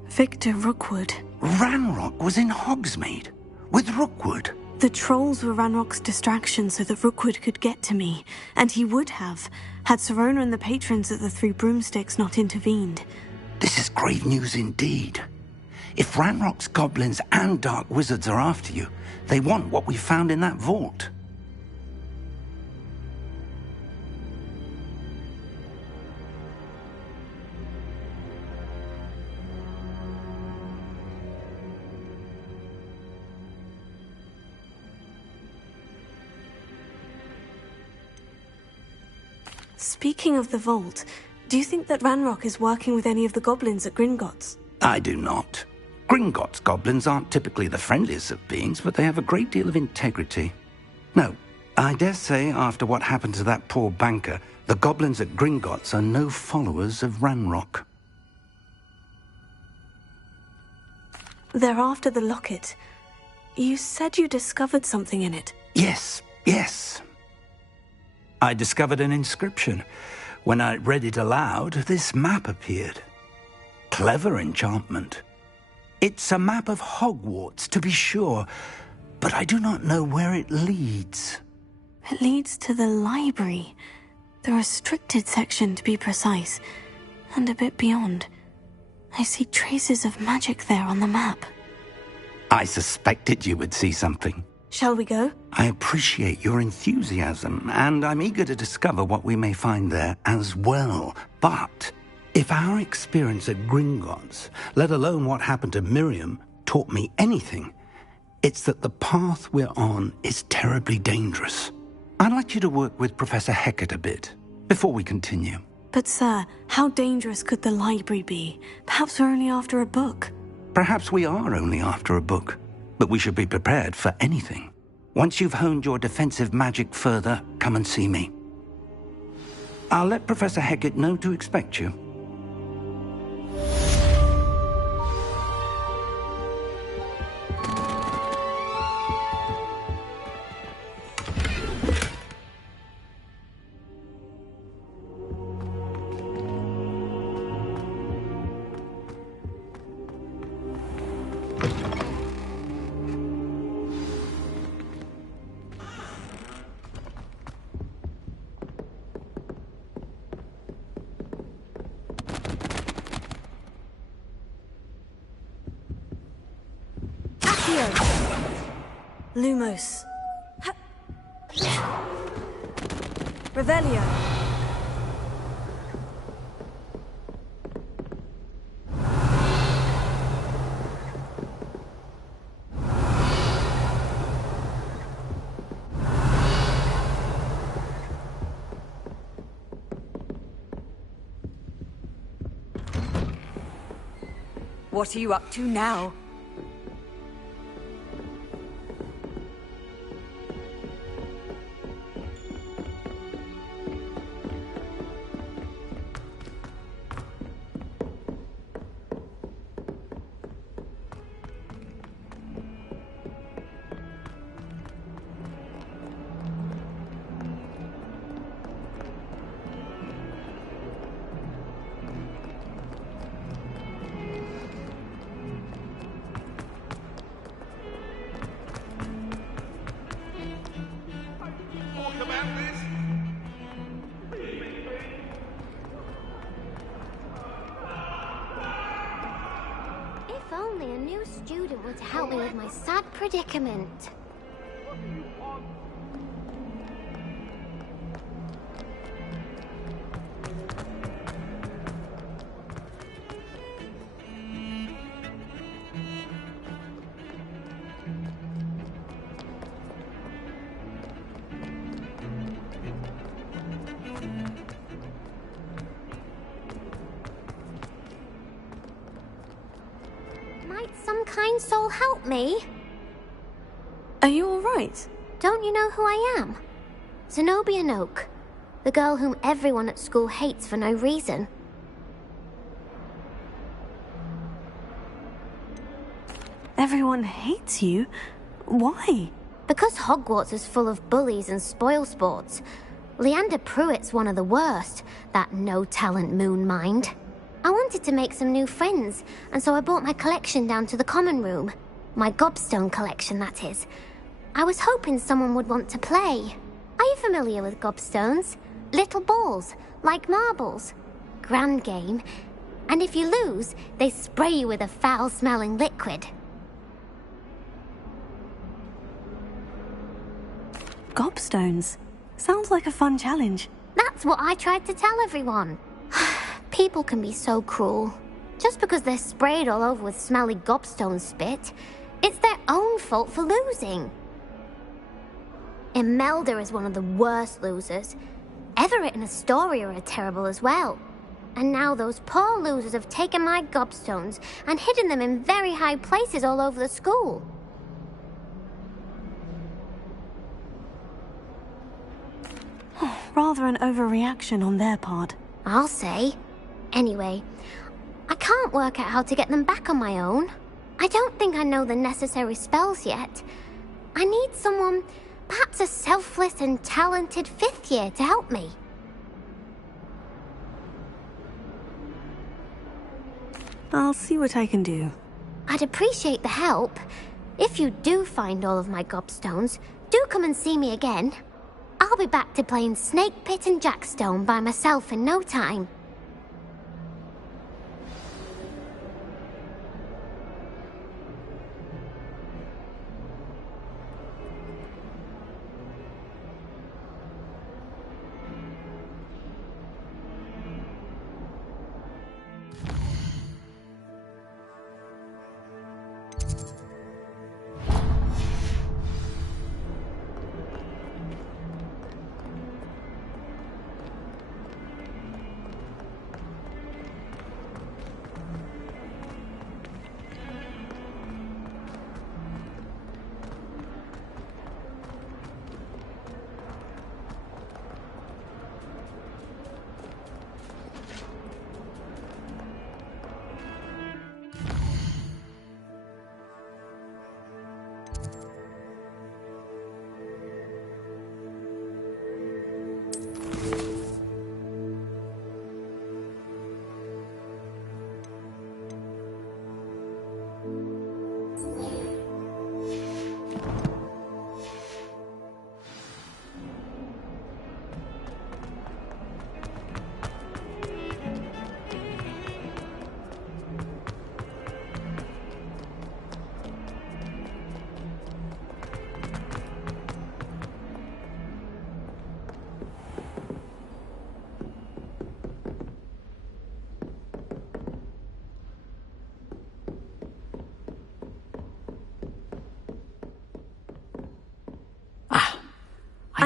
Victor Rookwood. Ranrock was in Hogsmeade? With Rookwood? The trolls were Ranrock's distraction so that Rookwood could get to me, and he would have, had Serona and the patrons at the Three Broomsticks not intervened. This is grave news indeed. If Ranrock's goblins and dark wizards are after you, they want what we found in that vault. Speaking of the vault, do you think that Ranrock is working with any of the goblins at Gringotts? I do not. Gringotts goblins aren't typically the friendliest of beings, but they have a great deal of integrity. No, I dare say after what happened to that poor banker, the goblins at Gringotts are no followers of Ranrock. They're after the locket. You said you discovered something in it. Yes. I discovered an inscription. When I read it aloud, this map appeared. Clever enchantment. It's a map of Hogwarts, to be sure, but I do not know where it leads. It leads to the library. The restricted section, to be precise, and a bit beyond. I see traces of magic there on the map. I suspected you would see something. Shall we go? I appreciate your enthusiasm, and I'm eager to discover what we may find there as well. But if our experience at Gringotts, let alone what happened to Miriam, taught me anything, It's that the path we're on is terribly dangerous. I'd like you to work with Professor Hecat a bit before we continue. But sir, how dangerous could the library be? Perhaps we're only after a book. Perhaps we are only after a book, but we should be prepared for anything. Once you've honed your defensive magic further, come and see me. I'll let Professor Hecat know to expect you. Lumos. Revelio. What are you up to now? If only a new student would help me with my sad predicament. Might some kind soul help me? Are you alright? Don't you know who I am? Zenobia Noak, the girl whom everyone at school hates for no reason. Everyone hates you? Why? Because Hogwarts is full of bullies and spoilsports. Leander Pruitt's one of the worst, that no-talent moon mind. I wanted to make some new friends, and so I brought my collection down to the common room. My gobstone collection, that is. I was hoping someone would want to play. Are you familiar with gobstones? Little balls, like marbles. Grand game. And if you lose, they spray you with a foul-smelling liquid. Gobstones. Sounds like a fun challenge. That's what I tried to tell everyone. People can be so cruel. Just because they're sprayed all over with smelly gobstone spit, it's their own fault for losing. Imelda is one of the worst losers. Everett and Astoria are terrible as well. And now those poor losers have taken my gobstones and hidden them in very high places all over the school. Rather an overreaction on their part. I'll say. Anyway, I can't work out how to get them back on my own. I don't think I know the necessary spells yet. I need someone, perhaps a selfless and talented fifth year to help me. I'll see what I can do. I'd appreciate the help. If you do find all of my gobstones, do come and see me again. I'll be back to playing Snake Pit and Jackstone by myself in no time.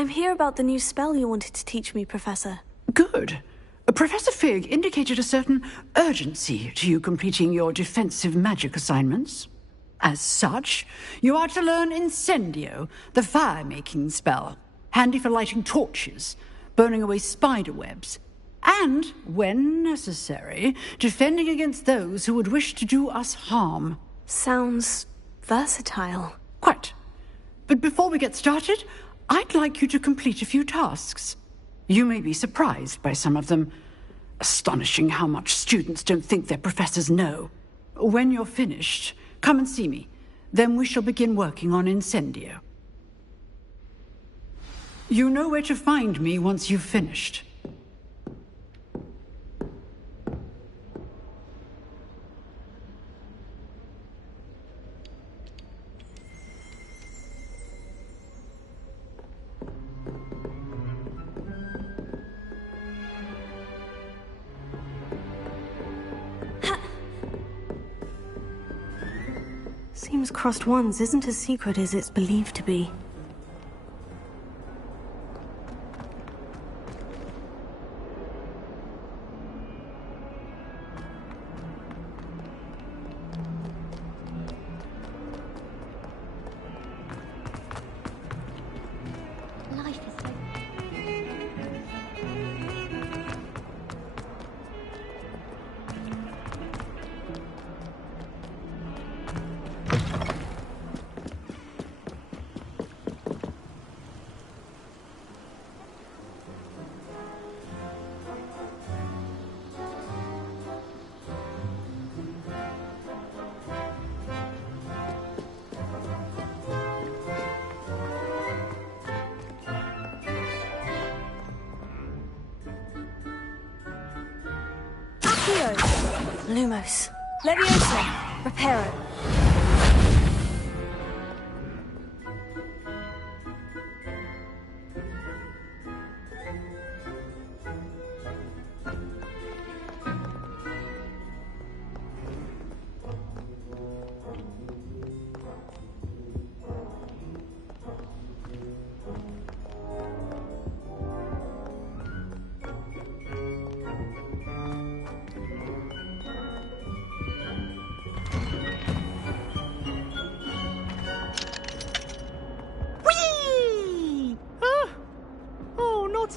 I'm here about the new spell you wanted to teach me, Professor. Good. Professor Fig indicated a certain urgency to you completing your defensive magic assignments. As such, you are to learn Incendio, the fire-making spell, handy for lighting torches, burning away spider webs, and, when necessary, defending against those who would wish to do us harm. Sounds versatile. Quite. But before we get started, I'd like you to complete a few tasks. You may be surprised by some of them. Astonishing how much students don't think their professors know. When you're finished, come and see me. Then we shall begin working on Incendio. You know where to find me once you've finished. Seems crossed wands isn't as secret as it's believed to be. Life is so... Lumos. Leviosa. Reparo.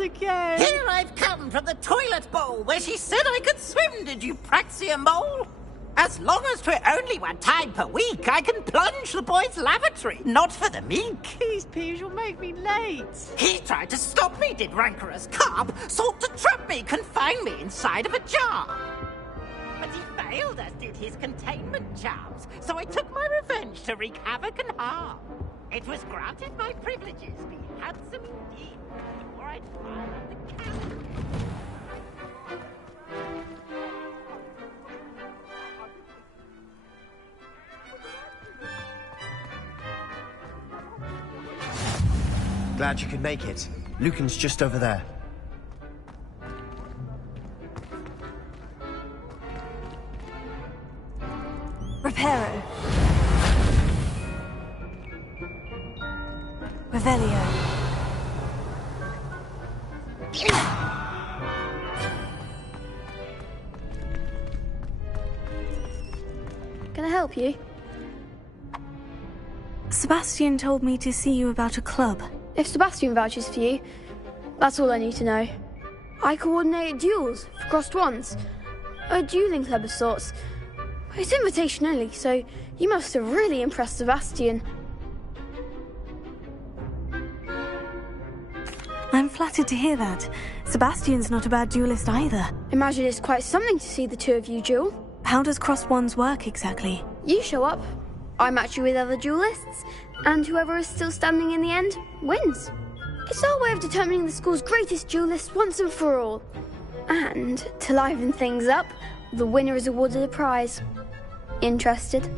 Again. Here I've come from the toilet bowl where she said I could swim, did you praxia mole? As long as 'twere only one time per week, I can plunge the boy's lavatory, not for the meek. Please, Peeves, you'll make me late. He tried to stop me, did rancorous carp, sought to trap me, confine me inside of a jar. But he failed, as did his containment charms, so I took my revenge to wreak havoc and harm. It was granted my privileges, be handsome indeed, before I'd fire at the cannon. Glad you could make it. Lucan's just over there. Reparo. Revelio. Can I help you? Sebastian told me to see you about a club. If Sebastian vouches for you, that's all I need to know. I coordinate duels for crossed wands. A dueling club of sorts. It's invitation only, so you must have really impressed Sebastian. I'm flattered to hear that. Sebastian's not a bad duelist either. Imagine it's quite something to see the two of you duel. How does crossed wands work exactly? You show up, I match you with other duelists, and whoever is still standing in the end wins. It's our way of determining the school's greatest duelist once and for all. And to liven things up, the winner is awarded a prize. Interested?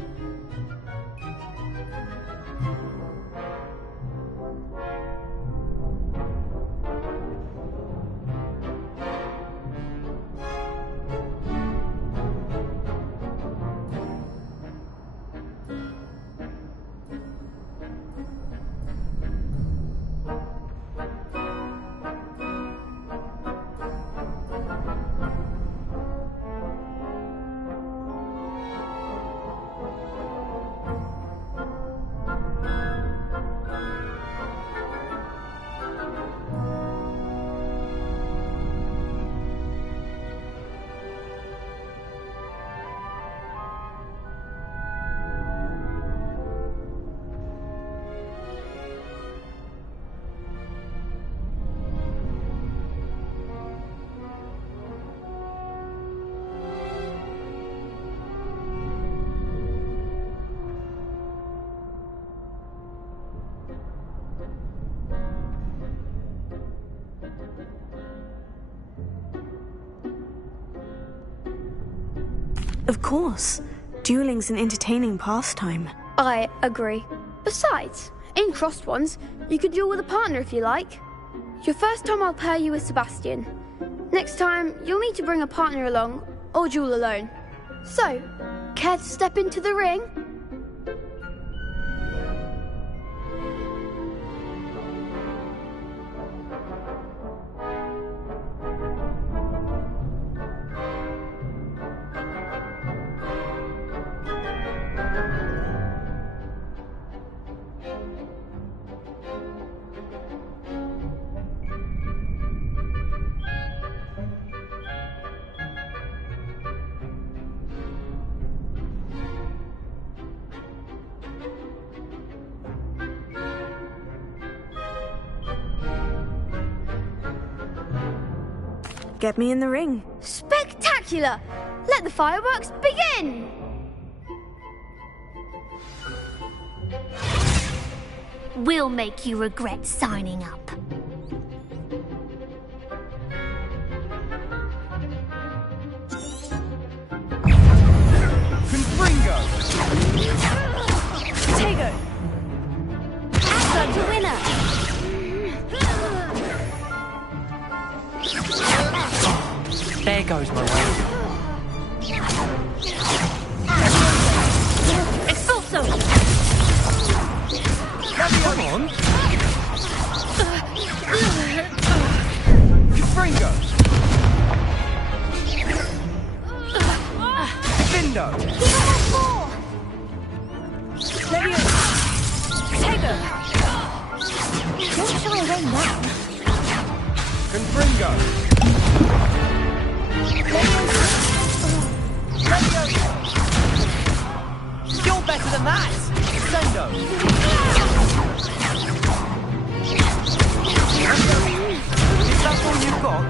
Of course. Dueling's an entertaining pastime. I agree. Besides, in crossed ones, you can duel with a partner if you like. Your first time I'll pair you with Sebastian. Next time, you'll need to bring a partner along, or duel alone. So, care to step into the ring? Get me in the ring. Spectacular! Let the fireworks begin! We'll make you regret signing up. Confringo! Tego! Asa to winner! There goes my way. Expulso! Come on! Confringo! Vindo! Tego! Don't shy away now. Confringo! You're better than that! Sendo! Is that all you've got?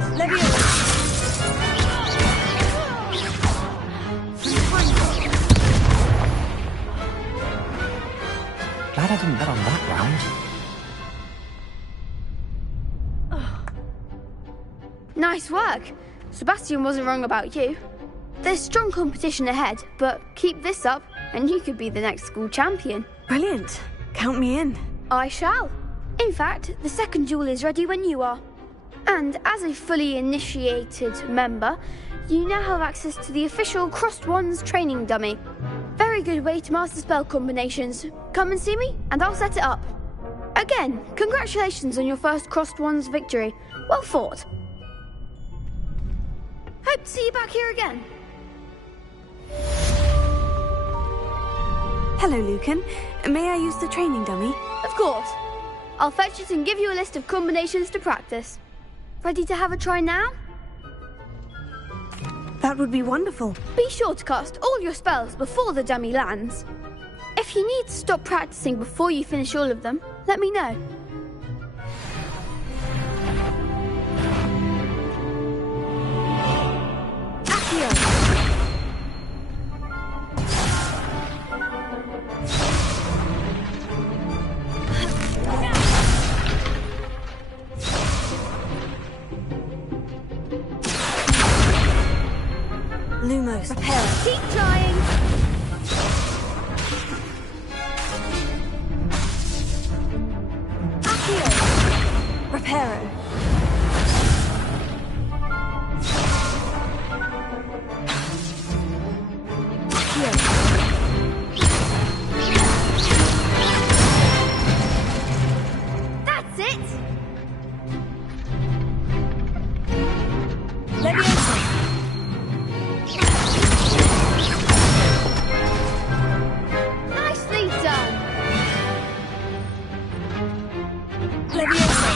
Glad I didn't bet on that round. Nice work. Sebastian wasn't wrong about you. There's strong competition ahead, but keep this up and you could be the next school champion. Brilliant. Count me in. I shall. In fact, the second duel is ready when you are. And as a fully initiated member, you now have access to the official Crossed Wands training dummy. Very good way to master spell combinations. Come and see me and I'll set it up. Again, congratulations on your first Crossed Wands victory. Well fought. Hope to see you back here again. Hello, Lucan. May I use the training dummy? Of course. I'll fetch it and give you a list of combinations to practice. Ready to have a try now? That would be wonderful. Be sure to cast all your spells before the dummy lands. If you need to stop practicing before you finish all of them, let me know. Accio! Lumos. Prepare. Keep trying. Accio. Reparo. Accio. That's it. Leviosa. Nicely done. Leviosa.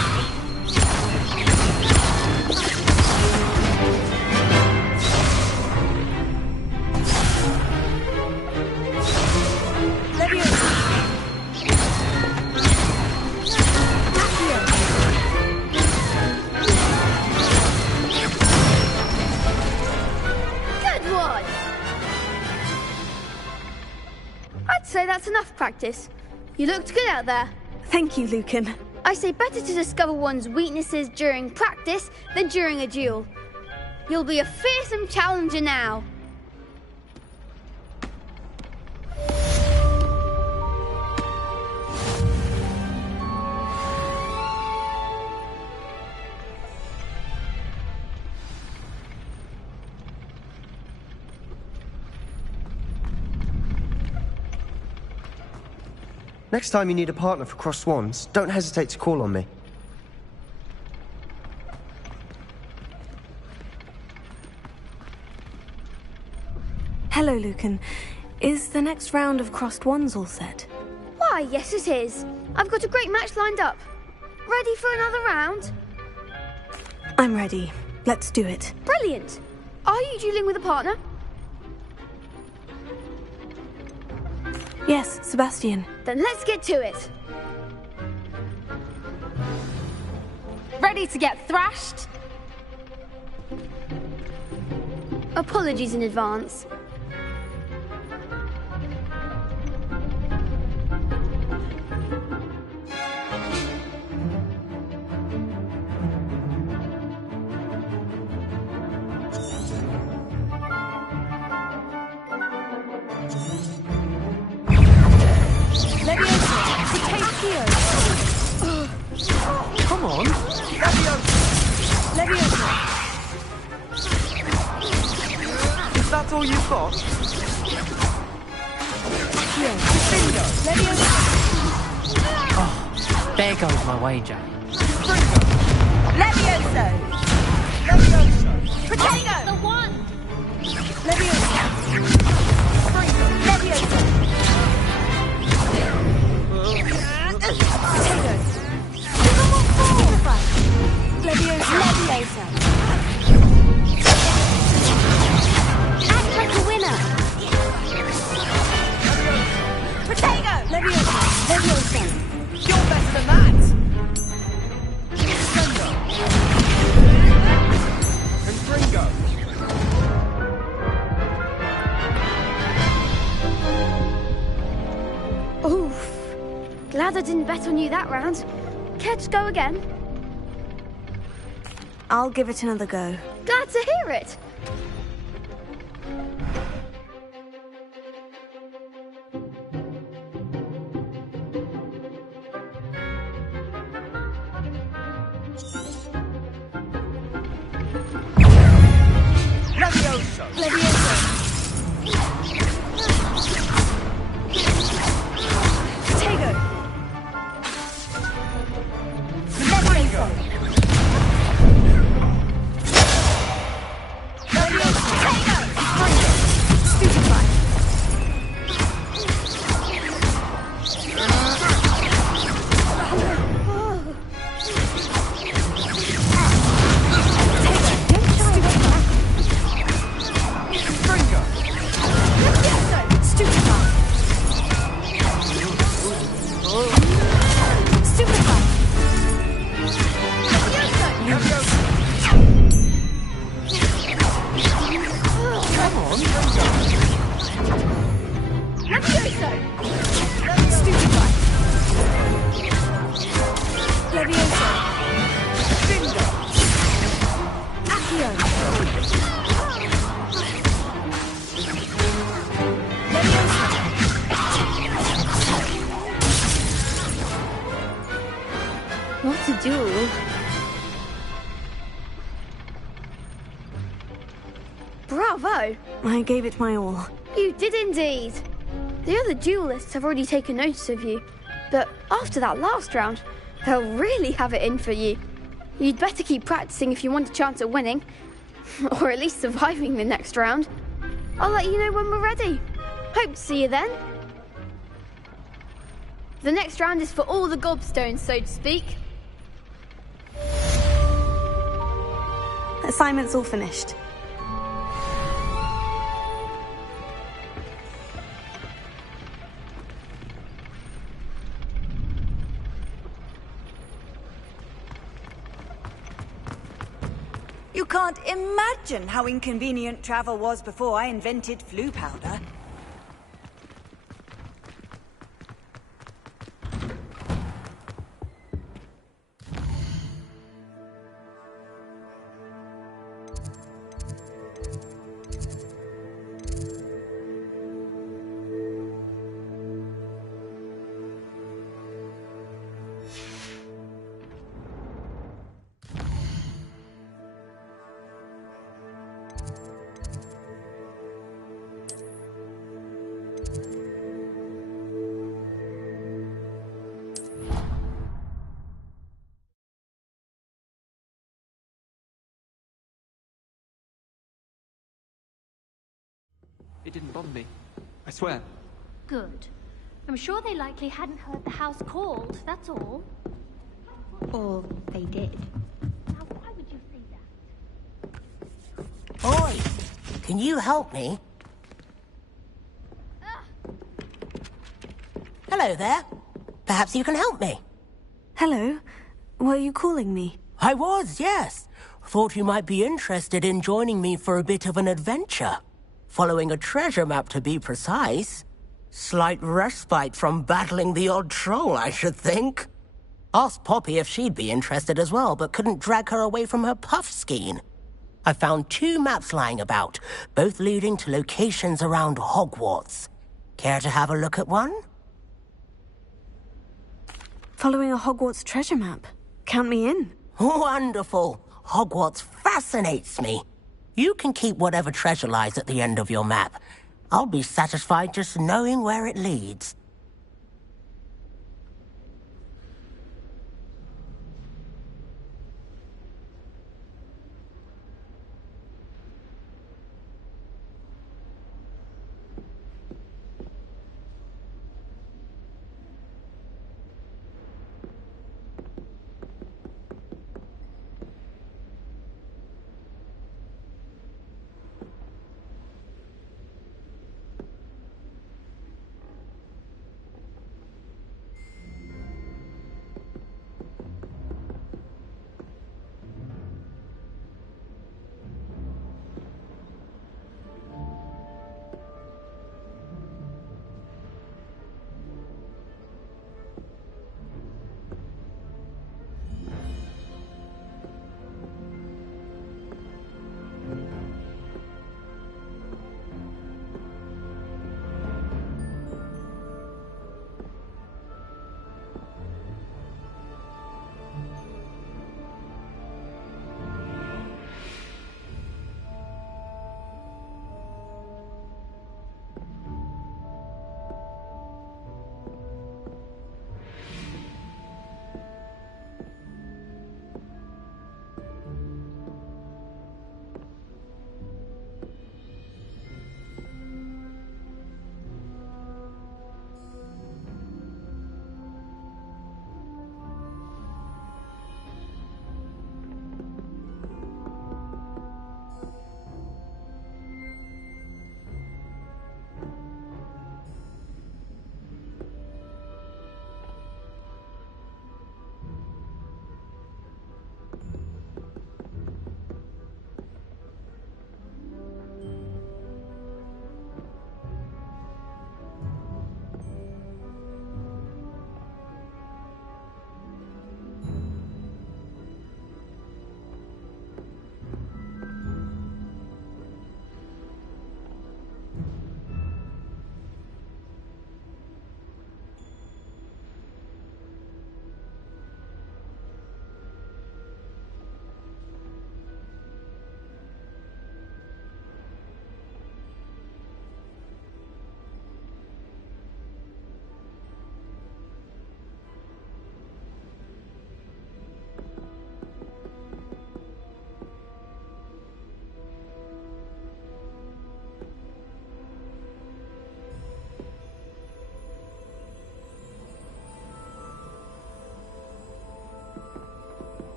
Leviosa. Accio. Good one. I'd say that's enough practice. You looked good out there. Thank you, Lucan. I say better to discover one's weaknesses during practice than during a duel. You'll be a fearsome challenger now. Next time you need a partner for Crossed Swans, don't hesitate to call on me. Hello, Lucan. Is the next round of Crossed Wands all set? Why, yes it is. I've got a great match lined up. Ready for another round? I'm ready. Let's do it. Brilliant. Are you dueling with a partner? Yes, Sebastian. Then let's get to it. Ready to get thrashed? Apologies in advance. Come on. Is that all you've got? Oh, there goes my wager. Levioso! Protego! The one! Levioso! Leviosa. Act like a winner. Protego! Leviosa. You're better than that! And Gringo. Oof. Glad I didn't bet on you that round. Care to go again? I'll give it another go. Glad to hear it. What a duel. Bravo! I gave it my all. You did indeed. The other duelists have already taken notice of you, but after that last round, they'll really have it in for you. You'd better keep practicing if you want a chance at winning, or at least surviving the next round. I'll let you know when we're ready. Hope to see you then. The next round is for all the gobstones, so to speak. Assignment's all finished. You can't imagine how inconvenient travel was before I invented flu powder. It didn't bother me. I swear. Good. I'm sure they likely hadn't heard the house called, that's all. Or they did. Now, why would you say that? Boys, can you help me? Hello there. Perhaps you can help me. Hello. Were you calling me? I was, yes. Thought you might be interested in joining me for a bit of an adventure. Following a treasure map, to be precise. Slight respite from battling the odd troll, I should think. Asked Poppy if she'd be interested as well, but couldn't drag her away from her puffskein. I found 2 maps lying about, both leading to locations around Hogwarts. Care to have a look at one? Following a Hogwarts treasure map. Count me in. Wonderful. Hogwarts fascinates me. You can keep whatever treasure lies at the end of your map. I'll be satisfied just knowing where it leads.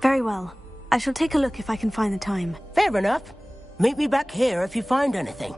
Very well. I shall take a look if I can find the time. Fair enough. Meet me back here if you find anything.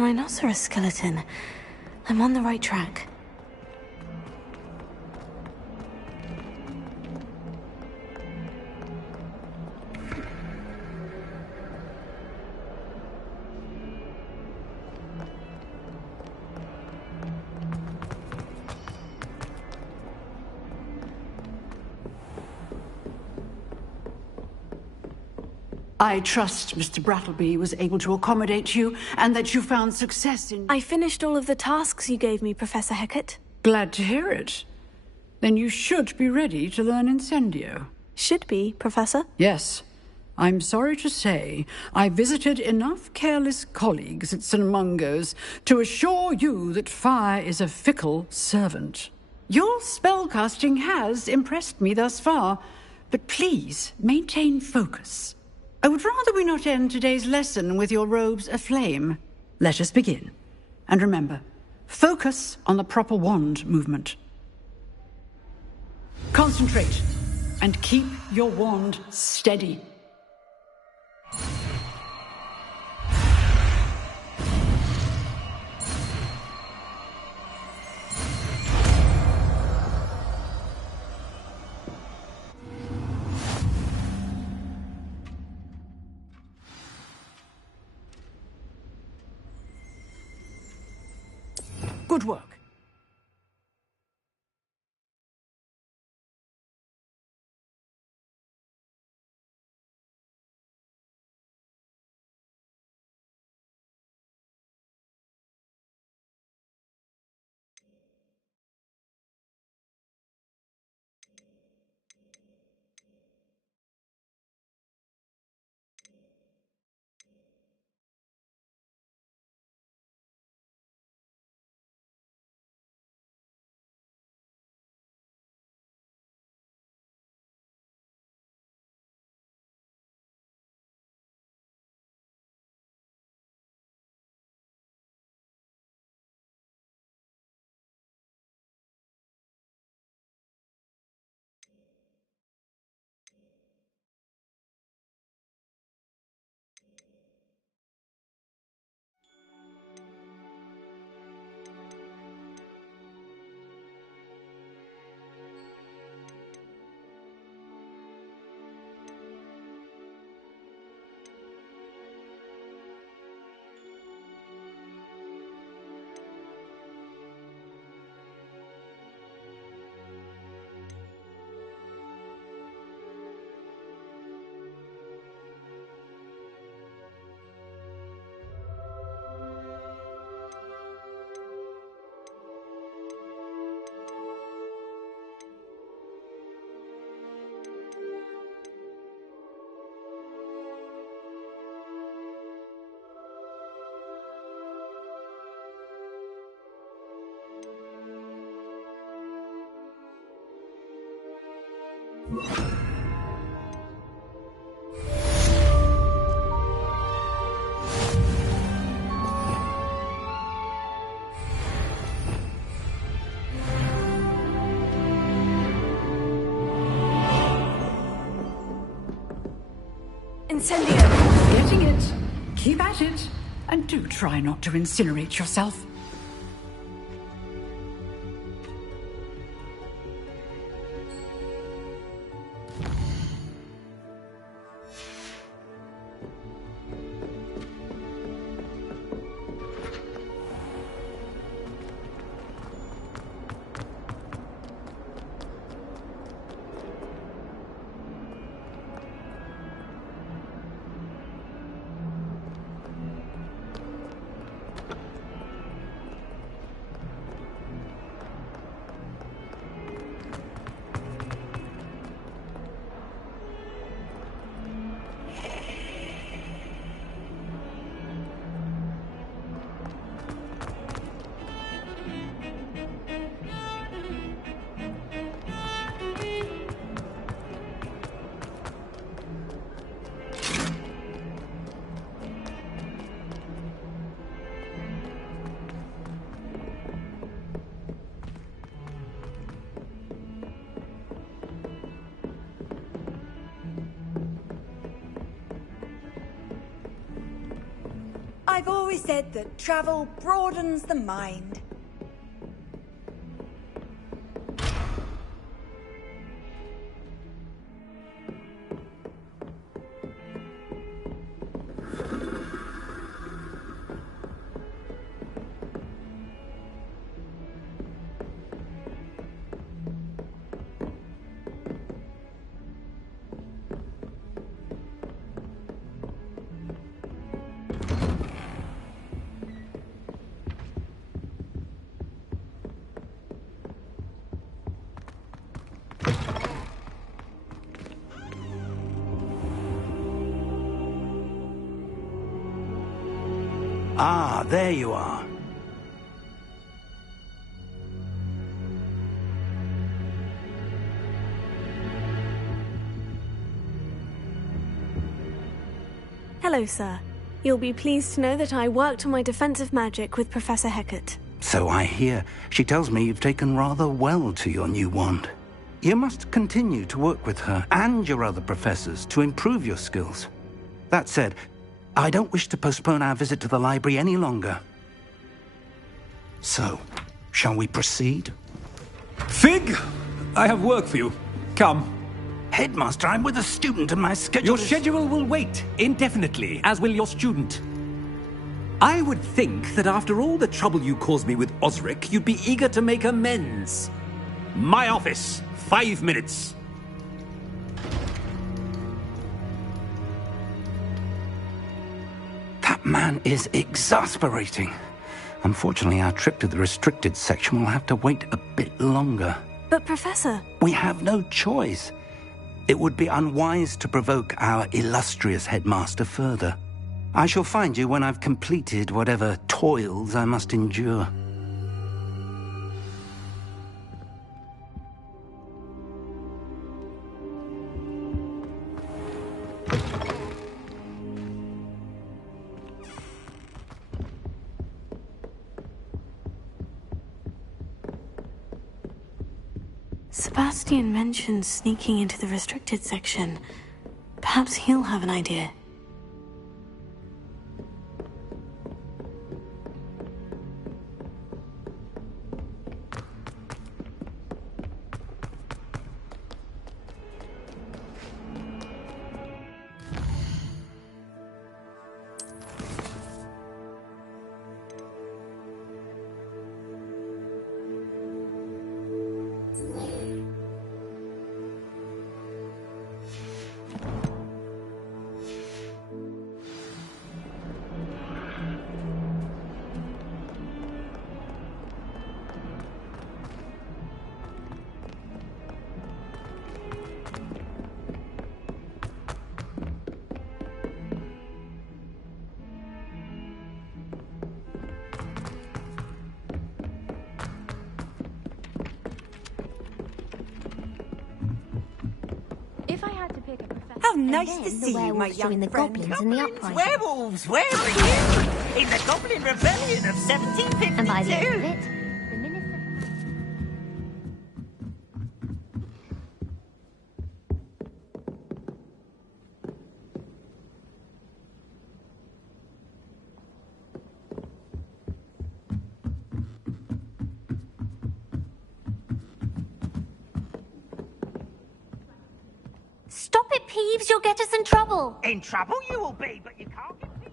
rhinoceros skeleton. I'm on the right track. I trust Mr. Brattleby was able to accommodate you, and that you found success in... I finished all of the tasks you gave me, Professor Hecat. Glad to hear it. Then you should be ready to learn Incendio. Should be, Professor? Yes. I'm sorry to say, I visited enough careless colleagues at St. Mungo's to assure you that fire is a fickle servant. Your spellcasting has impressed me thus far, but please maintain focus. I would rather we not end today's lesson with your robes aflame. Let us begin. And remember, focus on the proper wand movement. Concentrate, and keep your wand steady. Good work. Incendio! Getting it. Keep at it. And do try not to incinerate yourself. I've always said that travel broadens the mind. Ah, there you are. Hello, sir. You'll be pleased to know that I worked on my defensive magic with Professor Hecat. So I hear. She tells me you've taken rather well to your new wand. You must continue to work with her and your other professors to improve your skills. That said, I don't wish to postpone our visit to the library any longer. So, shall we proceed? Fig! I have work for you. Come. Headmaster, I'm with a student and my schedule Your schedule will wait indefinitely, as will your student. I would think that after all the trouble you caused me with Osric, you'd be eager to make amends. My office, 5 minutes. That man is exasperating. Unfortunately, our trip to the restricted section will have to wait a bit longer. But, Professor... We have no choice. It would be unwise to provoke our illustrious headmaster further. I shall find you when I've completed whatever toils I must endure. Sebastian mentioned sneaking into the restricted section. Perhaps he'll have an idea. How nice to see you, my young the friend. goblins in the upright. Werewolves, where are you? In the Goblin Rebellion of 1752. And by the end of it, Stop it, Peeves! You'll get us in trouble! In trouble you will be, but you can't get peace.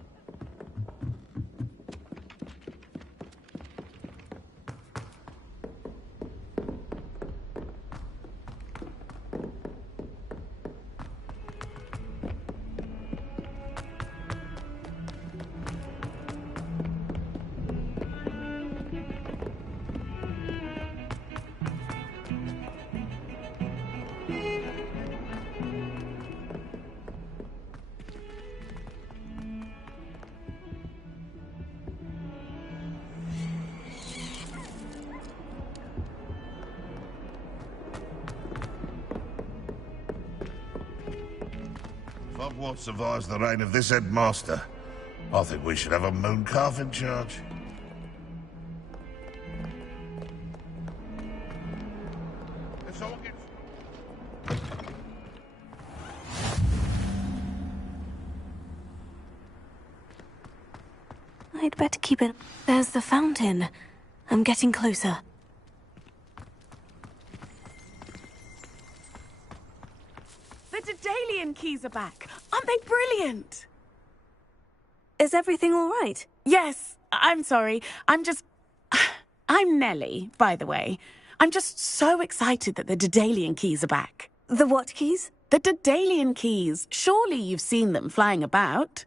Hogwarts survives the reign of this headmaster. I think we should have a moon calf in charge. Let's all get... I'd better keep it. There's the fountain. I'm getting closer. The Daedalian keys are back. Aren't they brilliant? Is everything all right? Yes, I'm sorry. I'm Nellie, by the way. I'm just so excited that the Daedalian keys are back. The what keys? The Daedalian keys. Surely you've seen them flying about.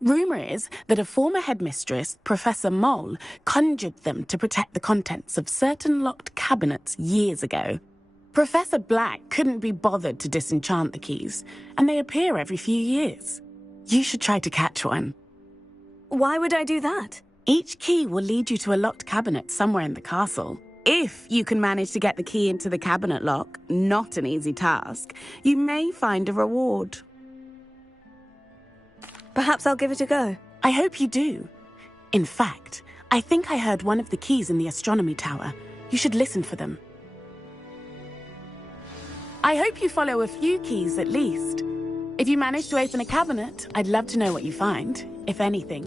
Rumour is that a former headmistress, Professor Moll, conjured them to protect the contents of certain locked cabinets years ago. Professor Black couldn't be bothered to disenchant the keys, and they appear every few years. You should try to catch one. Why would I do that? Each key will lead you to a locked cabinet somewhere in the castle. If you can manage to get the key into the cabinet lock, not an easy task, you may find a reward. Perhaps I'll give it a go. I hope you do. In fact, I think I heard one of the keys in the astronomy tower. You should listen for them. I hope you follow a few keys at least. If you manage to open a cabinet, I'd love to know what you find, if anything.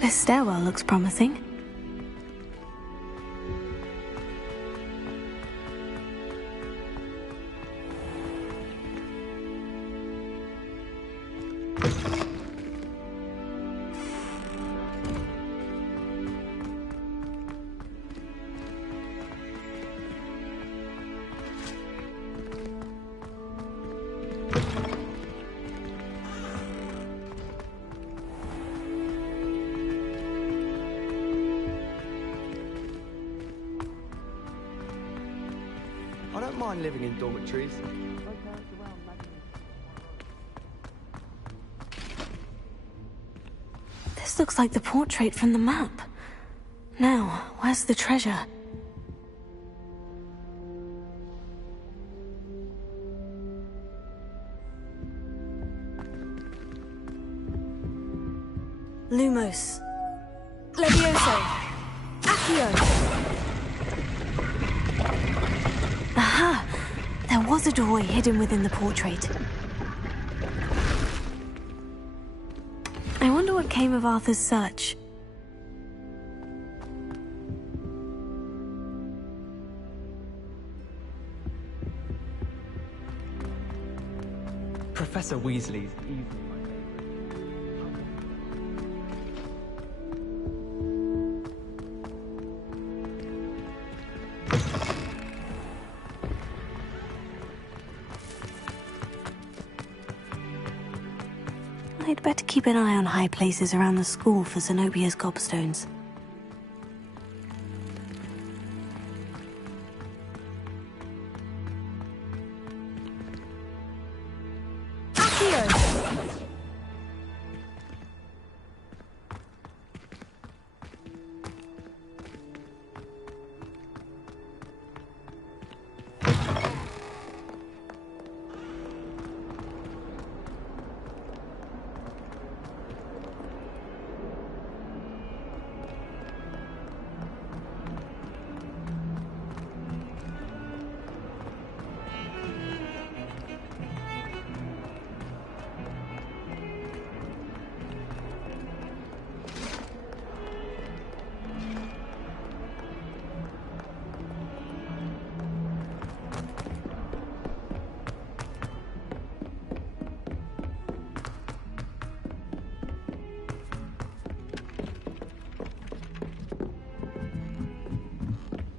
This stairwell looks promising. I don't mind living in dormitories. This looks like the portrait from the map. Now, where's the treasure? Lumos. Levioso. Accio. Aha! There was a doorway hidden within the portrait. I wonder what came of Arthur's search. Professor Weasley's evening. I'd better keep an eye on high places around the school for Zenobia's gobstones.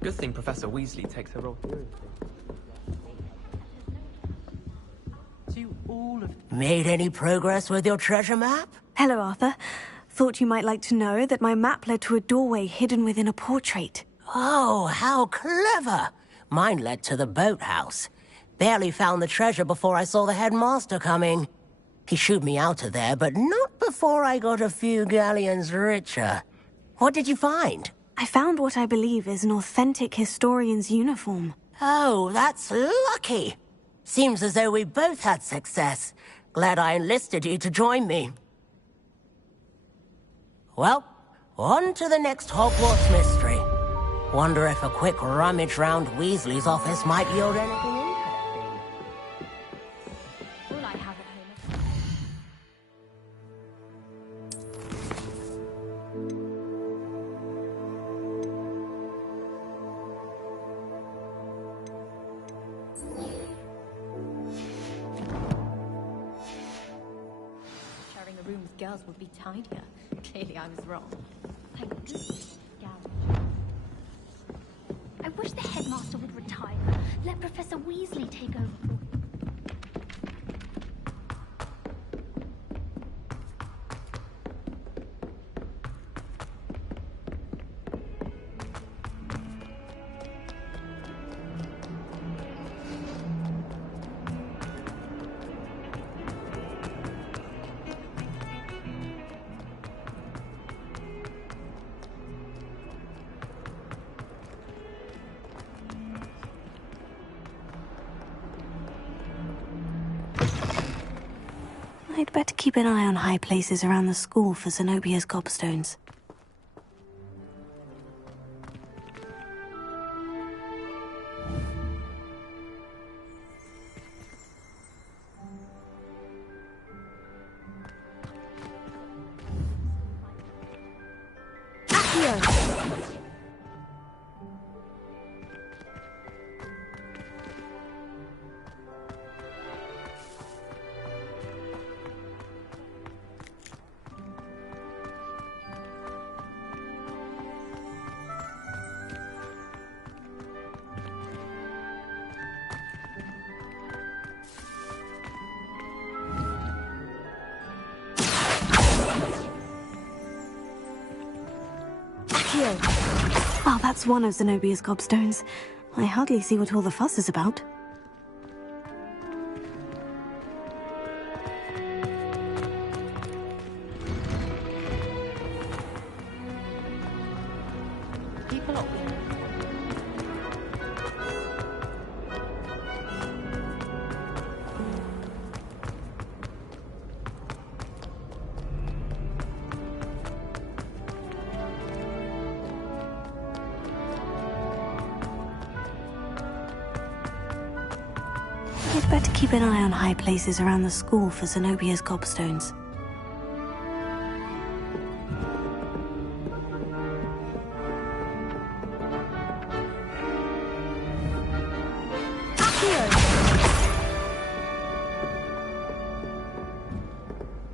Good thing Professor Weasley takes her role seriously. You all have made any progress with your treasure map? Hello, Arthur. Thought you might like to know that my map led to a doorway hidden within a portrait. Oh, how clever! Mine led to the boathouse. Barely found the treasure before I saw the headmaster coming. He shooed me out of there, but not before I got a few galleons richer. What did you find? I found what I believe is an authentic historian's uniform. Oh, that's lucky. Seems as though we both had success. Glad I enlisted you to join me. Well, on to the next Hogwarts mystery. Wonder if a quick rummage round Weasley's office might yield anything interesting. All I have at home sharing a room with girls would be tidier. Clearly I was wrong. Thank goodness. I wish the headmaster would retire. Let Professor Weasley take over. I'd better keep an eye on high places around the school for Zenobia's gobstones. Oh, that's one of Zenobia's gobstones. I hardly see what all the fuss is about. People up there. I'd better keep an eye on high places around the school for Zenobia's gobstones.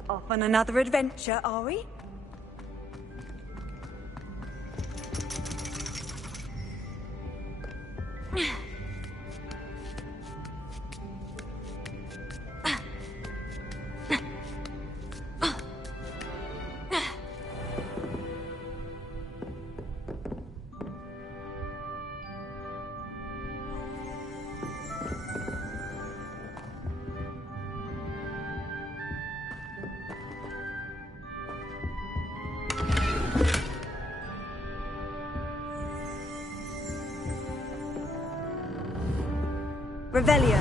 Off on another adventure, are we? Revelio.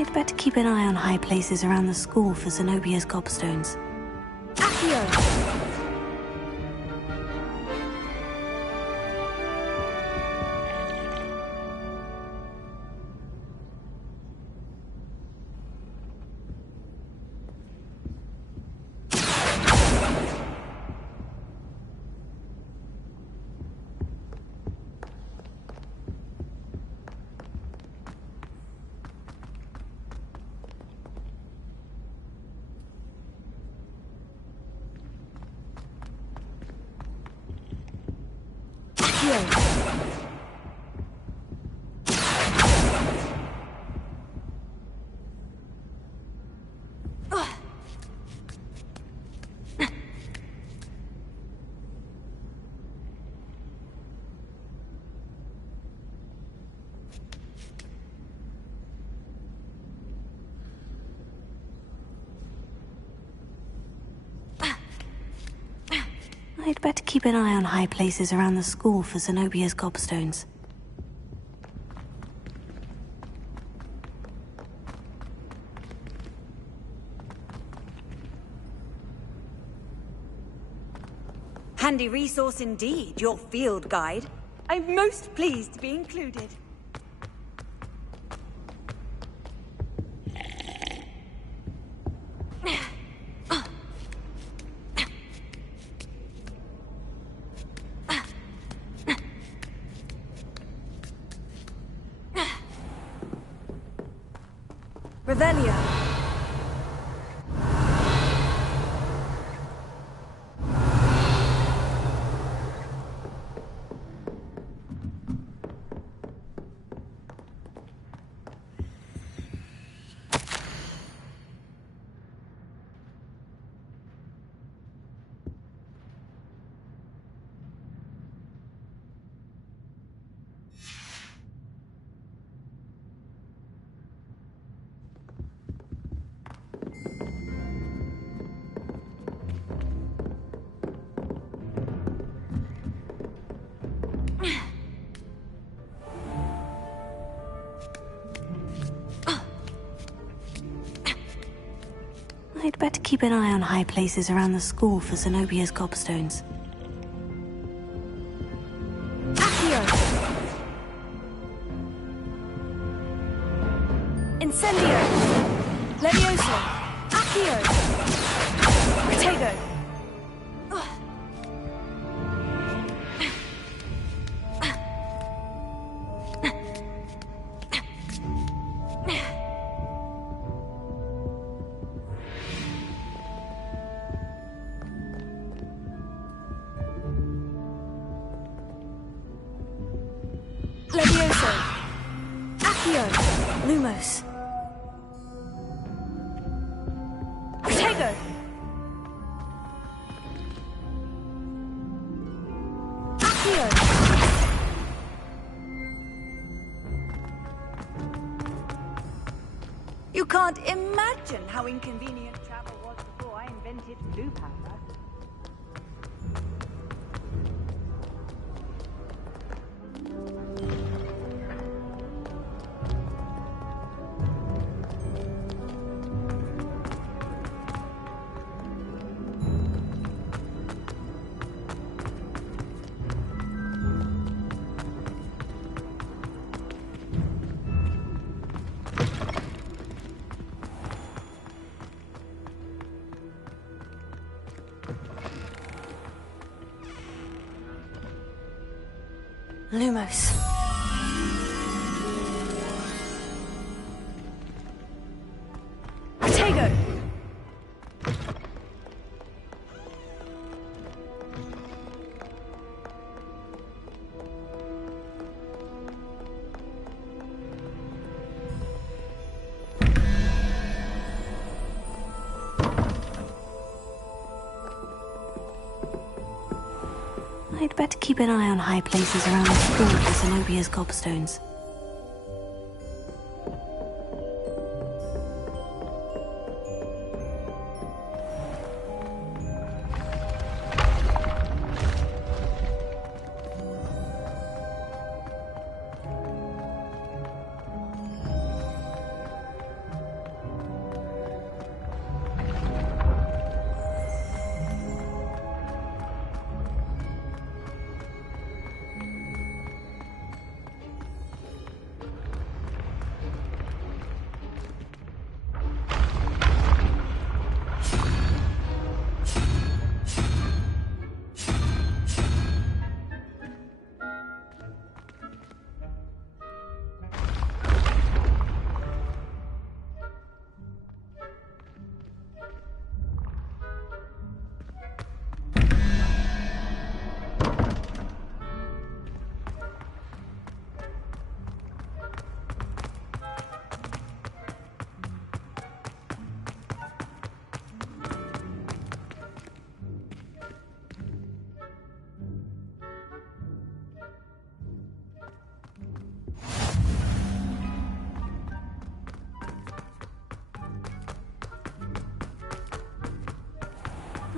I'd better keep an eye on high places around the school for Zenobia's gobstones. I'd better keep an eye on high places around the school for Zenobia's gobstones. Handy resource indeed, your field guide. I'm most pleased to be included. Revelio. I'd better keep an eye on high places around the school for Zenobia's gobstones. Accio! Incendio! Levioso! Accio! Protego! Levioso! Accio! Lumos! Protego! Accio! You can't imagine how inconvenient travel was before I invented blue powder. Lumos. Protego! I'd better keep an eye on high places around the school for Zenobia's gobstones.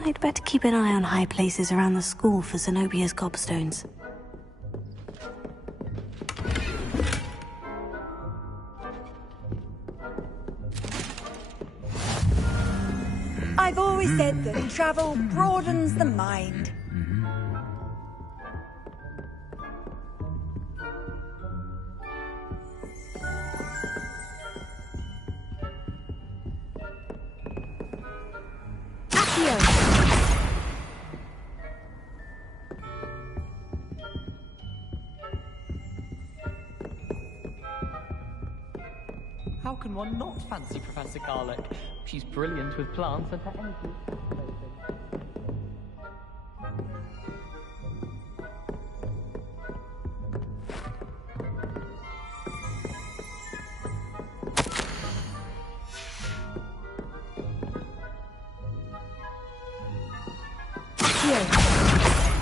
I'd better keep an eye on high places around the school for Zenobia's gobstones. I've always said that travel broadens the mind. How can one not fancy Professor Garlick? She's brilliant with plants and her energy is fascinating.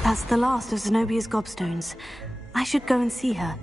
That's the last of Zenobia's gobstones. I should go and see her.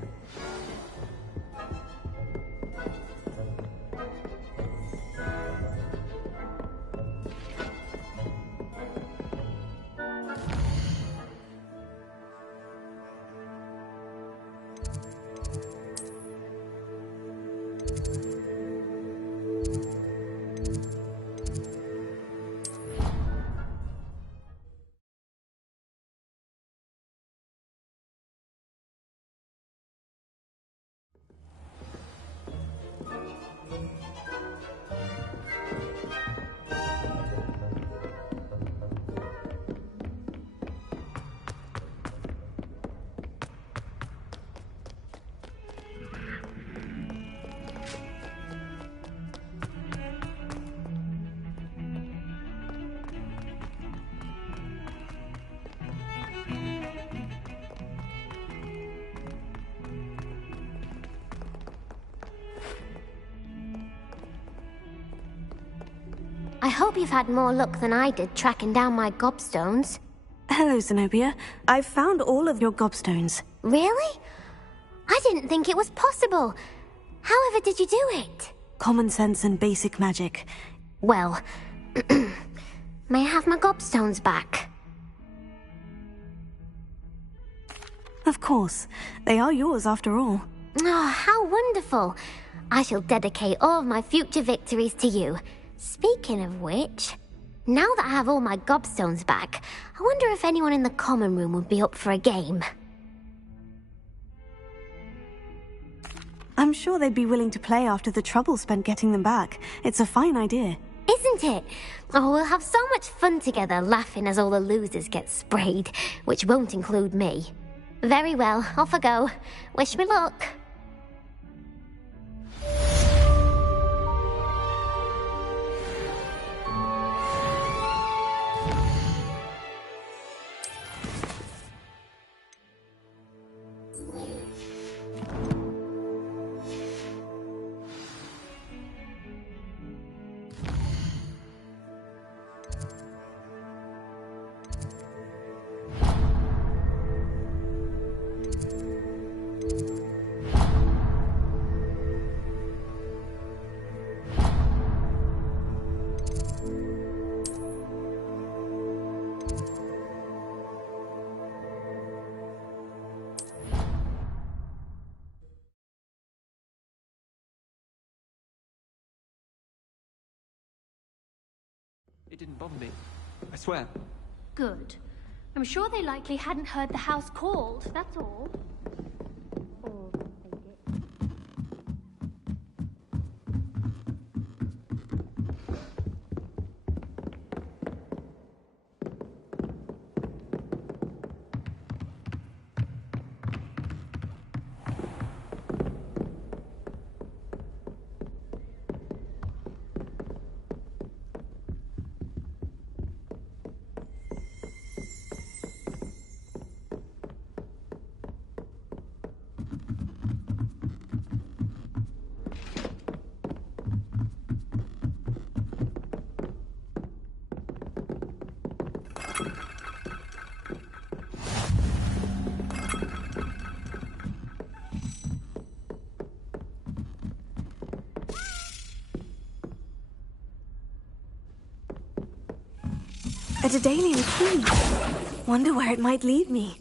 I hope you've had more luck than I did tracking down my gobstones. Hello, Zenobia. I've found all of your gobstones. Really? I didn't think it was possible. However did you do it? Common sense and basic magic. Well, may I have my gobstones back? Of course. They are yours after all. Oh, how wonderful. I shall dedicate all of my future victories to you. Speaking of which, now that I have all my gobstones back, I wonder if anyone in the common room would be up for a game. I'm sure they'd be willing to play after the trouble spent getting them back. It's a fine idea. Isn't it? Oh, we'll have so much fun together laughing as all the losers get sprayed, which won't include me. Very well, off I go. Wish me luck. It didn't bother me. I swear. Good. I'm sure they likely hadn't heard the house called, that's all. Or they did. A Daedalian key. Wonder where it might lead me.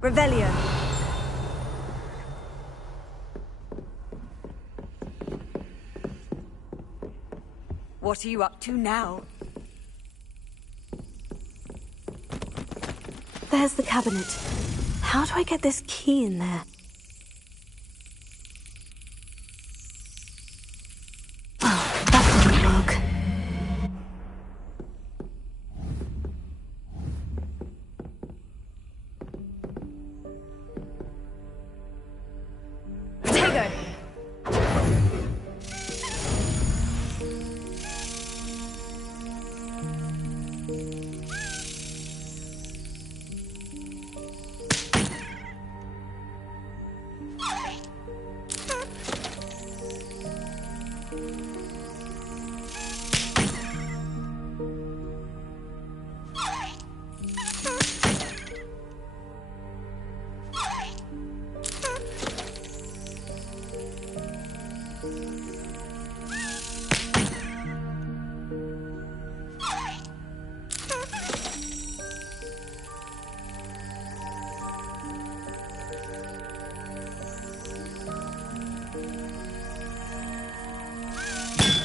Revelio. What are you up to now? There's the cabinet. How do I get this key in there? Oh, that didn't work.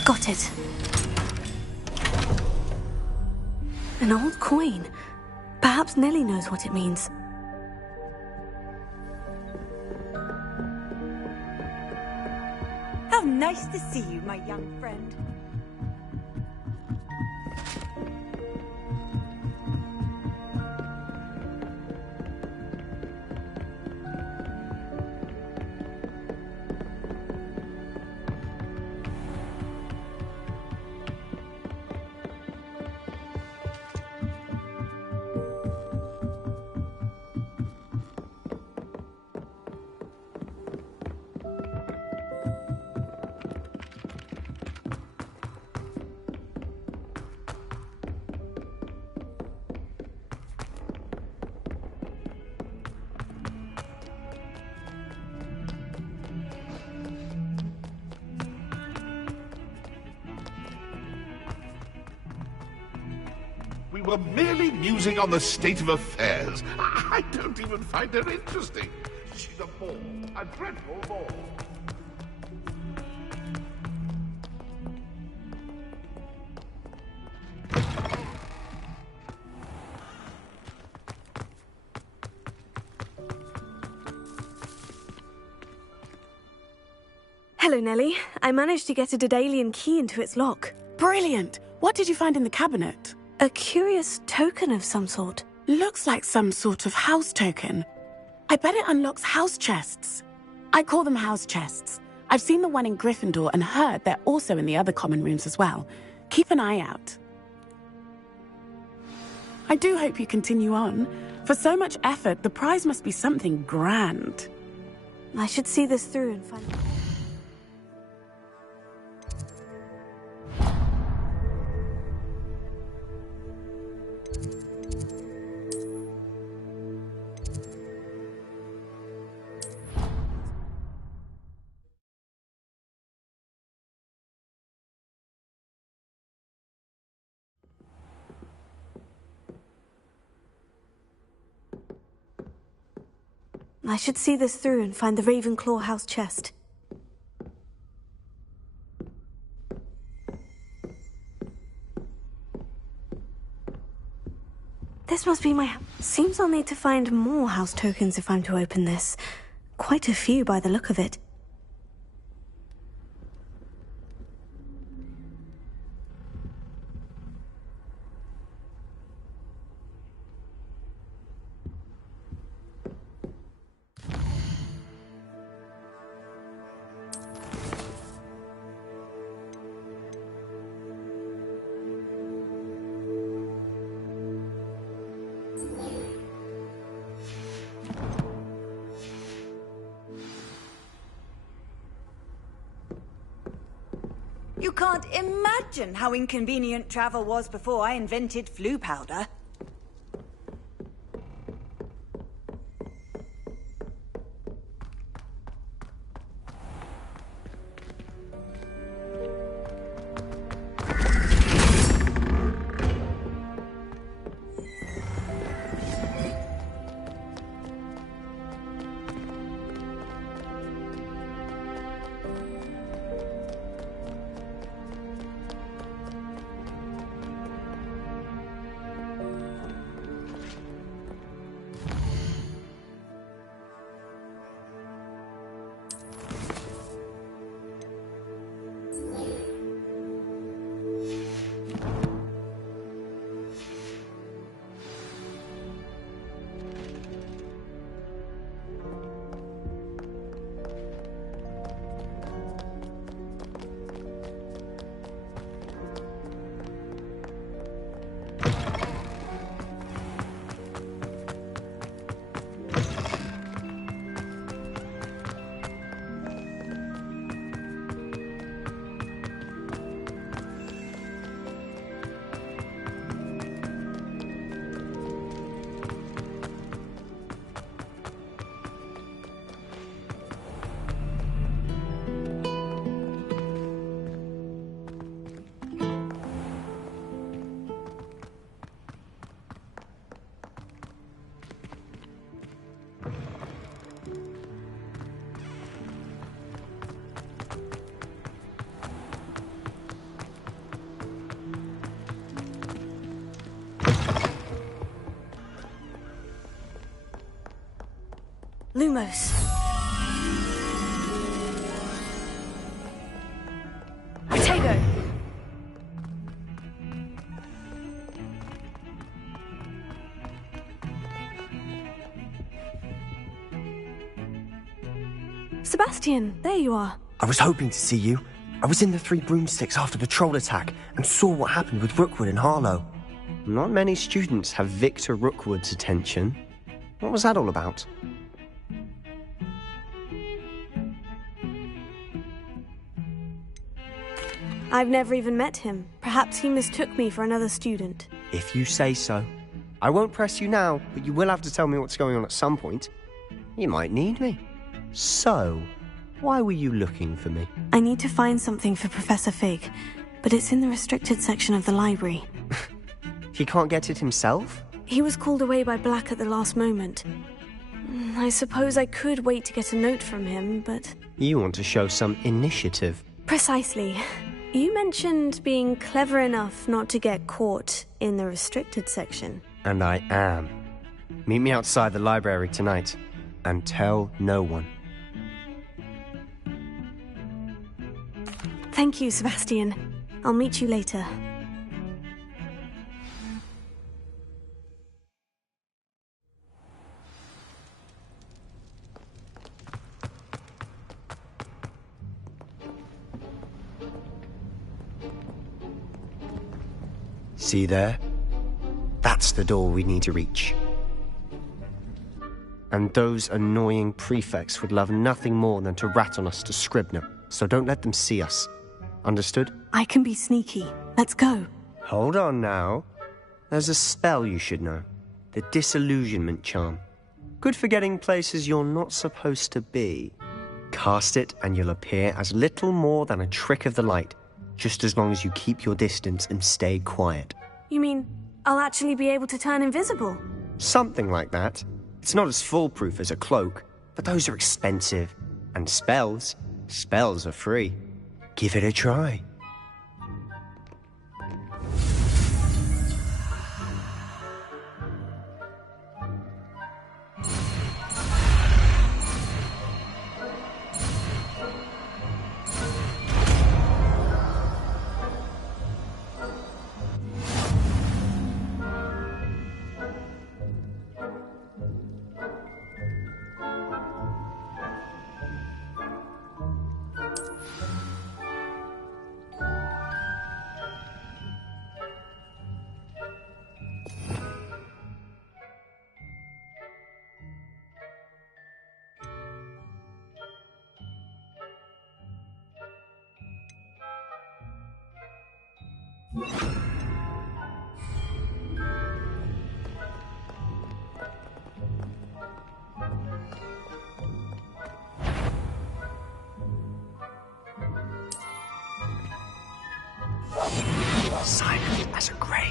Got it. An old coin. Perhaps Nellie knows what it means. How nice to see you, my young friend. We were merely musing on the state of affairs. I don't even find her interesting. She's a bore, a dreadful bore. Hello, Nellie. I managed to get a Daedalian key into its lock. Brilliant! What did you find in the cabinet? A curious token of some sort. Looks like some sort of house token. I bet it unlocks house chests. I call them house chests. I've seen the one in Gryffindor and heard they're also in the other common rooms as well. Keep an eye out. I do hope you continue on. For so much effort, the prize must be something grand. I should see this through and find... I should see this through and find the Ravenclaw house chest. This must be my... Seems I'll need to find more house tokens if I'm to open this. Quite a few by the look of it. You can't imagine how inconvenient travel was before I invented flu powder. Lumos. Protego! Sebastian, there you are. I was hoping to see you. I was in the Three Broomsticks after the troll attack and saw what happened with Rookwood and Harlow. Not many students have Victor Rookwood's attention. What was that all about? I've never even met him. Perhaps he mistook me for another student. If you say so. I won't press you now, but you will have to tell me what's going on at some point. You might need me. So, why were you looking for me? I need to find something for Professor Fig, but it's in the restricted section of the library. He can't get it himself? He was called away by Black at the last moment. I suppose I could wait to get a note from him, but... You want to show some initiative. Precisely. You mentioned being clever enough not to get caught in the restricted section. And I am. Meet me outside the library tonight, and tell no one. Thank you, Sebastian. I'll meet you later. See there? That's the door we need to reach. And those annoying prefects would love nothing more than to rat on us to Scribner, so don't let them see us. Understood? I can be sneaky. Let's go. Hold on now. There's a spell you should know. The Disillusionment Charm. Good for getting places you're not supposed to be. Cast it and you'll appear as little more than a trick of the light, just as long as you keep your distance and stay quiet. You mean I'll actually be able to turn invisible? Something like that. It's not as foolproof as a cloak, but those are expensive. And spells are free. Give it a try. Silent as a grave.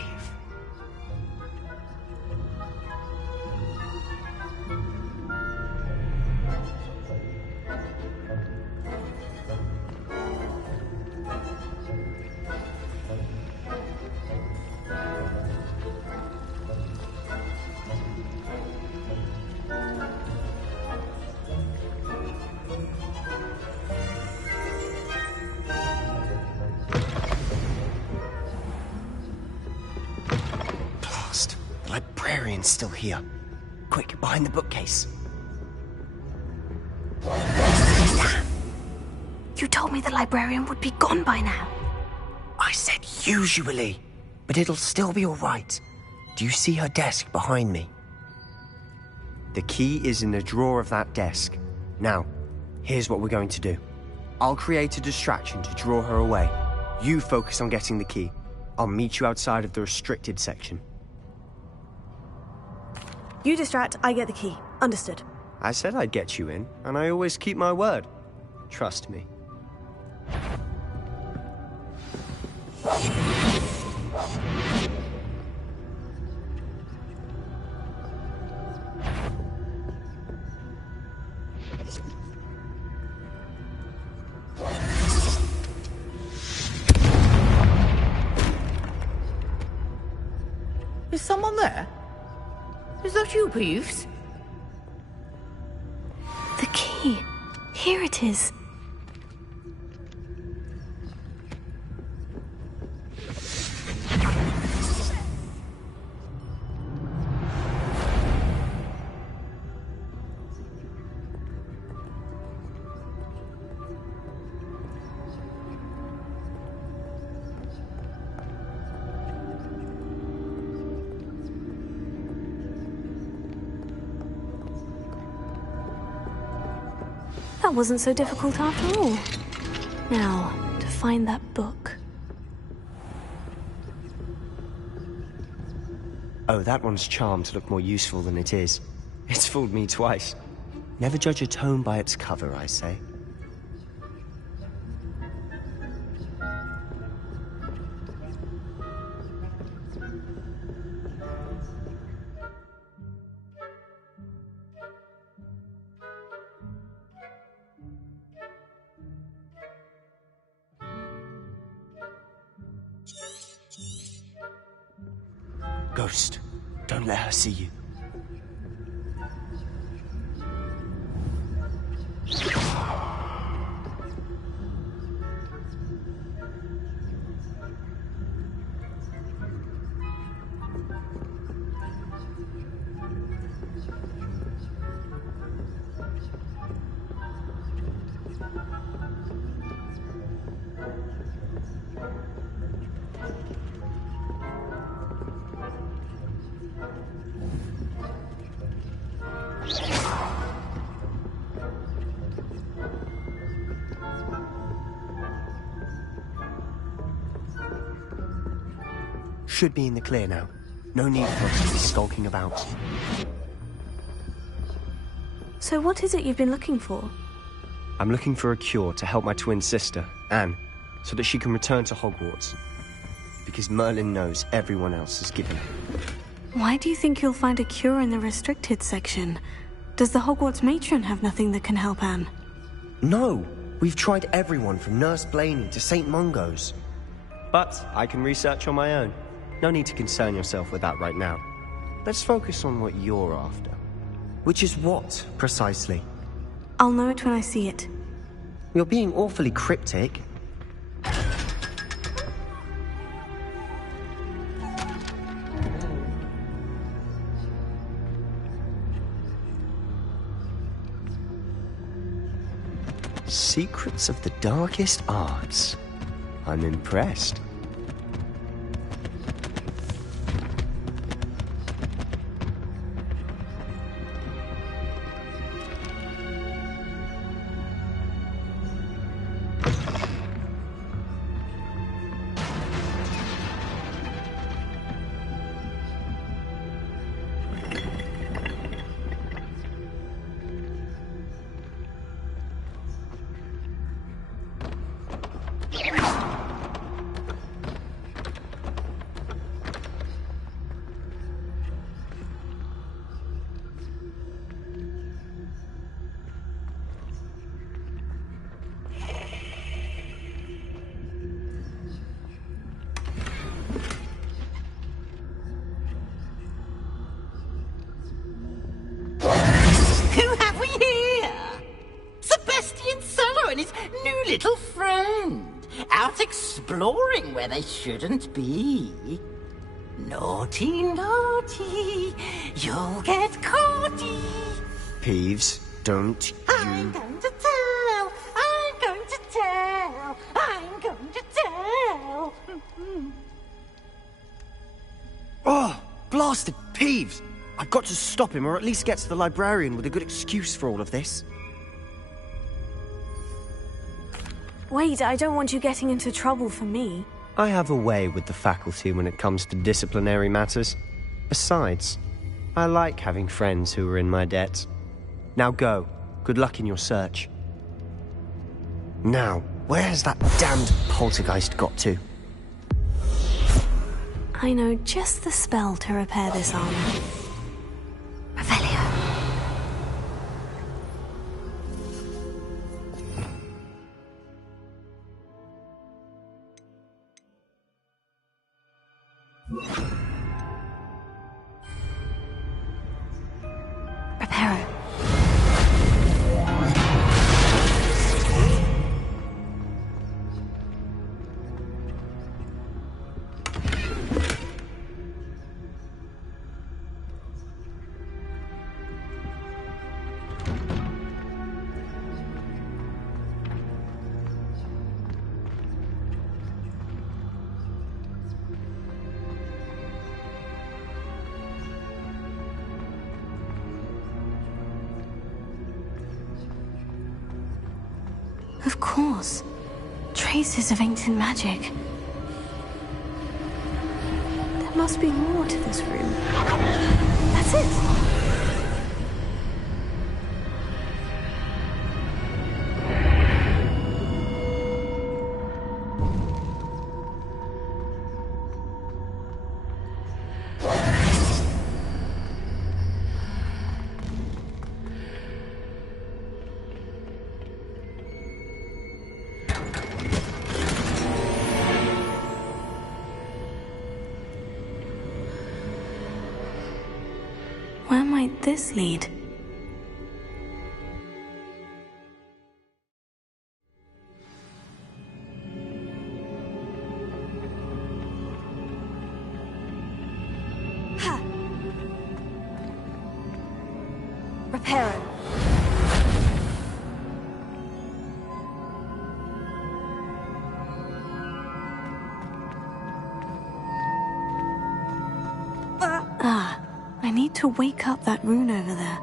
Librarian's still here. Quick, behind the bookcase. You told me the librarian would be gone by now. I said usually, but it'll still be all right. Do you see her desk behind me? The key is in the drawer of that desk. Now, here's what we're going to do. I'll create a distraction to draw her away. You focus on getting the key. I'll meet you outside of the restricted section. You distract, I get the key. Understood. I said I'd get you in, and I always keep my word. Trust me. Is someone there? Is that you, Peeves? The key. Here it is. That wasn't so difficult after all. Now, to find that book. Oh, that one's charmed to look more useful than it is. It's fooled me twice. Never judge a tome by its cover, I say. Ghost, don't let her see you. Should be in the clear now. No need for us to be skulking about. So what is it you've been looking for? I'm looking for a cure to help my twin sister, Anne, so that she can return to Hogwarts. Because Merlin knows everyone else is given. Why do you think you'll find a cure in the restricted section? Does the Hogwarts matron have nothing that can help Anne? No! We've tried everyone from Nurse Blaney to St. Mungo's. But I can research on my own. No need to concern yourself with that right now. Let's focus on what you're after. Which is what, precisely? I'll know it when I see it. You're being awfully cryptic. Secrets of the darkest arts. I'm impressed. Little friend, out exploring where they shouldn't be. Naughty, naughty, you'll get caughty. Peeves, don't I'm going to tell, I'm going to tell, I'm going to tell. Oh, blasted Peeves! I've got to stop him, or at least get to the librarian with a good excuse for all of this. Wait, I don't want you getting into trouble for me. I have a way with the faculty when it comes to disciplinary matters. Besides, I like having friends who are in my debt. Now go. Good luck in your search. Now, where has that damned poltergeist got to? I know just the spell to repair this armor. Revelio. Reparo. Of course. Traces of ancient magic. There must be more to this room. That's it! Where might this lead? Ha! Reparo. Ah, I need to wake up that rune over there.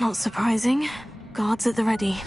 Not surprising. Guards at the ready.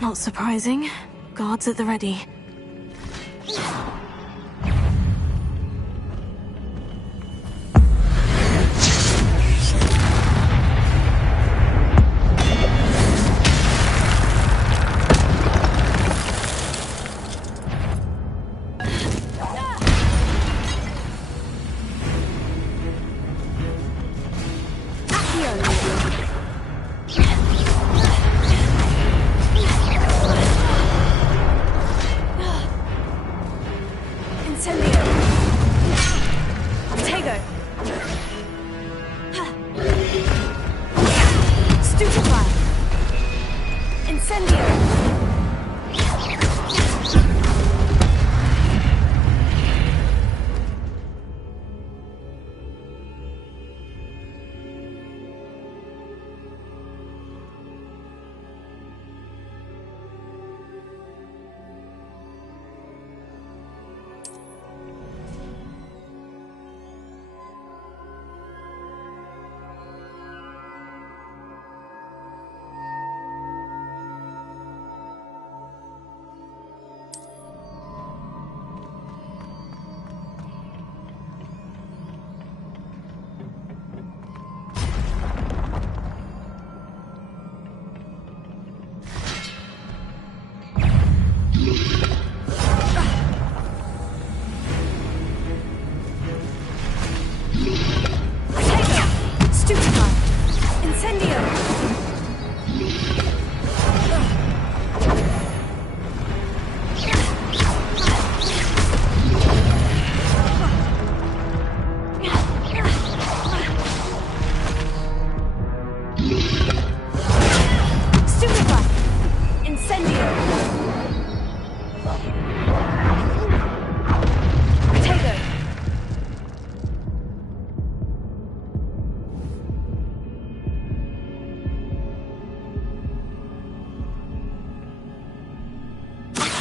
Not surprising. Guards at the ready.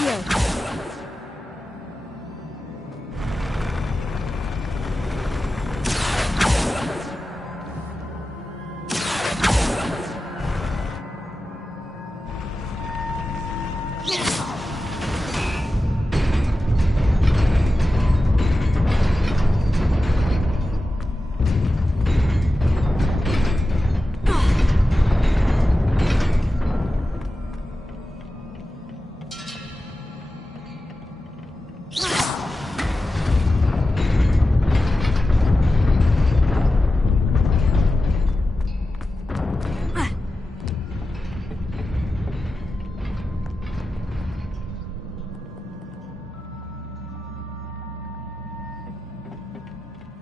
Incendio!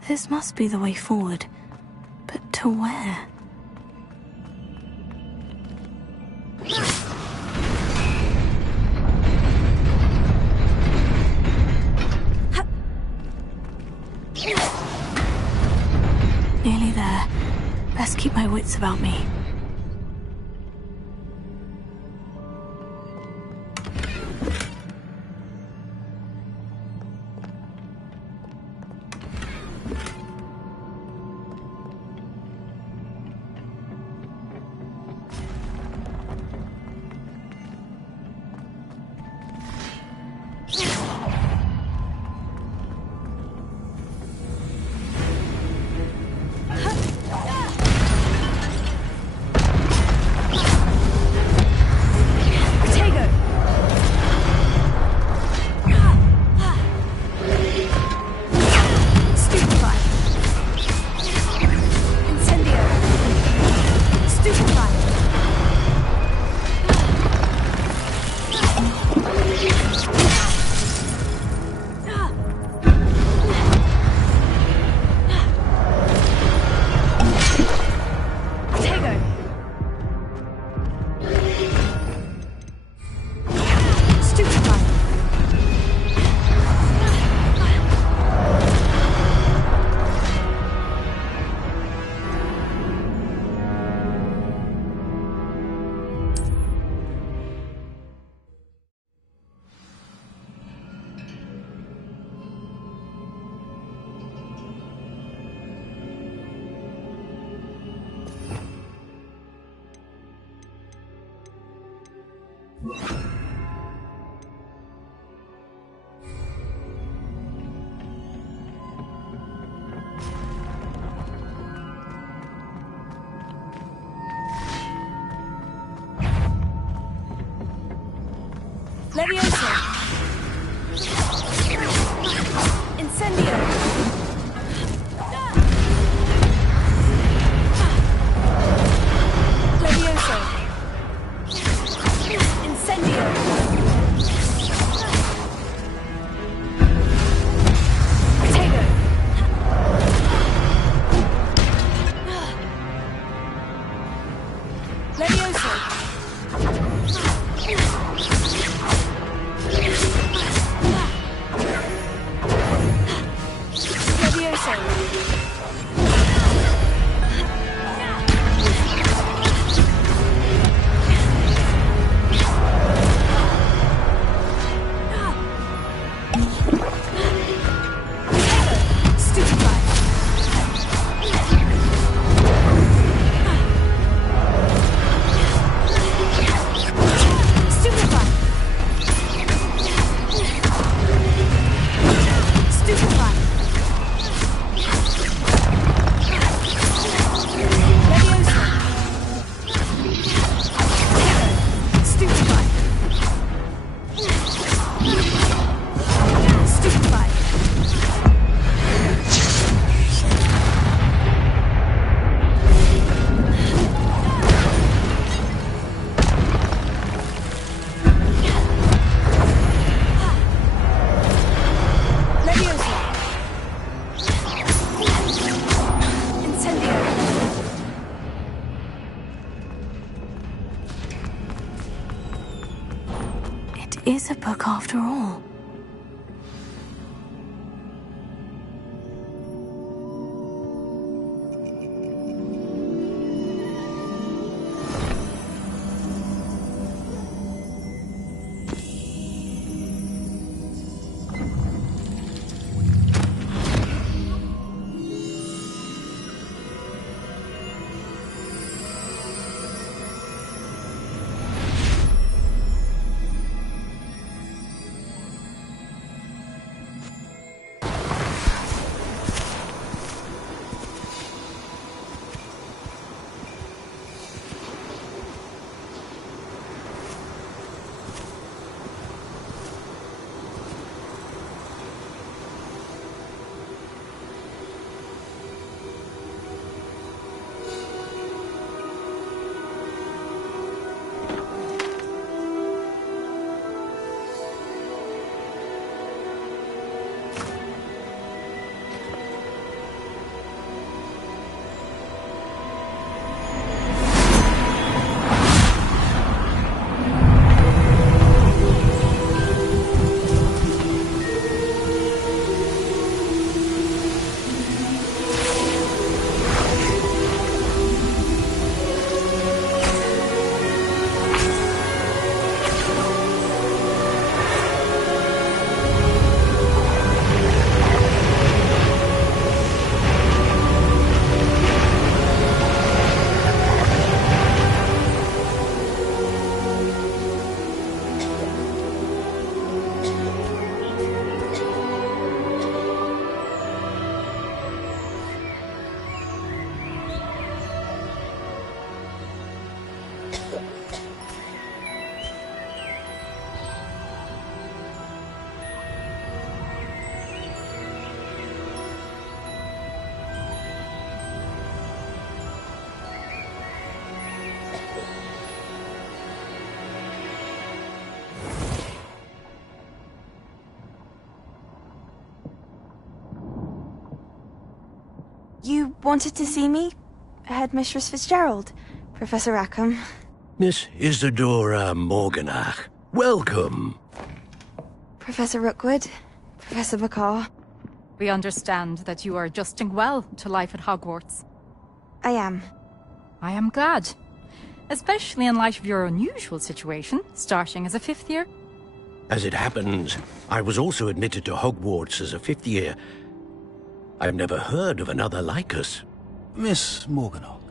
This must be the way forward. But to where? Nearly there. Best keep my wits about me. Leviosa! Incendio! Leviosa! Incendio! Potato! Leviosa! Is a book after all. wanted to see me? Headmistress Fitzgerald, Professor Rackham. Miss Isadora Morganach, welcome. Professor Rookwood, Professor McCaw. We understand that you are adjusting well to life at Hogwarts. I am. I am glad. Especially in light of your unusual situation, starting as a 5th year. As it happens, I was also admitted to Hogwarts as a 5th year. I've never heard of another like us. Miss Morganach,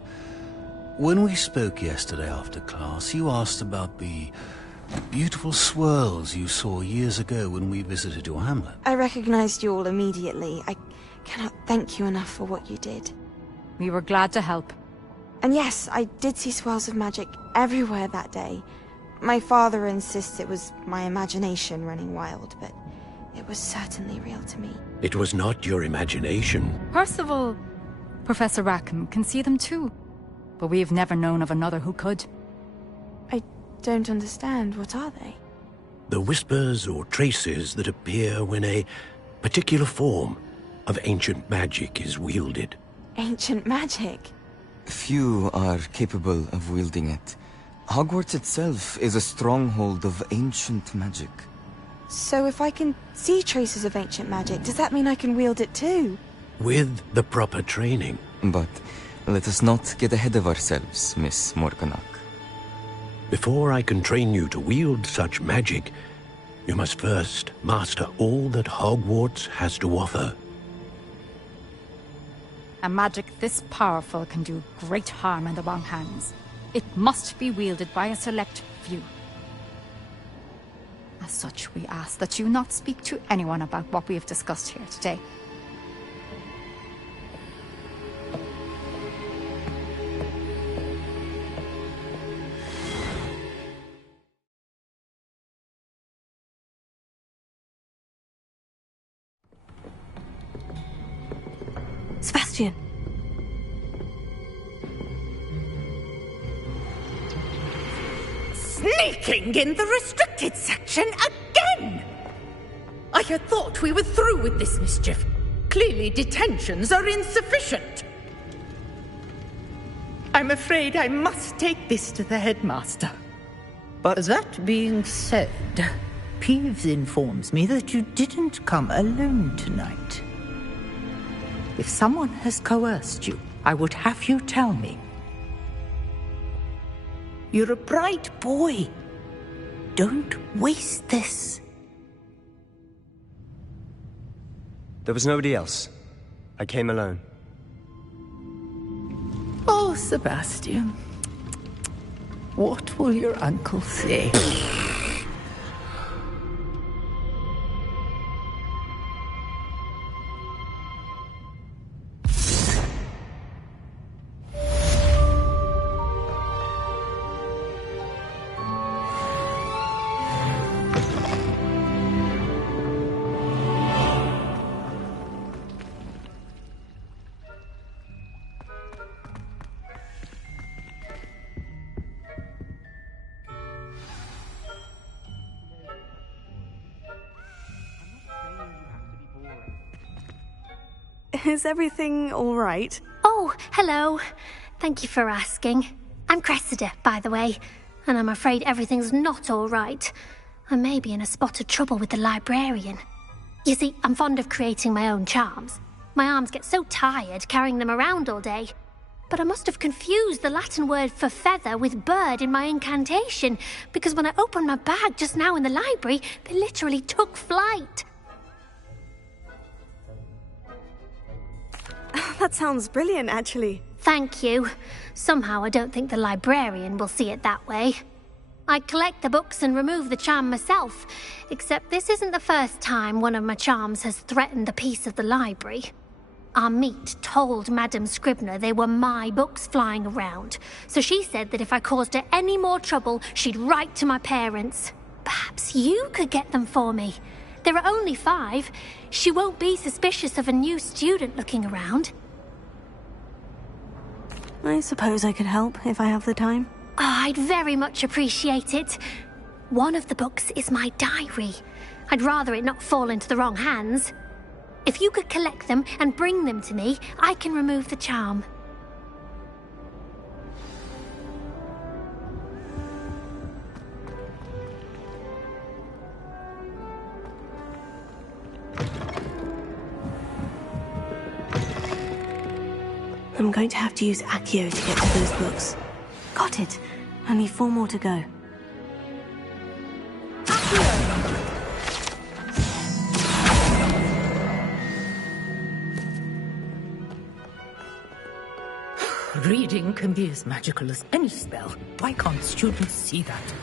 when we spoke yesterday after class, you asked about the beautiful swirls you saw years ago when we visited your hamlet. I recognized you all immediately. I cannot thank you enough for what you did. We were glad to help. And yes, I did see swirls of magic everywhere that day. My father insists it was my imagination running wild, but it was certainly real to me. It was not your imagination. Percival, Professor Rackham can see them too. But we have never known of another who could. I don't understand. What are they? The whispers or traces that appear when a particular form of ancient magic is wielded. Ancient magic? Few are capable of wielding it. Hogwarts itself is a stronghold of ancient magic. So if I can see traces of ancient magic, does that mean I can wield it too? With the proper training. But let us not get ahead of ourselves, Miss Morganach. Before I can train you to wield such magic, you must first master all that Hogwarts has to offer. A magic this powerful can do great harm in the wrong hands. It must be wielded by a select few. As such, we ask that you not speak to anyone about what we have discussed here today. Sebastian. Sneaking in the restricted section again! I had thought we were through with this mischief. Clearly detentions are insufficient. I'm afraid I must take this to the headmaster. But that being said, Peeves informs me that you didn't come alone tonight. If someone has coerced you, I would have you tell me. You're a bright boy. Don't waste this. There was nobody else. I came alone. Oh, Sebastian. What will your uncle say? Is everything all right? Oh, hello. Thank you for asking. I'm Cressida, by the way, and I'm afraid everything's not all right. I may be in a spot of trouble with the librarian. You see, I'm fond of creating my own charms. My arms get so tired carrying them around all day. But I must have confused the Latin word for feather with bird in my incantation, because when I opened my bag just now in the library, they literally took flight. That sounds brilliant, actually. Thank you. Somehow I don't think the librarian will see it that way. I collect the books and remove the charm myself, except this isn't the first time one of my charms has threatened the peace of the library. Our meet told Madame Scribner they were my books flying around, so she said that if I caused her any more trouble, she'd write to my parents. Perhaps you could get them for me. There are only 5. She won't be suspicious of a new student looking around. I suppose I could help if I have the time. Oh, I'd very much appreciate it. One of the books is my diary. I'd rather it not fall into the wrong hands. If you could collect them and bring them to me, I can remove the charm. I'm going to have to use Accio to get to those books. Got it. Only 4 more to go. Reading can be as magical as any spell. Why can't students see that?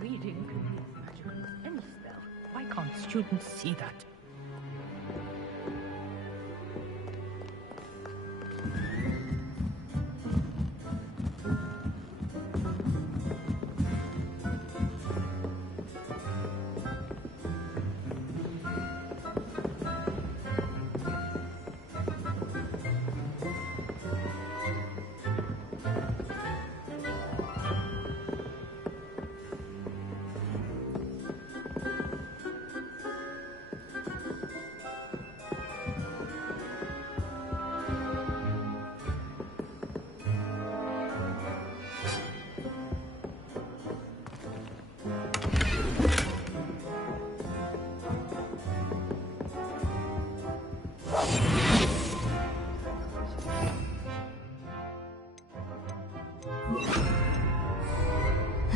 Reading can be as magical as any spell. Why can't students see that?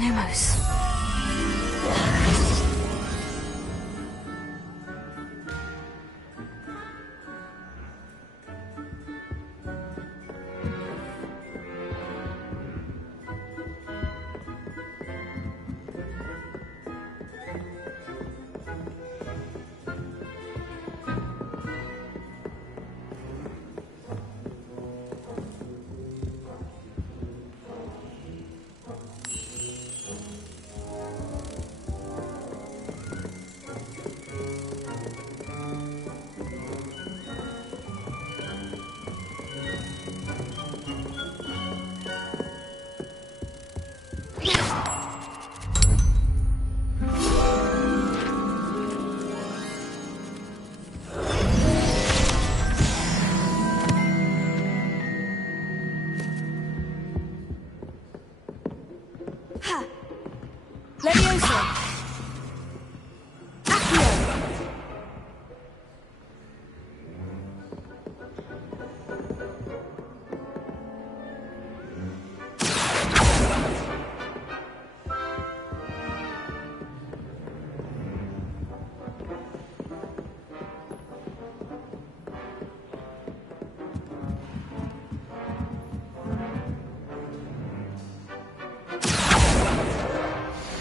Lumos.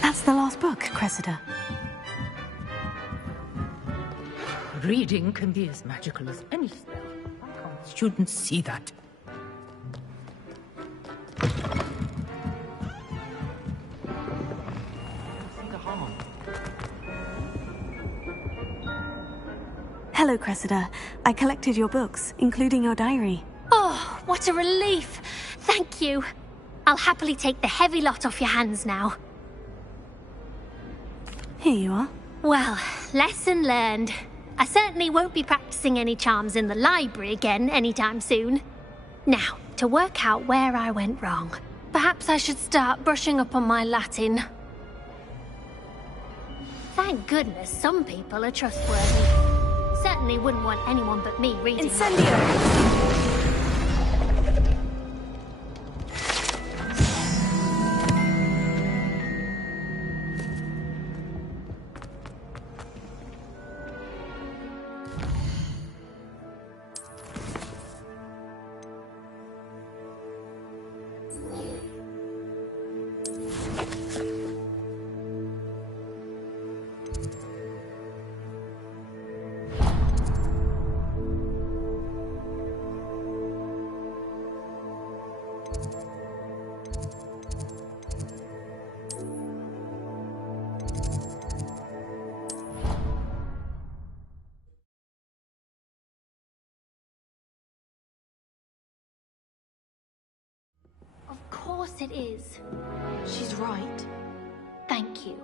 That's the last book, Cressida. Reading can be as magical as any spell. Why can't students see that? Hello, Cressida. I collected your books, including your diary. Oh, what a relief! Thank you. I'll happily take the heavy lot off your hands now. Here you are. Well, lesson learned. I certainly won't be practicing any charms in the library again anytime soon. Now, to work out where I went wrong. Perhaps I should start brushing up on my Latin. Thank goodness some people are trustworthy. Certainly wouldn't want anyone but me reading. Incendio! Of course it is. She's right. Thank you.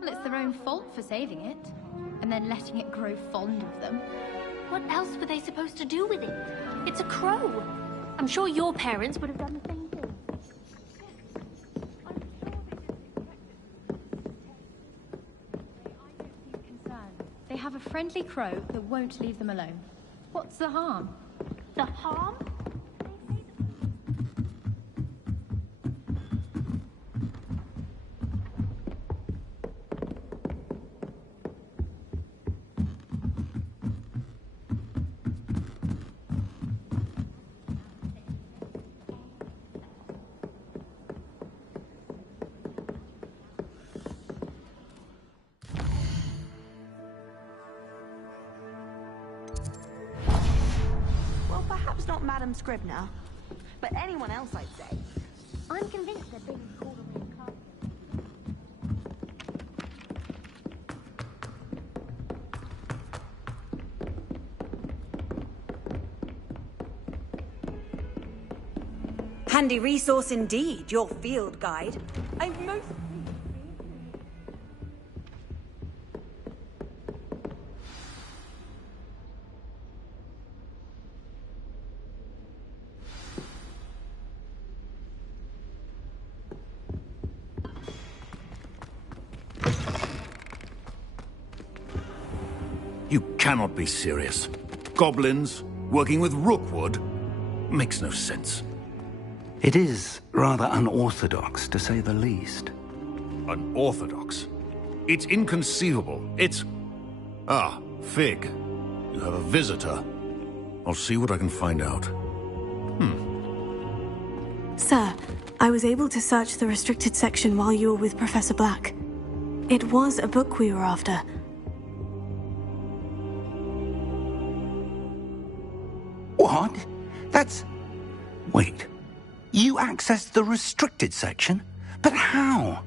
Well, it's their own fault for saving it, and then letting it grow fond of them. What else were they supposed to do with it? It's a crow. I'm sure your parents would have done the same thing. They have a friendly crow that won't leave them alone. What's the harm? The harm? Well, perhaps not Madam Scribner, but anyone else, I'd say. I'm convinced they're being called away in class. Handy resource indeed, your field guide. I'm most... You cannot be serious. Goblins working with Rookwood makes no sense. It is rather unorthodox, to say the least. Unorthodox. It's inconceivable. It's... Ah, Fig. You have a visitor. I'll see what I can find out. Sir, I was able to search the restricted section while you were with Professor Black. It was a book we were after. What? That's... Wait. You accessed the restricted section? But how?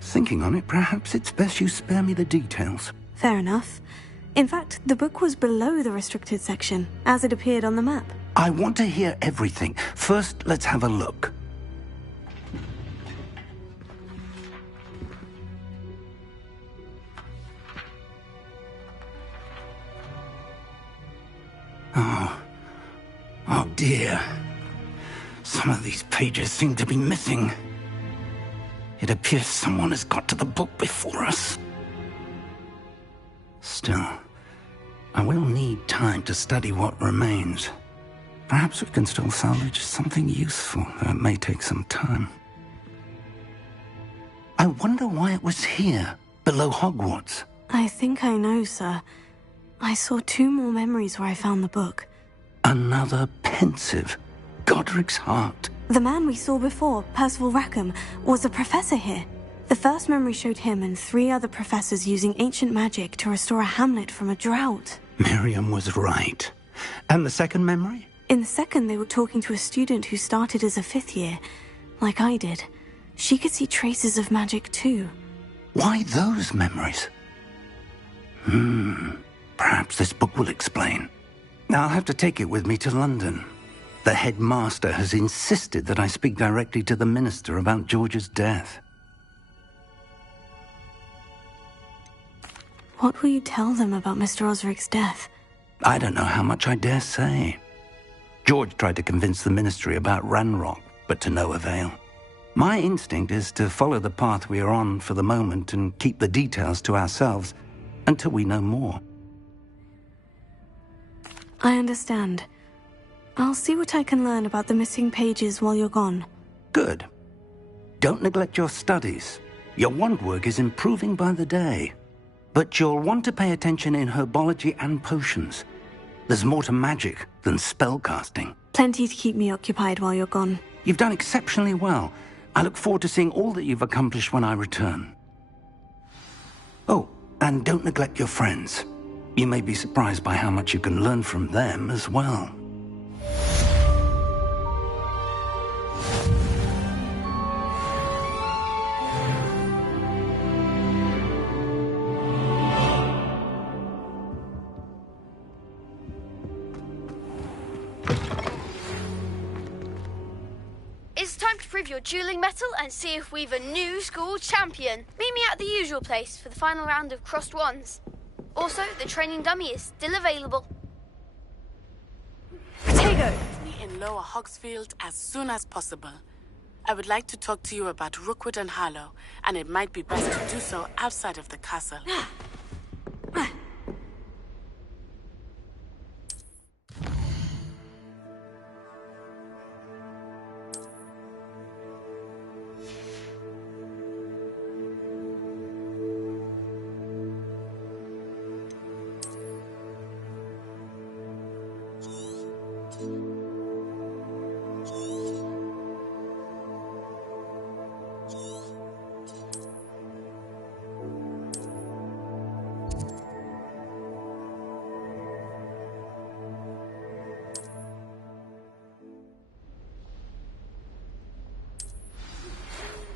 Thinking on it, perhaps it's best you spare me the details. Fair enough. In fact, the book was below the restricted section, as it appeared on the map. I want to hear everything. First, let's have a look. Oh dear. Some of these pages seem to be missing. It appears someone has got to the book before us. Still, I will need time to study what remains. Perhaps we can still salvage something useful, though it may take some time. I wonder why it was here, below Hogwarts. I think I know, sir. I saw 2 more memories where I found the book. Another pensive. Godric's heart. The man we saw before, Percival Rackham, was a professor here. The first memory showed him and 3 other professors using ancient magic to restore a hamlet from a drought. Miriam was right. And the second memory? In the second, they were talking to a student who started as a 5th year, like I did. She could see traces of magic too. Why those memories? Perhaps this book will explain. I'll have to take it with me to London. The headmaster has insisted that I speak directly to the minister about George's death. What will you tell them about Mr. Osric's death? I don't know how much I dare say. George tried to convince the ministry about Ranrock, but to no avail. My instinct is to follow the path we are on for the moment and keep the details to ourselves until we know more. I understand. I'll see what I can learn about the missing pages while you're gone. Good. Don't neglect your studies. Your wand work is improving by the day. But you'll want to pay attention in herbology and potions. There's more to magic than spellcasting. Plenty to keep me occupied while you're gone. You've done exceptionally well. I look forward to seeing all that you've accomplished when I return. Oh, and don't neglect your friends. You may be surprised by how much you can learn from them as well. It's time to prove your dueling mettle and see if we've a new school champion. Meet me at the usual place for the final round of crossed wands. Also, the training dummy is still available. Potato! In Lower Hogsfield as soon as possible. I would like to talk to you about Rookwood and Harlow, and it might be best to do so outside of the castle.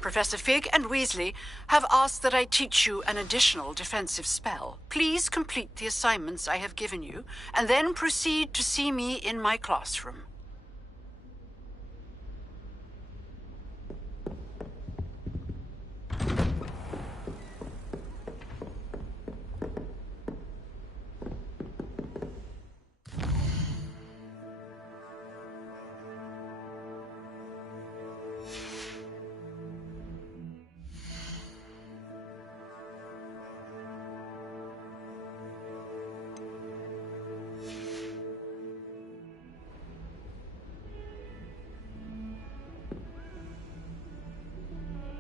Professor Fig and Weasley have asked that I teach you an additional defensive spell. Please complete the assignments I have given you, and then proceed to see me in my classroom.